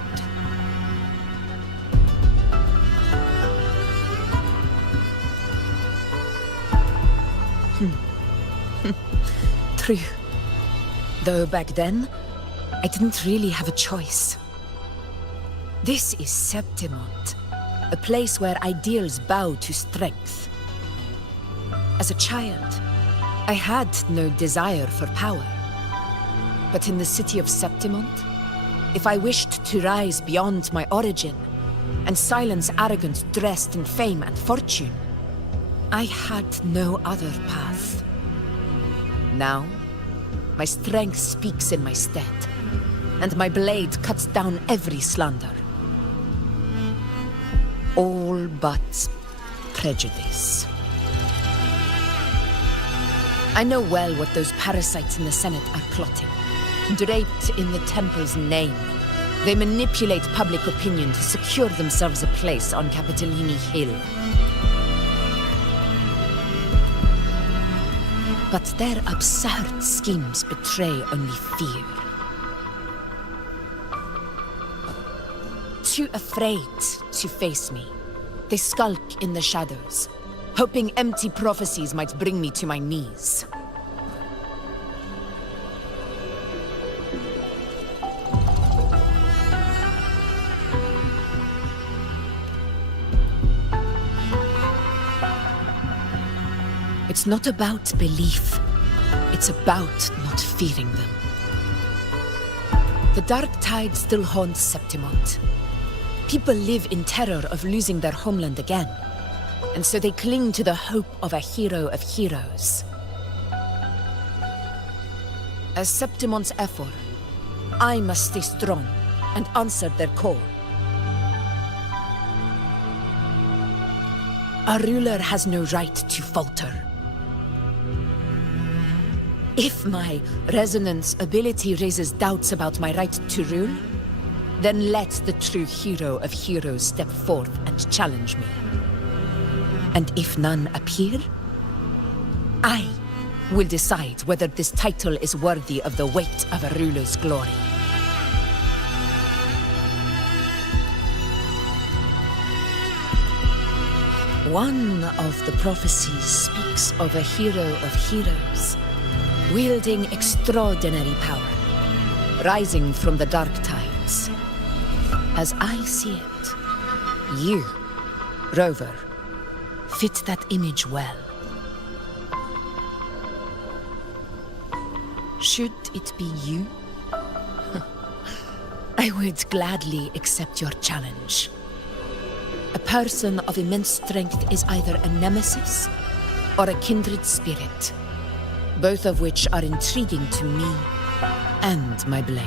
True. Though back then, I didn't really have a choice. This is Septimont, a place where ideals bow to strength. As a child, I had no desire for power. But in the city of Septimont, if I wished to rise beyond my origin and silence arrogance dressed in fame and fortune, I had no other path. Now, my strength speaks in my stead, and my blade cuts down every slander. All but prejudice. I know well what those parasites in the Senate are plotting. Draped in the Temple's name, they manipulate public opinion to secure themselves a place on Capitolini Hill. But their absurd schemes betray only fear. Too afraid to face me, they skulk in the shadows, hoping empty prophecies might bring me to my knees. It's not about belief. It's about not fearing them. The dark tide still haunts Septimont. People live in terror of losing their homeland again, and so they cling to the hope of a hero of heroes. As Septimont's Ephor, I must stay strong and answer their call. A ruler has no right to falter. If my resonance ability raises doubts about my right to rule, then let the true hero of heroes step forth and challenge me. And if none appear, I will decide whether this title is worthy of the weight of a ruler's glory. One of the prophecies speaks of a hero of heroes, wielding extraordinary power, rising from the dark tides. As I see it, you, Rover, fit that image well. Should it be you? I would gladly accept your challenge. A person of immense strength is either a nemesis or a kindred spirit, both of which are intriguing to me and my blade.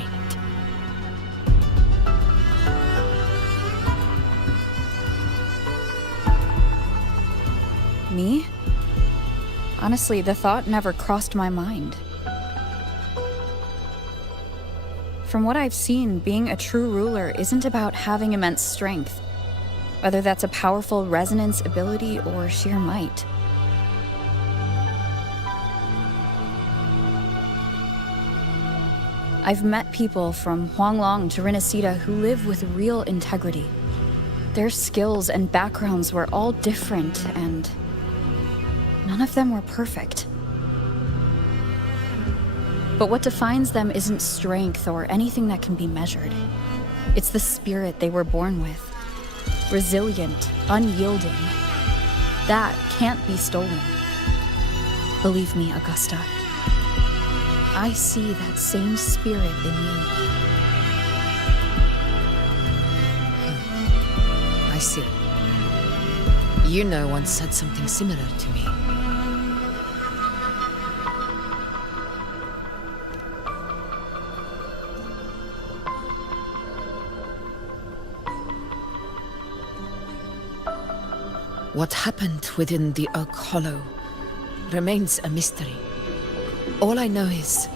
Me? Honestly, the thought never crossed my mind. From what I've seen, being a true ruler isn't about having immense strength, whether that's a powerful resonance ability or sheer might. I've met people from Huanglong to Renacida who live with real integrity. Their skills and backgrounds were all different, and none of them were perfect. But what defines them isn't strength or anything that can be measured. It's the spirit they were born with. Resilient, unyielding. That can't be stolen. Believe me, Augusta. I see that same spirit in you. I see. Yuna once said something similar to me. What happened within the Oak Hollow remains a mystery. All I know is,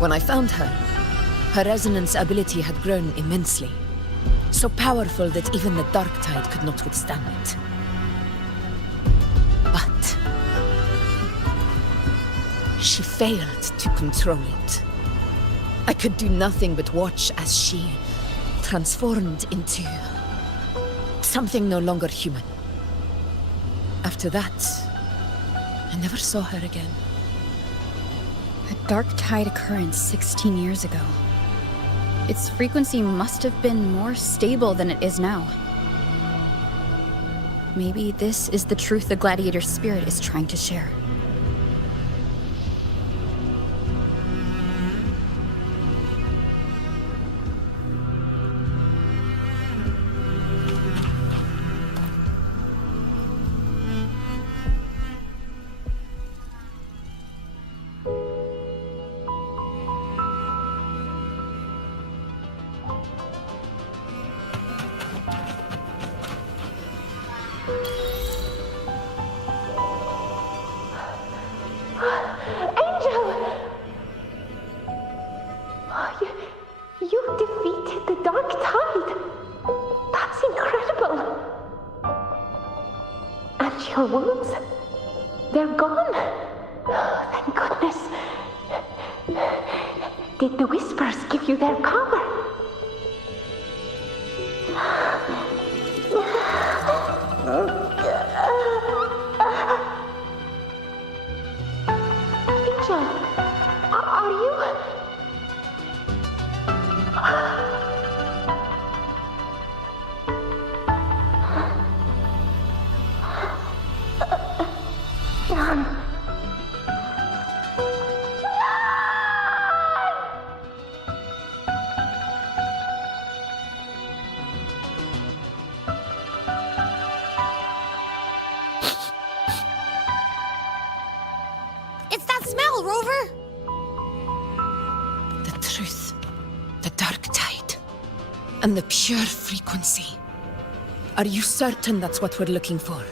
when I found her, her resonance ability had grown immensely. So powerful that even the Dark Tide could not withstand it. But she failed to control it. I could do nothing but watch as she transformed into something no longer human. After that, I never saw her again. A Dark Tide occurrence 16 years ago. Its frequency must have been more stable than it is now. Maybe this is the truth the gladiator spirit is trying to share. Your wounds? They're gone? Oh, thank goodness. Did the Whispers give you their power? Angel, are you... It's that smell, Rover! The truth, the Dark Tide, and the pure frequency. Are you certain that's what we're looking for?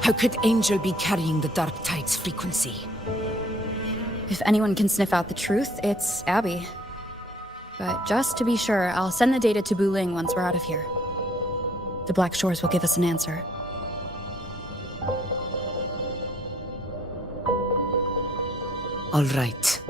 How could Angel be carrying the Dark Tide's frequency? If anyone can sniff out the truth, it's Abby. But just to be sure, I'll send the data to Buling once we're out of here. The Black Shores will give us an answer. All right.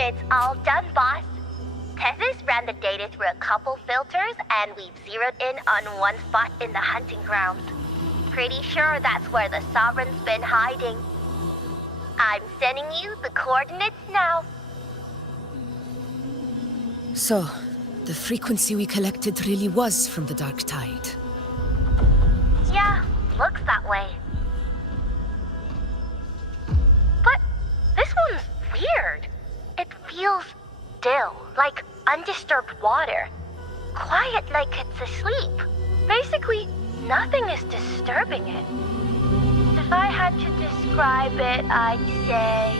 It's all done, boss. Tethys ran the data through a couple filters, and we've zeroed in on one spot in the hunting grounds. Pretty sure that's where the Sovereign's been hiding. I'm sending you the coordinates now. So, the frequency we collected really was from the Dark Tide. Yeah, looks that way. But this one's weird. It feels still, like undisturbed water. Quiet like it's asleep. Basically, nothing is disturbing it. If I had to describe it, I'd say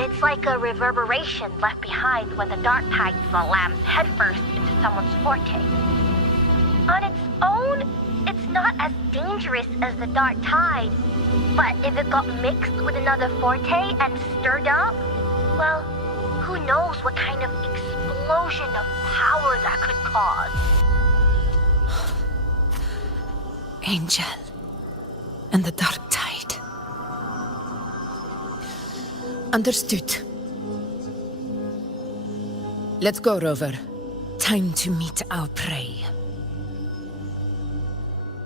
It's like a reverberation left behind when the dark tide slams headfirst into someone's forte. On its own, it's not as dangerous as the dark tide, but if it got mixed with another forte and stirred up, well, who knows what kind of explosion of power that could cause. Angel and the dark tide. Understood. Let's go, Rover. Time to meet our prey.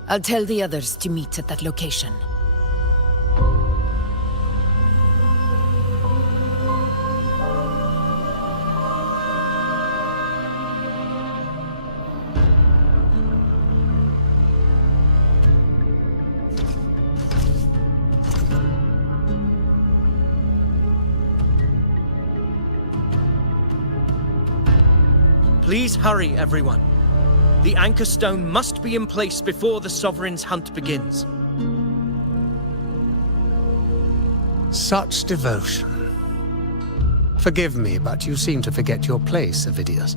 I'll tell the others to meet at that location. Please hurry, everyone. The anchor stone must be in place before the Sovereign's hunt begins. Such devotion. Forgive me, but you seem to forget your place, Avidius.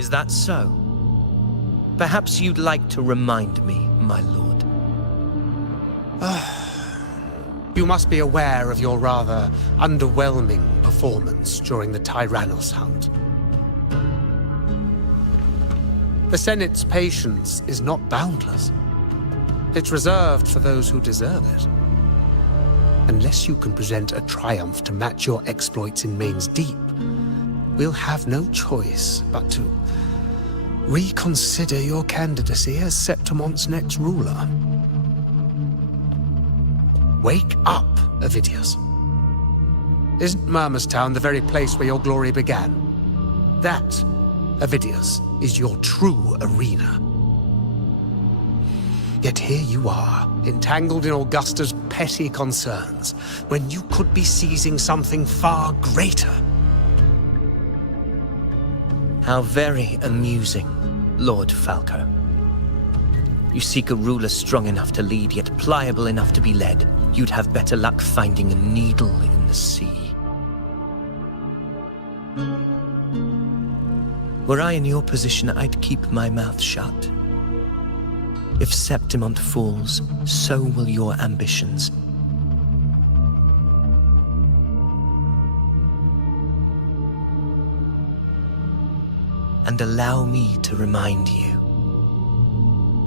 Is that so? Perhaps you'd like to remind me, my lord. You must be aware of your rather underwhelming performance during the Tyrannos hunt. The Senate's patience is not boundless. It's reserved for those who deserve it. Unless you can present a triumph to match your exploits in Main's Deep, we'll have no choice but to reconsider your candidacy as Septimon's next ruler. Wake up, Avidius. Isn't Murmustown the very place where your glory began? That, Avidius, is your true arena. Yet here you are, entangled in Augusta's petty concerns, when you could be seizing something far greater. How very amusing, Lord Falco. You seek a ruler strong enough to lead, yet pliable enough to be led. You'd have better luck finding a needle in the sea. Were I in your position, I'd keep my mouth shut. If Septimont falls, so will your ambitions. And allow me to remind you.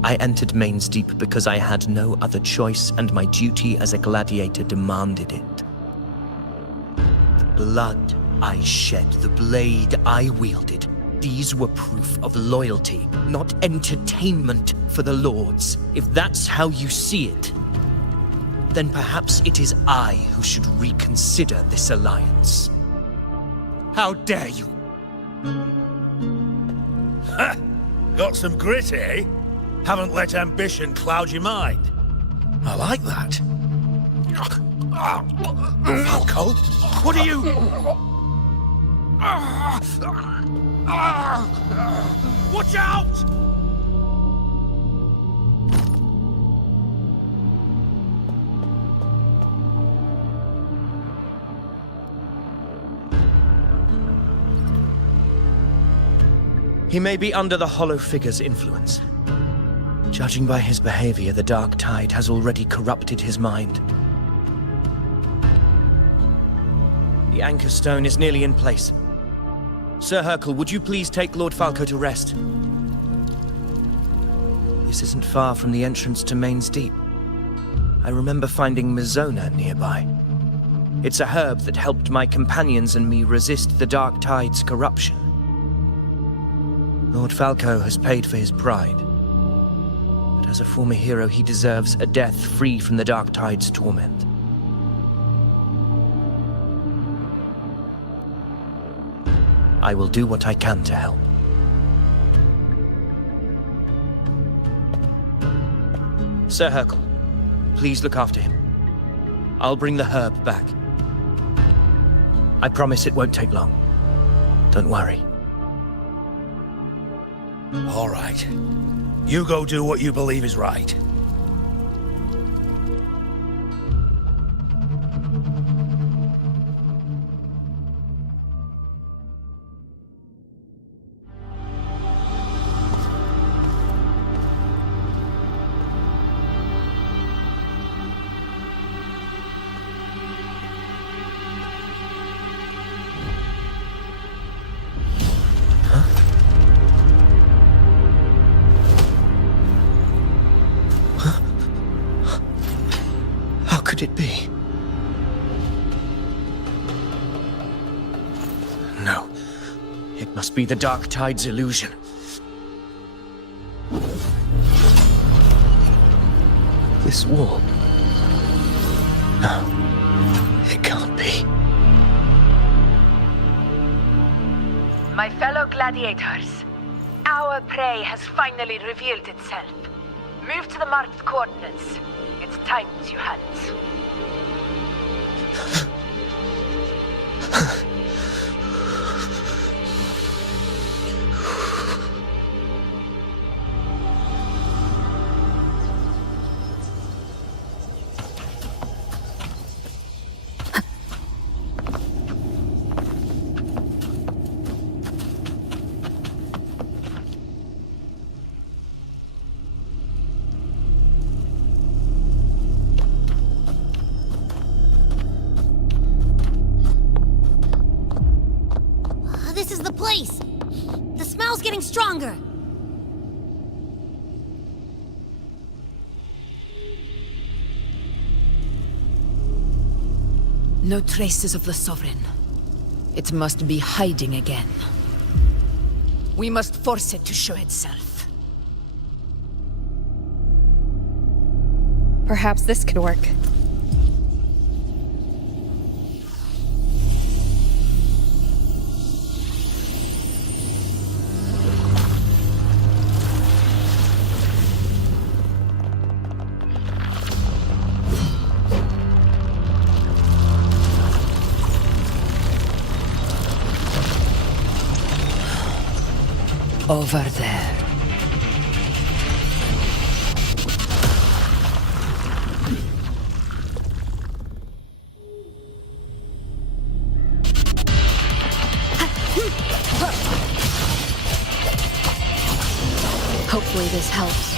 I entered Main's Deep because I had no other choice, and my duty as a gladiator demanded it. The blood I shed, the blade I wielded, these were proof of loyalty, not entertainment for the Lords. If that's how you see it, then perhaps it is I who should reconsider this alliance. How dare you! Ha! Got some grit, eh? Haven't let ambition cloud your mind. I like that. Falco, what are you... Watch out! He may be under the Hollow Figure's influence. Judging by his behavior, the Dark Tide has already corrupted his mind. The anchor stone is nearly in place. Sir Hercule, would you please take Lord Falco to rest? This isn't far from the entrance to Main's Deep. I remember finding Mizona nearby. It's a herb that helped my companions and me resist the Dark Tide's corruption. Lord Falco has paid for his pride. But as a former hero, he deserves a death free from the Dark Tide's torment. I will do what I can to help. Sir Hercule, please look after him. I'll bring the herb back. I promise it won't take long. Don't worry. All right. You go do what you believe is right. How could it be? No. It must be the Dark Tide's illusion. This wall. No. It can't be. My fellow gladiators, our prey has finally revealed itself. Move to the marked coordinates. It's time to hunt. This is the place! The smell's getting stronger! No traces of the Sovereign. It must be hiding again. We must force it to show itself. Perhaps this could work. Over there. Hopefully this helps.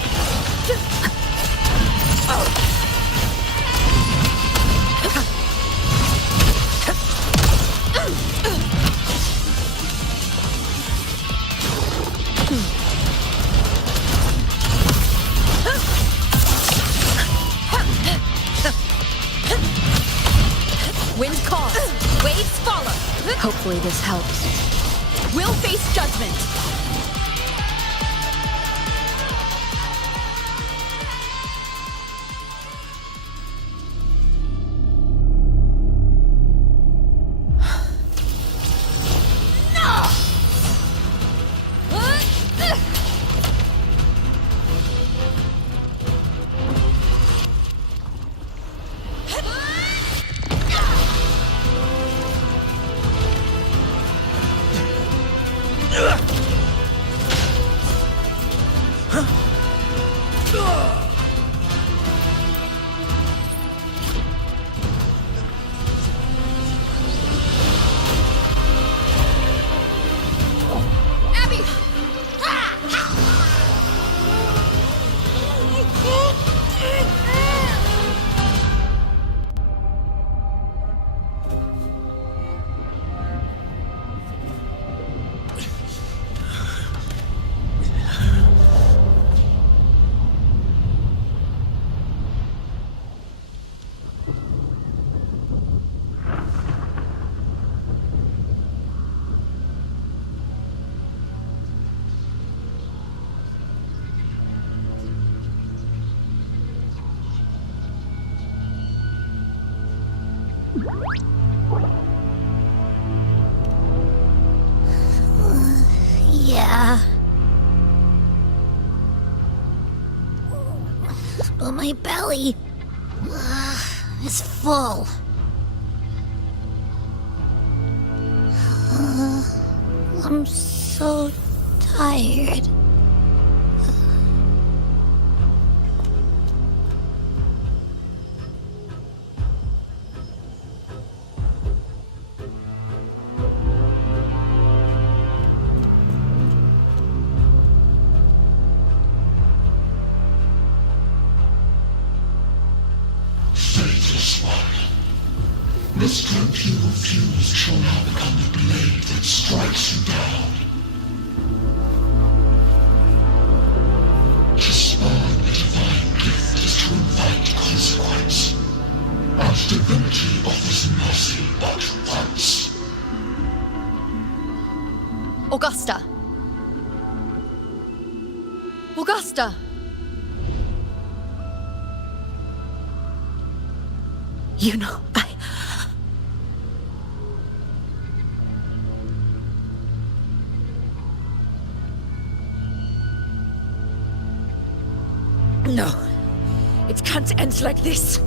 Wind calls. Waves follow. Hopefully this helps. We'll face judgment. Yeah. But my belly is full. I'm so tired. The strength you refuse shall now become the blade that strikes you down. To spawn a divine gift is to invite consequence. And divinity offers mercy but once. Augusta! Augusta! You know, No. It can't end like this.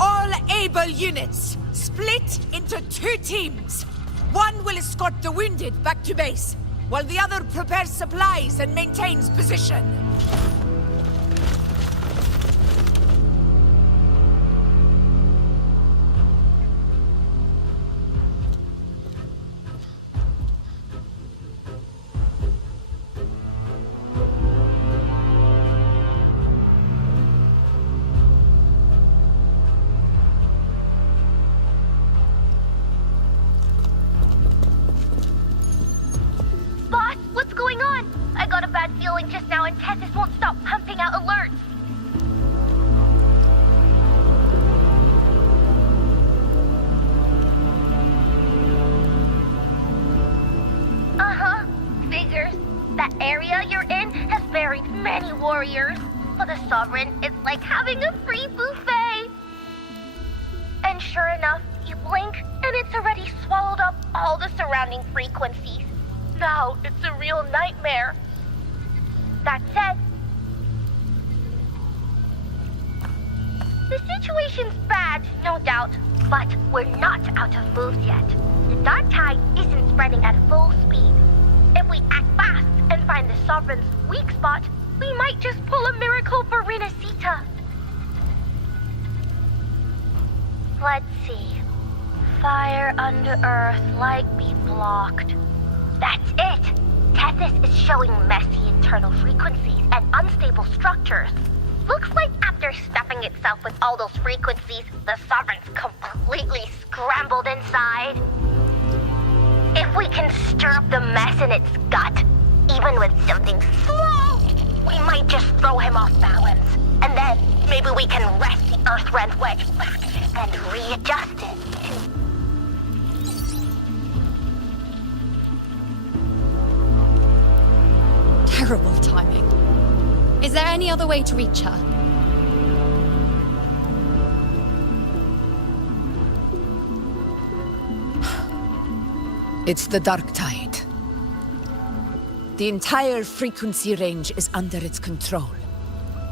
All able units, split into 2 teams. One will escort the wounded back to base, while the other prepares supplies and maintains position. Boss, what's going on? I got a bad feeling just now and Tessus won't stop pumping out alerts. Uh-huh. Figures. That area you're in has buried many warriors. For the Sovereign, it's like having a free buffet. And sure enough, you blink and it's already swallowed up all the surrounding frequencies. Now it's a real nightmare. That said, the situation's bad, no doubt, but we're not out of moves yet. The dark tide isn't spreading at full speed. If we act fast and find the Sovereign's weak spot, we might just pull a miracle for Renacita. Let's see. Fire under earth, light be blocked. That's it! Tethys is showing messy internal frequencies and unstable structures. Looks like after stuffing itself with all those frequencies, the Sovereign's completely scrambled inside. If we can stir up the mess in its gut, even with something small, we might just throw him off balance. And then maybe we can wrest the Earthrend wedge back and readjust it to... Terrible timing. Is there any other way to reach her? It's the dark tide. The entire frequency range is under its control.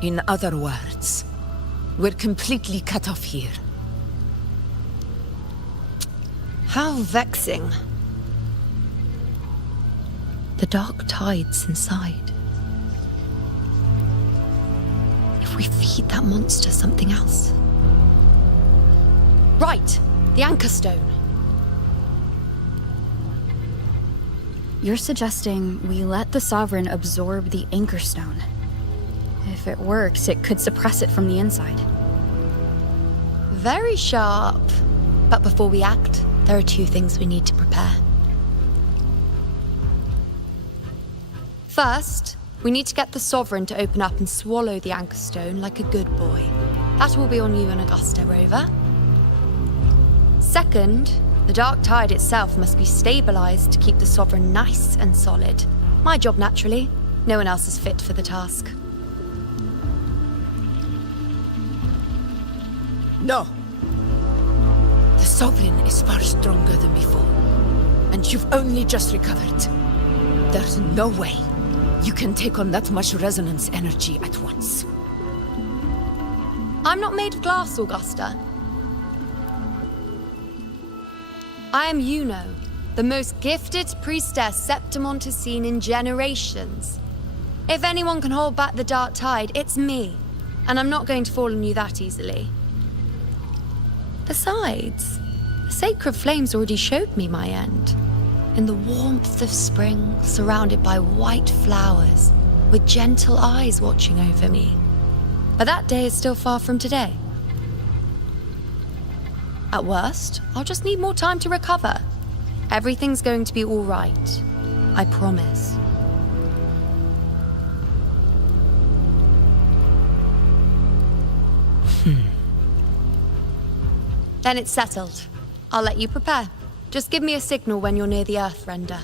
In other words, we're completely cut off here. How vexing. The dark tide's inside. If we feed that monster something else. Right, the Anchor Stone. You're suggesting we let the Sovereign absorb the Anchor Stone. If it works, it could suppress it from the inside. Very sharp. But before we act, there are 2 things we need to prepare. First, we need to get the Sovereign to open up and swallow the Anchor Stone like a good boy. That will be on you and Augusta, Rover. Second, the dark tide itself must be stabilized to keep the Sovereign nice and solid. My job, naturally. No one else is fit for the task. No. The Sovereign is far stronger than before. And you've only just recovered. There's no way you can take on that much resonance energy at once. I'm not made of glass, Augusta. I am Yuno, the most gifted priestess Septimont has seen in generations. If anyone can hold back the dark tide, it's me. And I'm not going to fall on you that easily. Besides, the sacred flames already showed me my end. In the warmth of spring, surrounded by white flowers, with gentle eyes watching over me. But that day is still far from today. At worst, I'll just need more time to recover. Everything's going to be all right. I promise. Then it's settled. I'll let you prepare. Just give me a signal when you're near the Earthrender.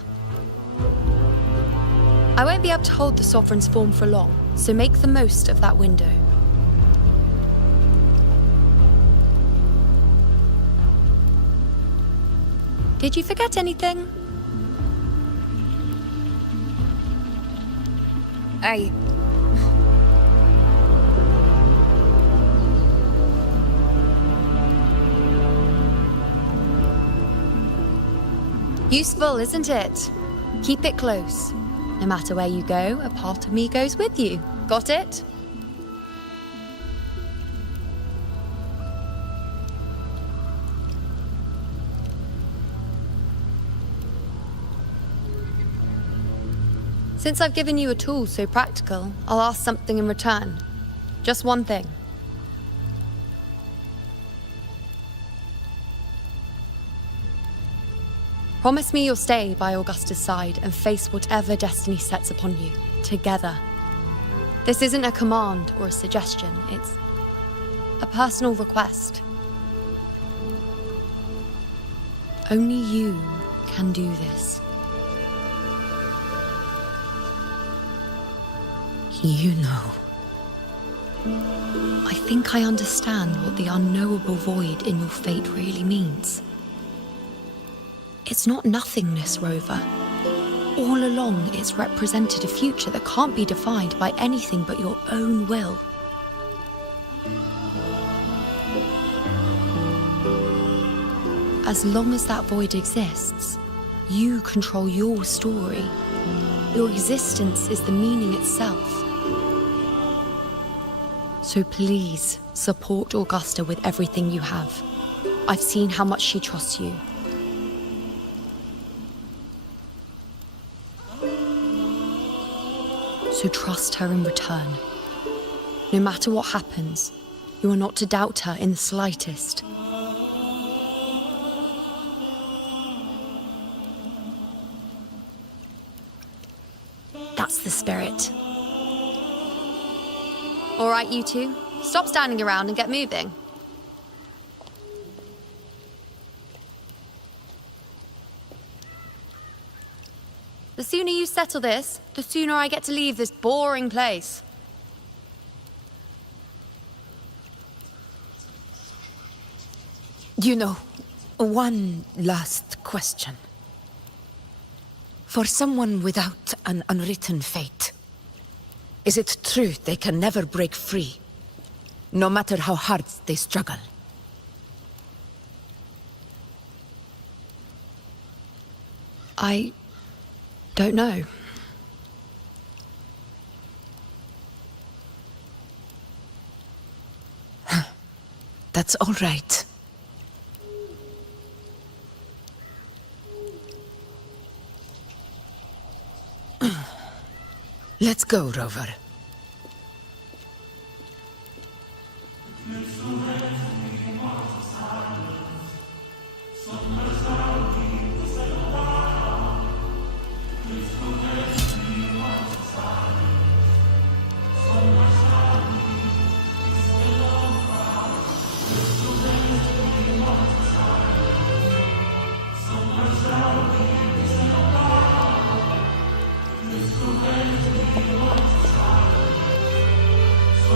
I won't be able to hold the Sovereign's form for long, so make the most of that window. Did you forget anything? Useful, isn't it? Keep it close. No matter where you go, a part of me goes with you. Got it? Since I've given you a tool so practical, I'll ask something in return. Just one thing. Promise me you'll stay by Augusta's side and face whatever destiny sets upon you, together. This isn't a command or a suggestion, it's a personal request. Only you can do this. You know. I think I understand what the unknowable void in your fate really means. It's not nothingness, Rover. All along, it's represented a future that can't be defined by anything but your own will. As long as that void exists, you control your story. Your existence is the meaning itself. So please, support Augusta with everything you have. I've seen how much she trusts you. So trust her in return. No matter what happens, you are not to doubt her in the slightest. That's the spirit. All right, you two. Stop standing around and get moving. The sooner you settle this, the sooner I get to leave this boring place. You know, one last question. For someone without an unwritten fate, is it true they can never break free, no matter how hard they struggle? I don't know. That's all right. Let's go, Rover.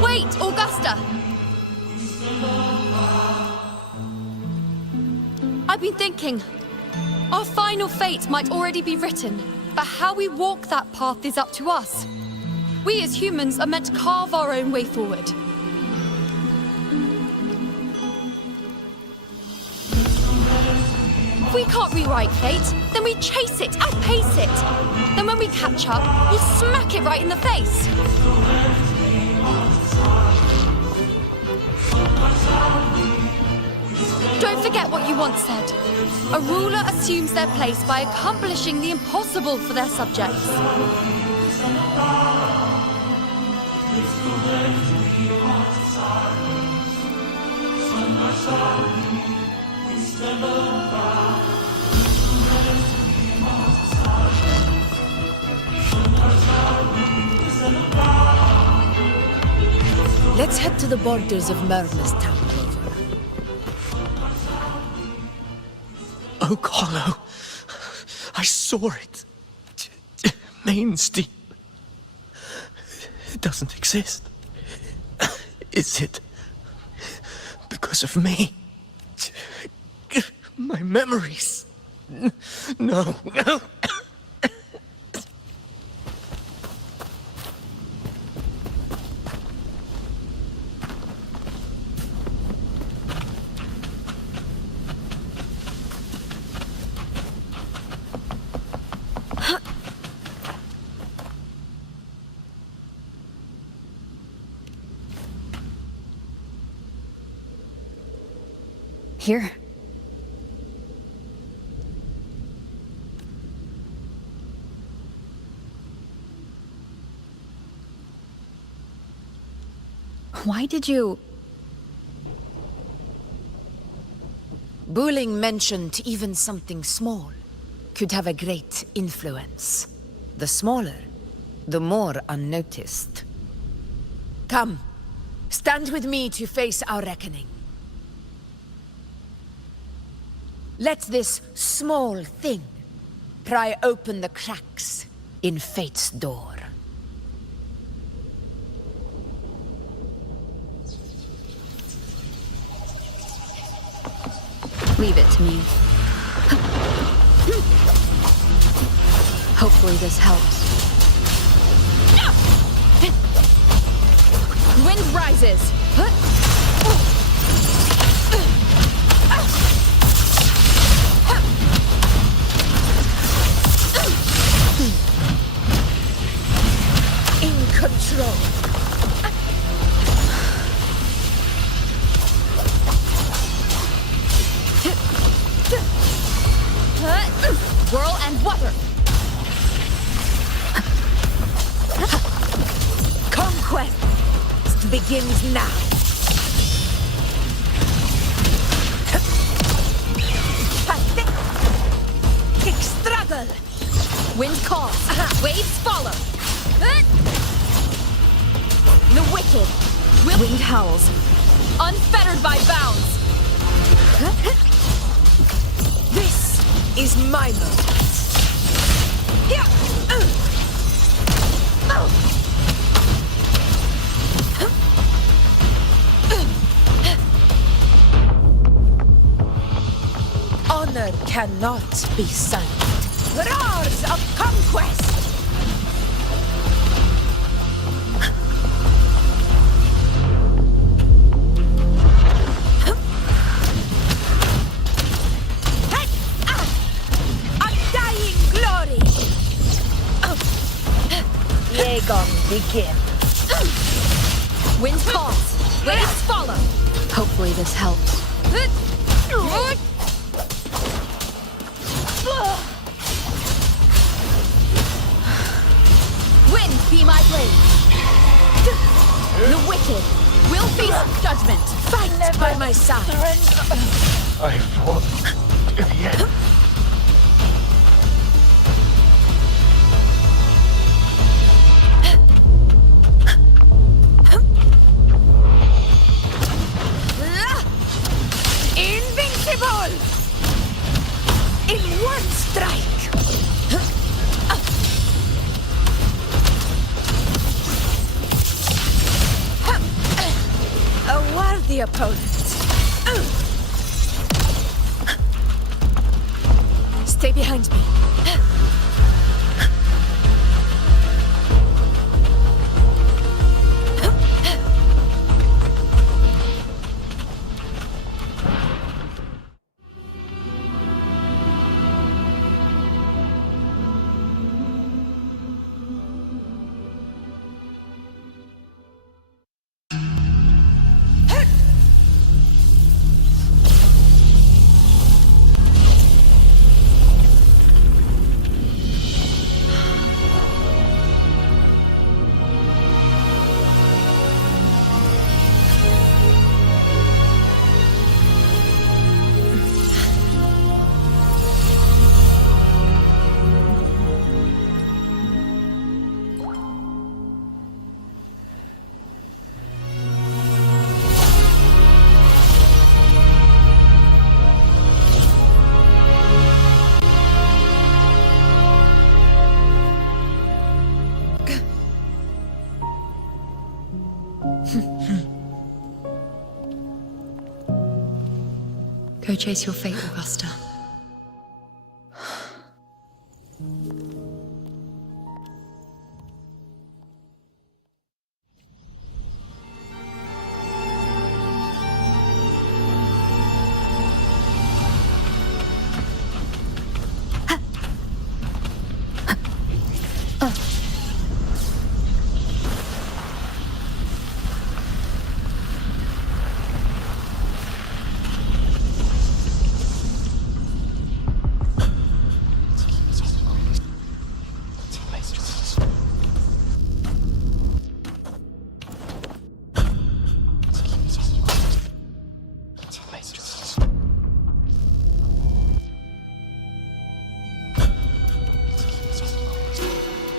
Wait, Augusta! I've been thinking. Our final fate might already be written, but how we walk that path is up to us. We as humans are meant to carve our own way forward. If we can't rewrite fate, then we chase it, outpace it. Then when we catch up, we'll smack it right in the face. Don't forget what you once said. A ruler assumes their place by accomplishing the impossible for their subjects. Let's head to the borders of Myrna's town, Rover. Oak Hollow. I saw it. Main's deep. It doesn't exist. Is it because of me? My memories. No. Here. Why did you... Buling mentioned even something small could have a great influence. The smaller, the more unnoticed. Come, stand with me to face our reckoning. Let this small thing pry open the cracks in fate's door. Leave it to me. Hopefully this helps. Wind rises! In control. Whirl and water! Conquest begins now. Pathetic struggle. Wind calls. Waves follow. The wicked. Wind howls. Unfettered by bounds. This is my moment. Honor cannot be silent. Roars of conquest! Begin. Wind calls. Waves follow. Hopefully this helps. Wind be my blade. The wicked will face judgment. Fight by my side. I fought to the end. In one strike! A worthy opponent. Stay behind me. Go chase your fate, Augusta.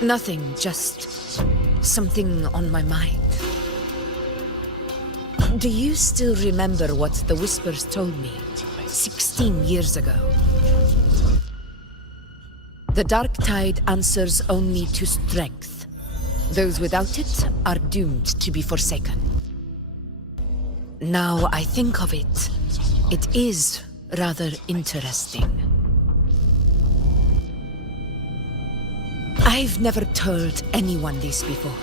Nothing, just something on my mind. Do you still remember what the Whispers told me 16 years ago? The Dark Tide answers only to strength. Those without it are doomed to be forsaken. Now I think of it, it is rather interesting. I've never told anyone this before.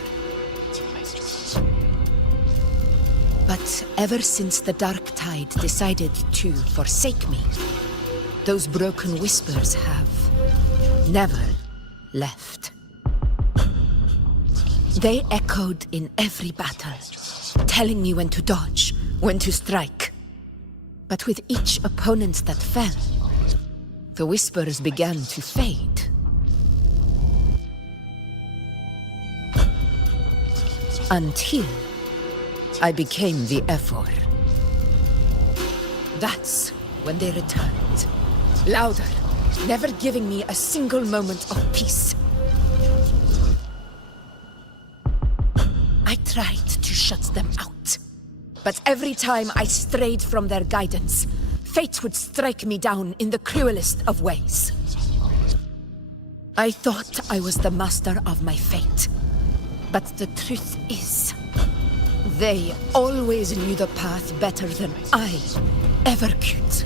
But ever since the Dark Tide decided to forsake me, those broken whispers have never left. They echoed in every battle, telling me when to dodge, when to strike. But with each opponent that fell, the whispers began to fade. Until I became the Ephor. That's when they returned. Louder, never giving me a single moment of peace. I tried to shut them out. But every time I strayed from their guidance, fate would strike me down in the cruelest of ways. I thought I was the master of my fate. But the truth is, they always knew the path better than I ever could.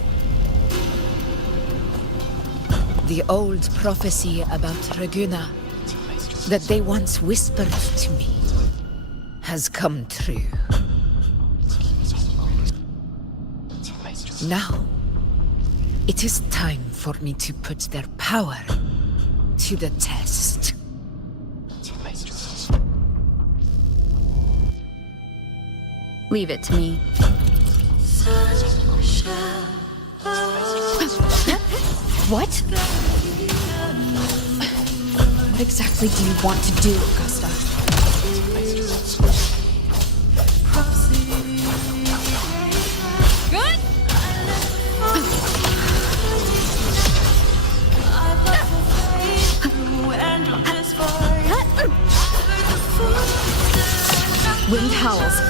The old prophecy about Raguna that they once whispered to me has come true. Now, it is time for me to put their power to the test. Leave it to me. What? What exactly do you want to do, Augusta? Good? Wind howls.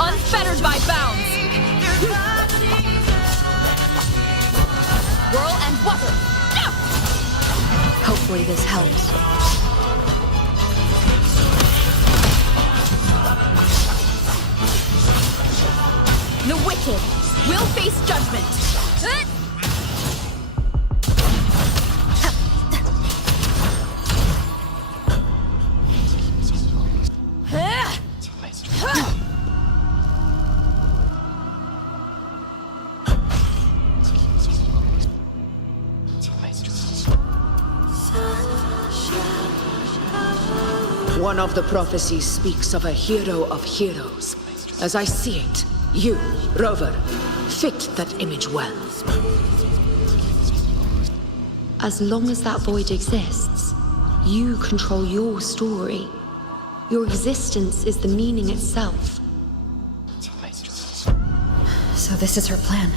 Unfettered by bounds! Whirl and water! Hopefully this helps. The wicked will face judgment! One of the prophecies speaks of a hero of heroes. As I see it, you, Rover, fit that image well. As long as that void exists, you control your story. Your existence is the meaning itself. So this is her plan.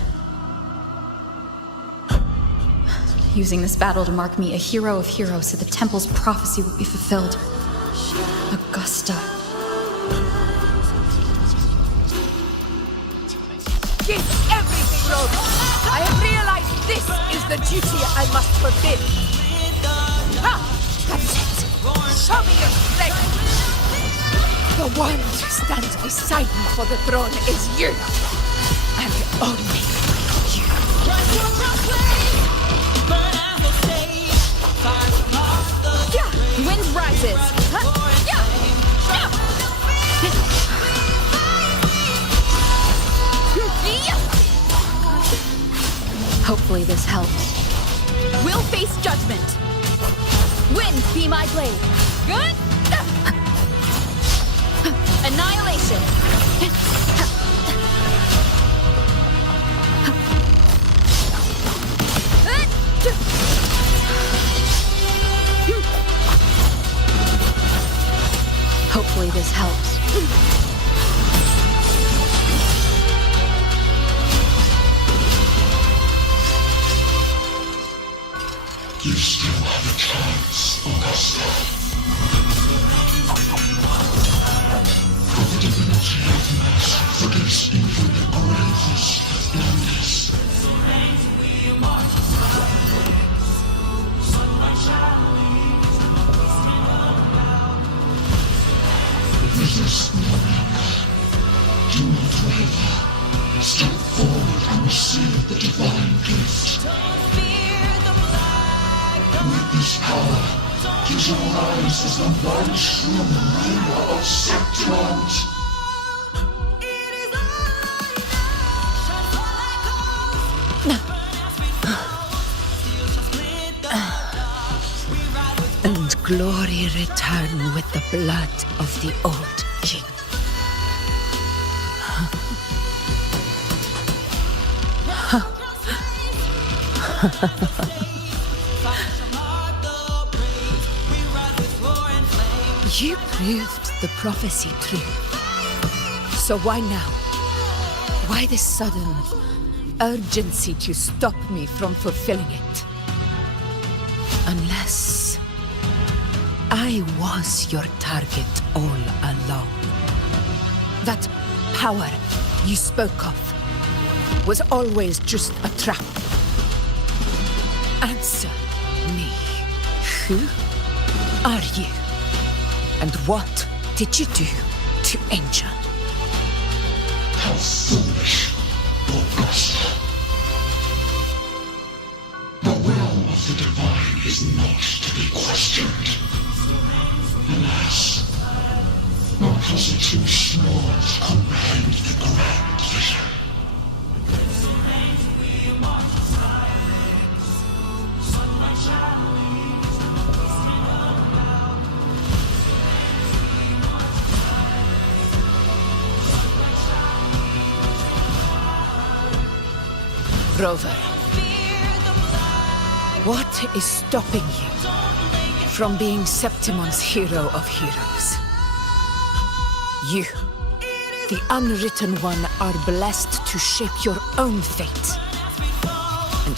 Using this battle to mark me a hero of heroes so the temple's prophecy will be fulfilled. Augusta. Give everything, Rover! I have realized this is the duty I must fulfill. Ha! That's it! Show me your strength! The one to stand beside me for the throne is you! And only you. Yeah, wind rises. Huh? Yeah. Hopefully this helps. We'll face judgment. Wind be my blade. Good. Annihilation. Hopefully this helps. You still have a chance, Augusta. For the divinity of mercy forgives even the gravest blunders. Resist no longer. Do not waver. Step forward and receive the divine gift. With this power, you shall rise as the one true ruler of Septimont. And glory return with the blood of the old king. You proved the prophecy true. So why now? Why this sudden urgency to stop me from fulfilling it? Unless I was your target all along. That power you spoke of was always just a trap. Answer me. Who are you? And what did you do to Angel? How foolish, Augusta. The will of the divine is not to be questioned. Alas, our puzzle too small to comprehend the grand vision. Rover, what is stopping you from being Septimon's hero of heroes? You, the unwritten one, are blessed to shape your own fate. And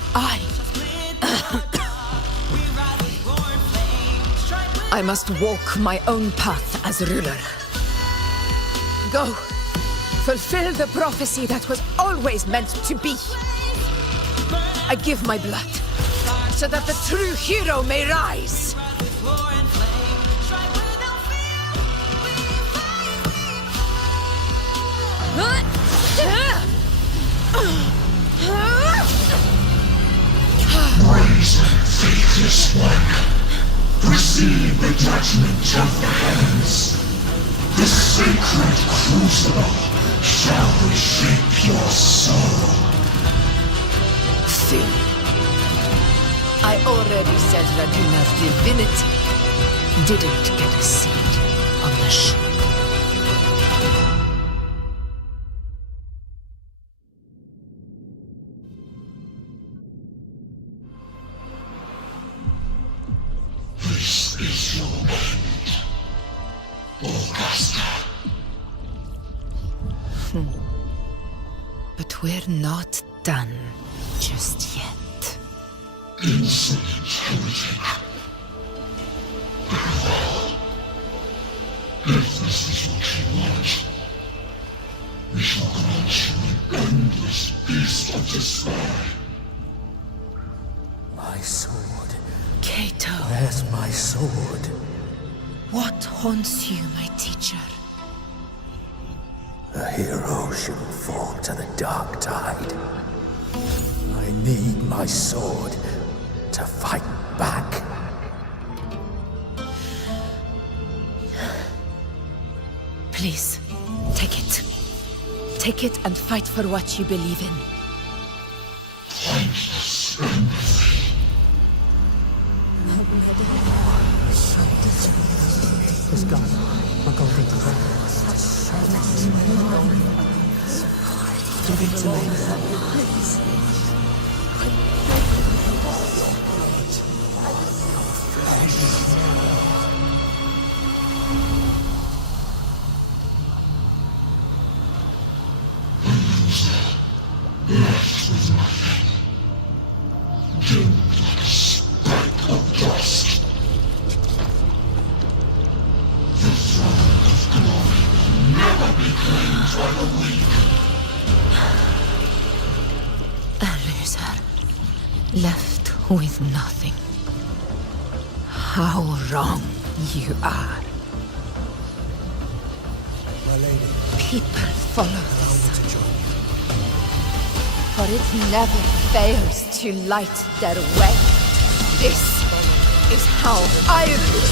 I must walk my own path as ruler. Go, fulfill the prophecy that was always meant to be. I give my blood, so that the true hero may rise. Brazen, faithless one, receive the judgment of the heavens. The sacred crucible shall reshape your soul. I already said Raguna's divinity didn't get a seat on the ship. This is your end, Augusta. But we're not done just yet. Insolent heretic. Very well. If this is what you want, we shall grant you an endless beast of despair. My sword. Kato. Where's my sword? What haunts you, my teacher? A hero shouldn't fall to the dark tide. I need my sword to fight back. Please, take it. Take it and fight for what you believe in. This guy, my golden crown. Give it to me. A loser, left with nothing. How wrong you are. My lady. People follow this. For it never fails to light their way. This is how I rule.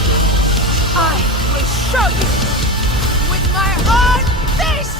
I will show you with my own face!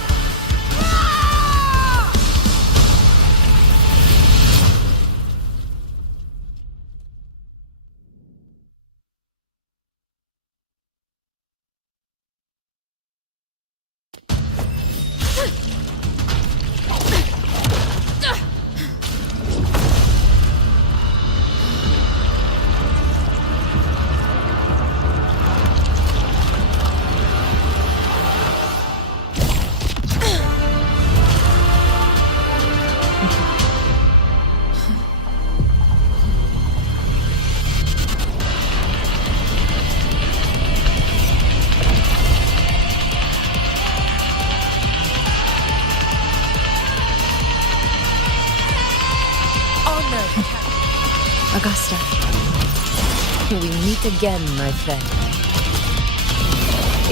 Augusta, we meet again, my friend.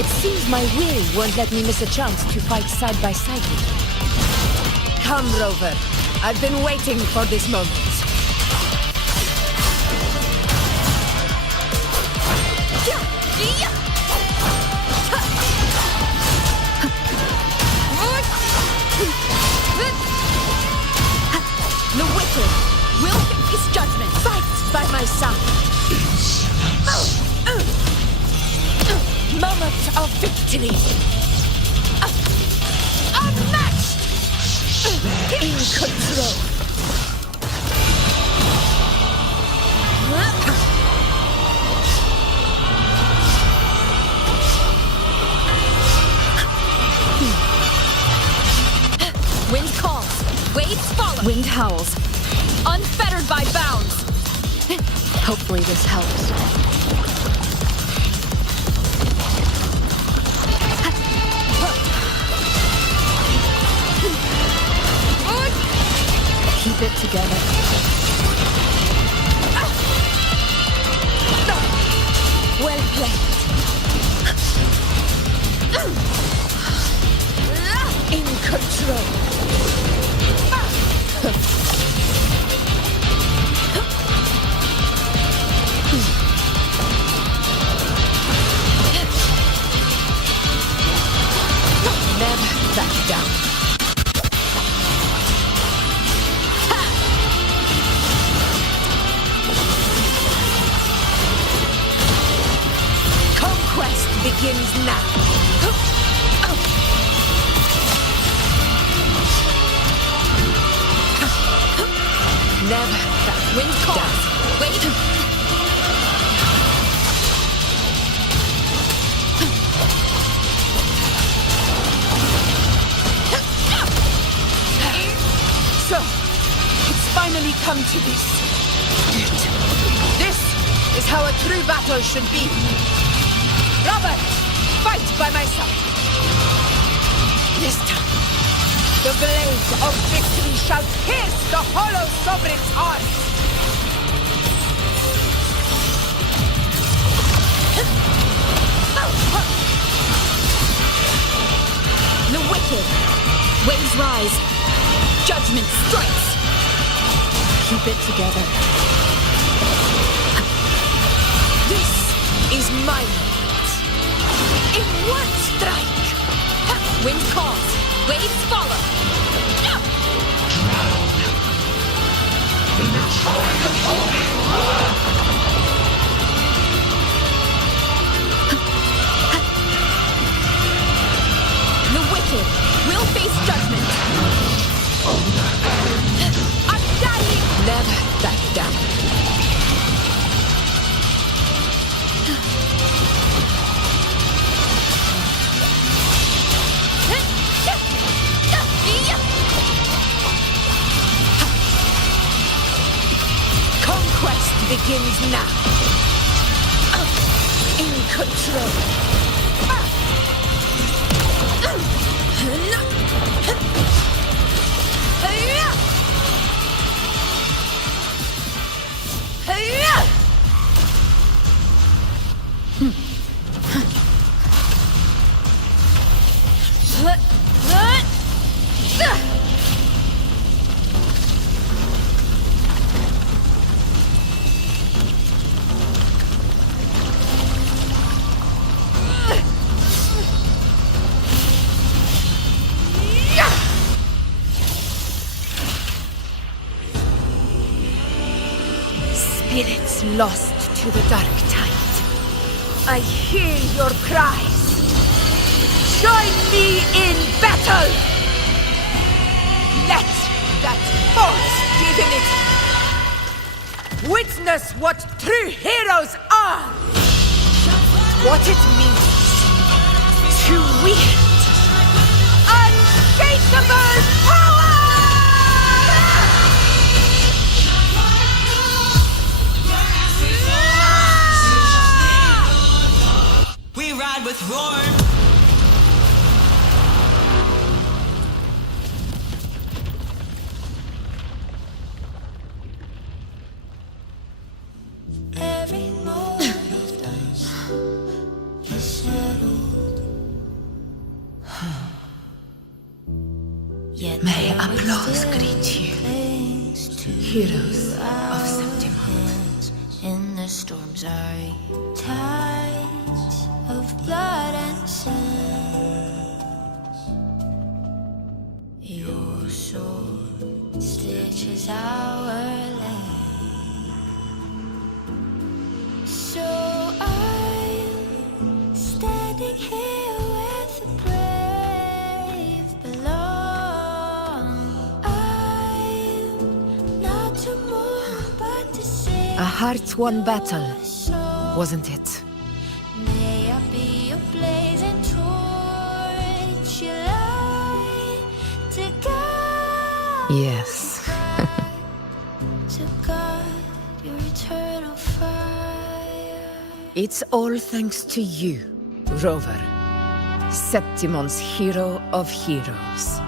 It seems my will won't let me miss a chance to fight side by side with you. Come, Rover. I've been waiting for this moment. The wicked will get his judgment. Fight by my side. Moment of victory. Unmatched. In control. Wind calls, waves follow. Wind howls, unfettered by bounds. Hopefully this helps. Keep it together. Well played. In control. Never back down. Conquest begins now. Never back. Wind calls, wait. So, it's finally come to this. This is how a true battle should be. Robert, fight by my side. This time, the blade of victory shall pierce the hollow sovereign's heart. The wicked, waves rise, judgment strikes. keep it together. This is my moment. In one strike! Wind calls, waves follow. The wicked will face judgment. I'm dying! Never back down. Conquest begins now. In control. Spirits lost to the dark tide. I hear your cries. Join me in battle! Let that false divinity witness what true heroes are! What it means to wield unshakable power! We ride with roar. Every moment of dice is settled. Yet May applause greet you, heroes of Septimon. In the storm's eye, tides of blood and sand. Your sword stitches our land. So I'm standing here with the brave belong. I'm not to move but to sing. A heart-won battle, wasn't it? May I be a blazing torch, you light to guide. Yes. To guard your eternal fire. It's all thanks to you, Rover, Septimon's hero of heroes.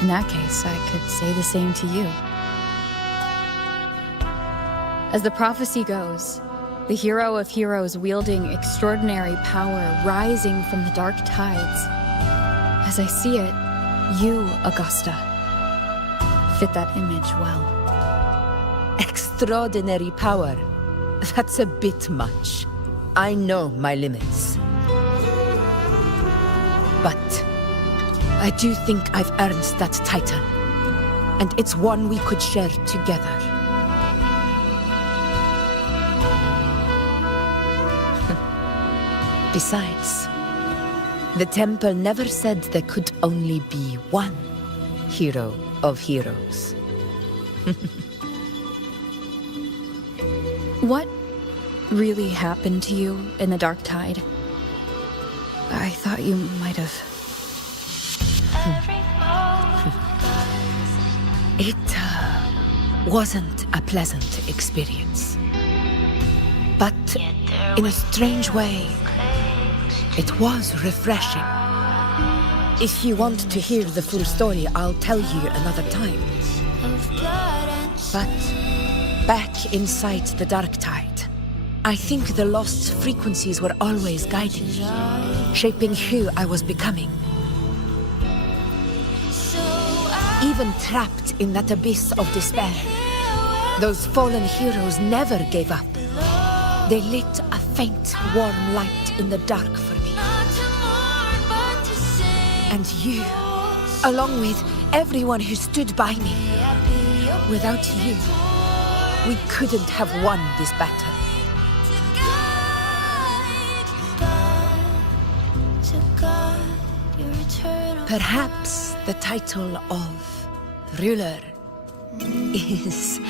In that case, I could say the same to you. As the prophecy goes, the hero of heroes wielding extraordinary power rising from the dark tides. As I see it, you, Augusta, fit that image well. Extraordinary power. That's a bit much. I know my limits. But I do think I've earned that title. And it's one we could share together. Besides, the temple never said there could only be one hero of heroes. What really happened to you in the dark tide? I thought you might have... It wasn't a pleasant experience. But in a strange way, it was refreshing. If you want to hear the full story, I'll tell you another time. But back inside the dark tide, I think the lost frequencies were always guiding me, shaping who I was becoming. even trapped in that abyss of despair, those fallen heroes never gave up. They lit a faint, warm light in the dark for me. And you, along with everyone who stood by me. Without you, we couldn't have won this battle. Perhaps the title of ruler is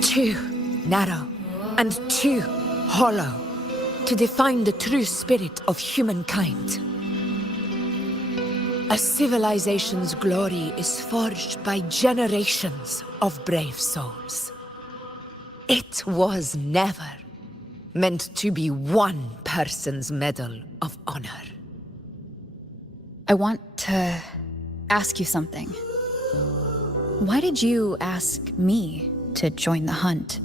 too narrow and too hollow to define the true spirit of humankind. A civilization's glory is forged by generations of brave souls. It was never meant to be one person's medal of honor. I want to ask you something. Why did you ask me to join the hunt?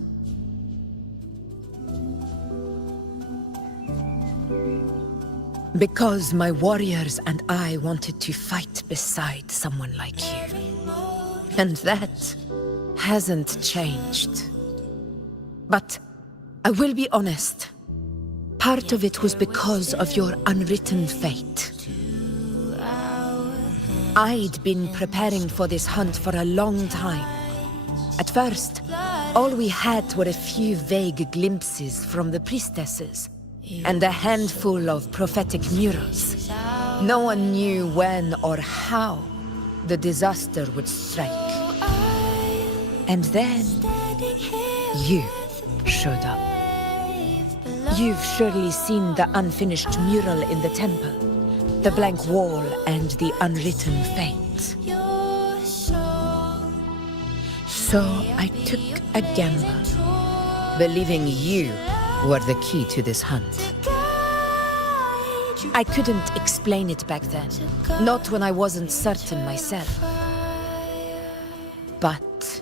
Because my warriors and I wanted to fight beside someone like you. And that hasn't changed. But I will be honest. Part of it was because of your unwritten fate. I'd been preparing for this hunt for a long time. At first, all we had were a few vague glimpses from the priestesses, and a handful of prophetic murals. No one knew when or how the disaster would strike. And then, you showed up. You've surely seen the unfinished mural in the temple, the blank wall and the unwritten fate. So I took a gamble, believing you were the key to this hunt. I couldn't explain it back then, not when I wasn't certain myself. But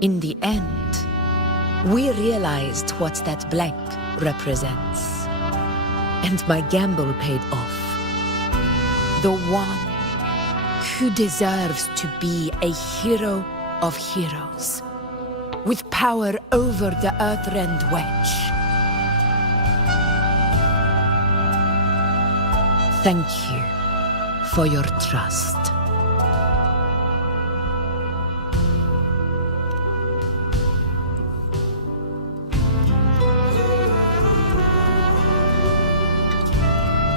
in the end, we realized what that blank represents. And my gamble paid off. The one who deserves to be a hero of heroes, with power over the Earthrend Wedge. Thank you for your trust.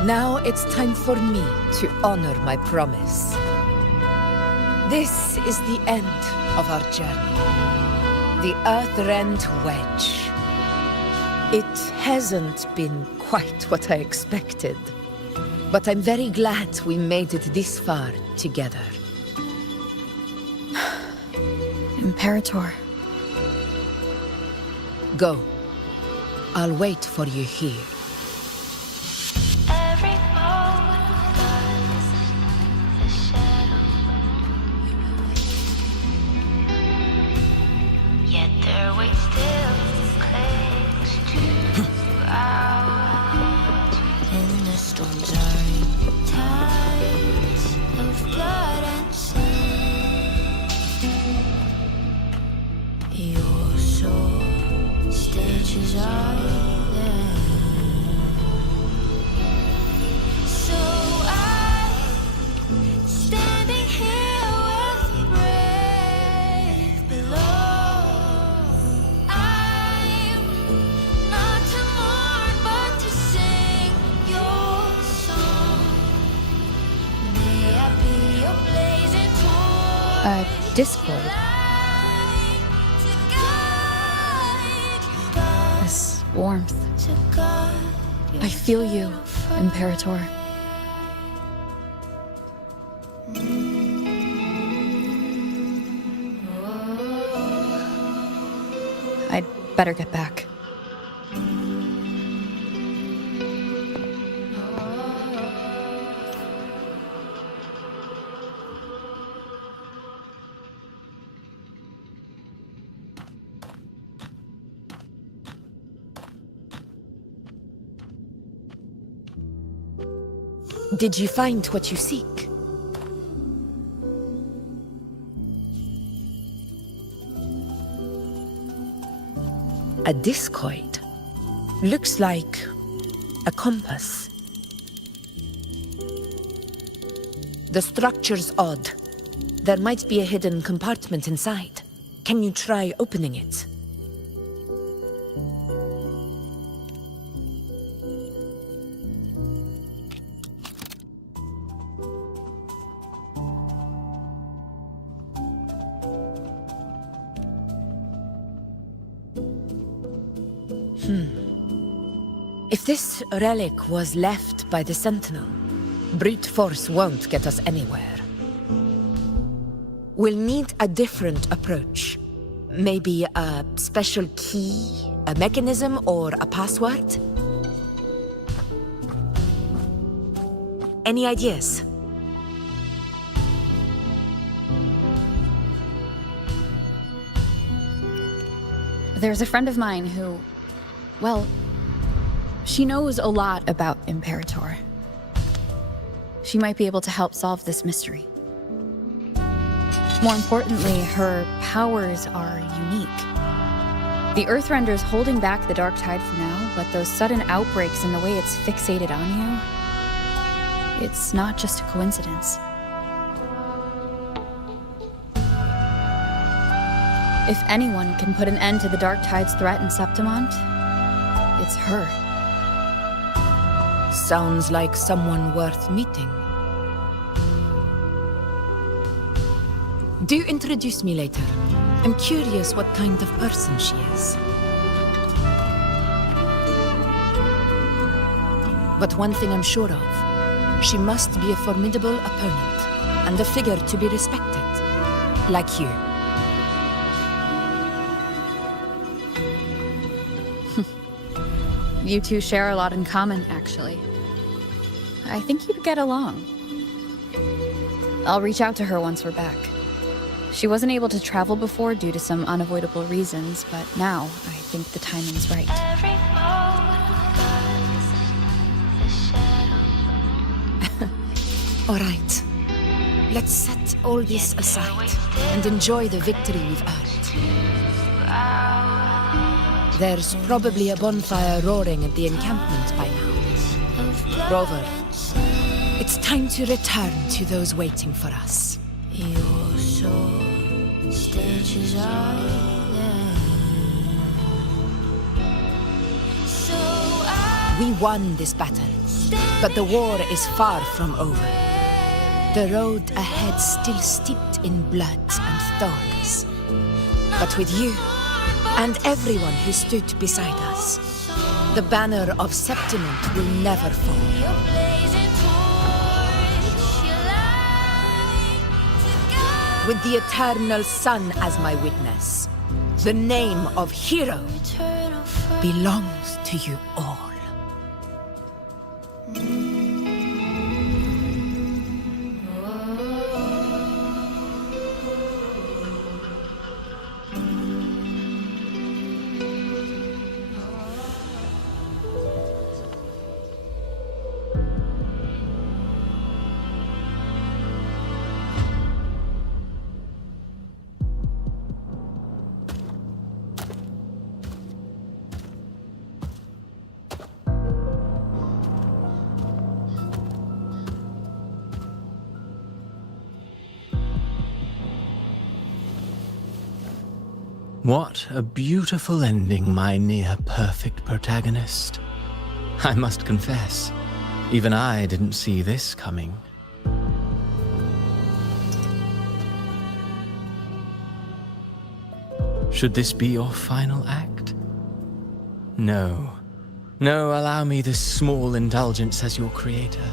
Now it's time for me to honor my promise. This is the end of our journey. The Earthrend Wedge. It hasn't been quite what I expected, but I'm very glad we made it this far together. Imperator. Go. I'll wait for you here. Discord. This warmth. I feel you, Imperator. I'd better get back. Did you find what you seek? A discoid. Looks like a compass. The structure's odd. There might be a hidden compartment inside. Can you try opening it? If this relic was left by the Sentinel, brute force won't get us anywhere. We'll need a different approach. Maybe a special key, a mechanism, or a password? Any ideas? There's a friend of mine who, well, she knows a lot about Imperator. She might be able to help solve this mystery. More importantly, her powers are unique. The Earthrender's holding back the dark tide for now, but those sudden outbreaks and the way it's fixated on you, it's not just a coincidence. If anyone can put an end to the dark tide's threat in Septimont, it's her. Sounds like someone worth meeting. Do introduce me later. I'm curious what kind of person she is. But one thing I'm sure of, she must be a formidable opponent, and a figure to be respected, like you. You two share a lot in common, actually. I think you'd get along. I'll reach out to her once we're back. She wasn't able to travel before due to some unavoidable reasons, but now I think the timing's right. All right. Let's set all this aside and enjoy the victory we've earned. There's probably a bonfire roaring at the encampment by now. Rover, it's time to return to those waiting for us. Your soul stitches We won this battle, but the war is far from over. The road ahead still steeped in blood and thorns. But with you, and everyone who stood beside us, the banner of Septimont will never fall. With the eternal sun as my witness, the name of hero belongs to you all. What a beautiful ending, my near-perfect protagonist. I must confess, even I didn't see this coming. Should this be your final act? No. No, allow me this small indulgence as your creator.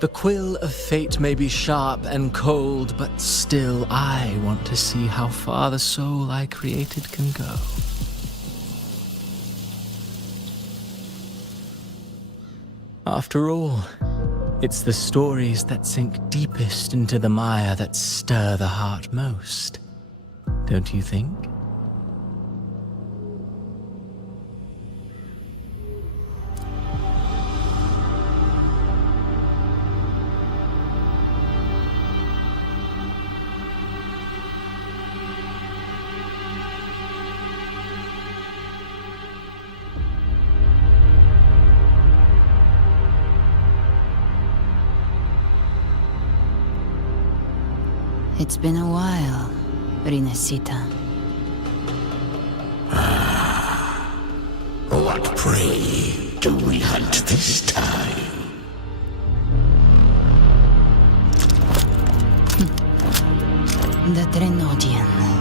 The quill of fate may be sharp and cold, but still I want to see how far the soul I created can go. After all, it's the stories that sink deepest into the mire that stir the heart most, don't you think? It's been a while, Rinesita. What prey do we hunt this time? The Drenodian.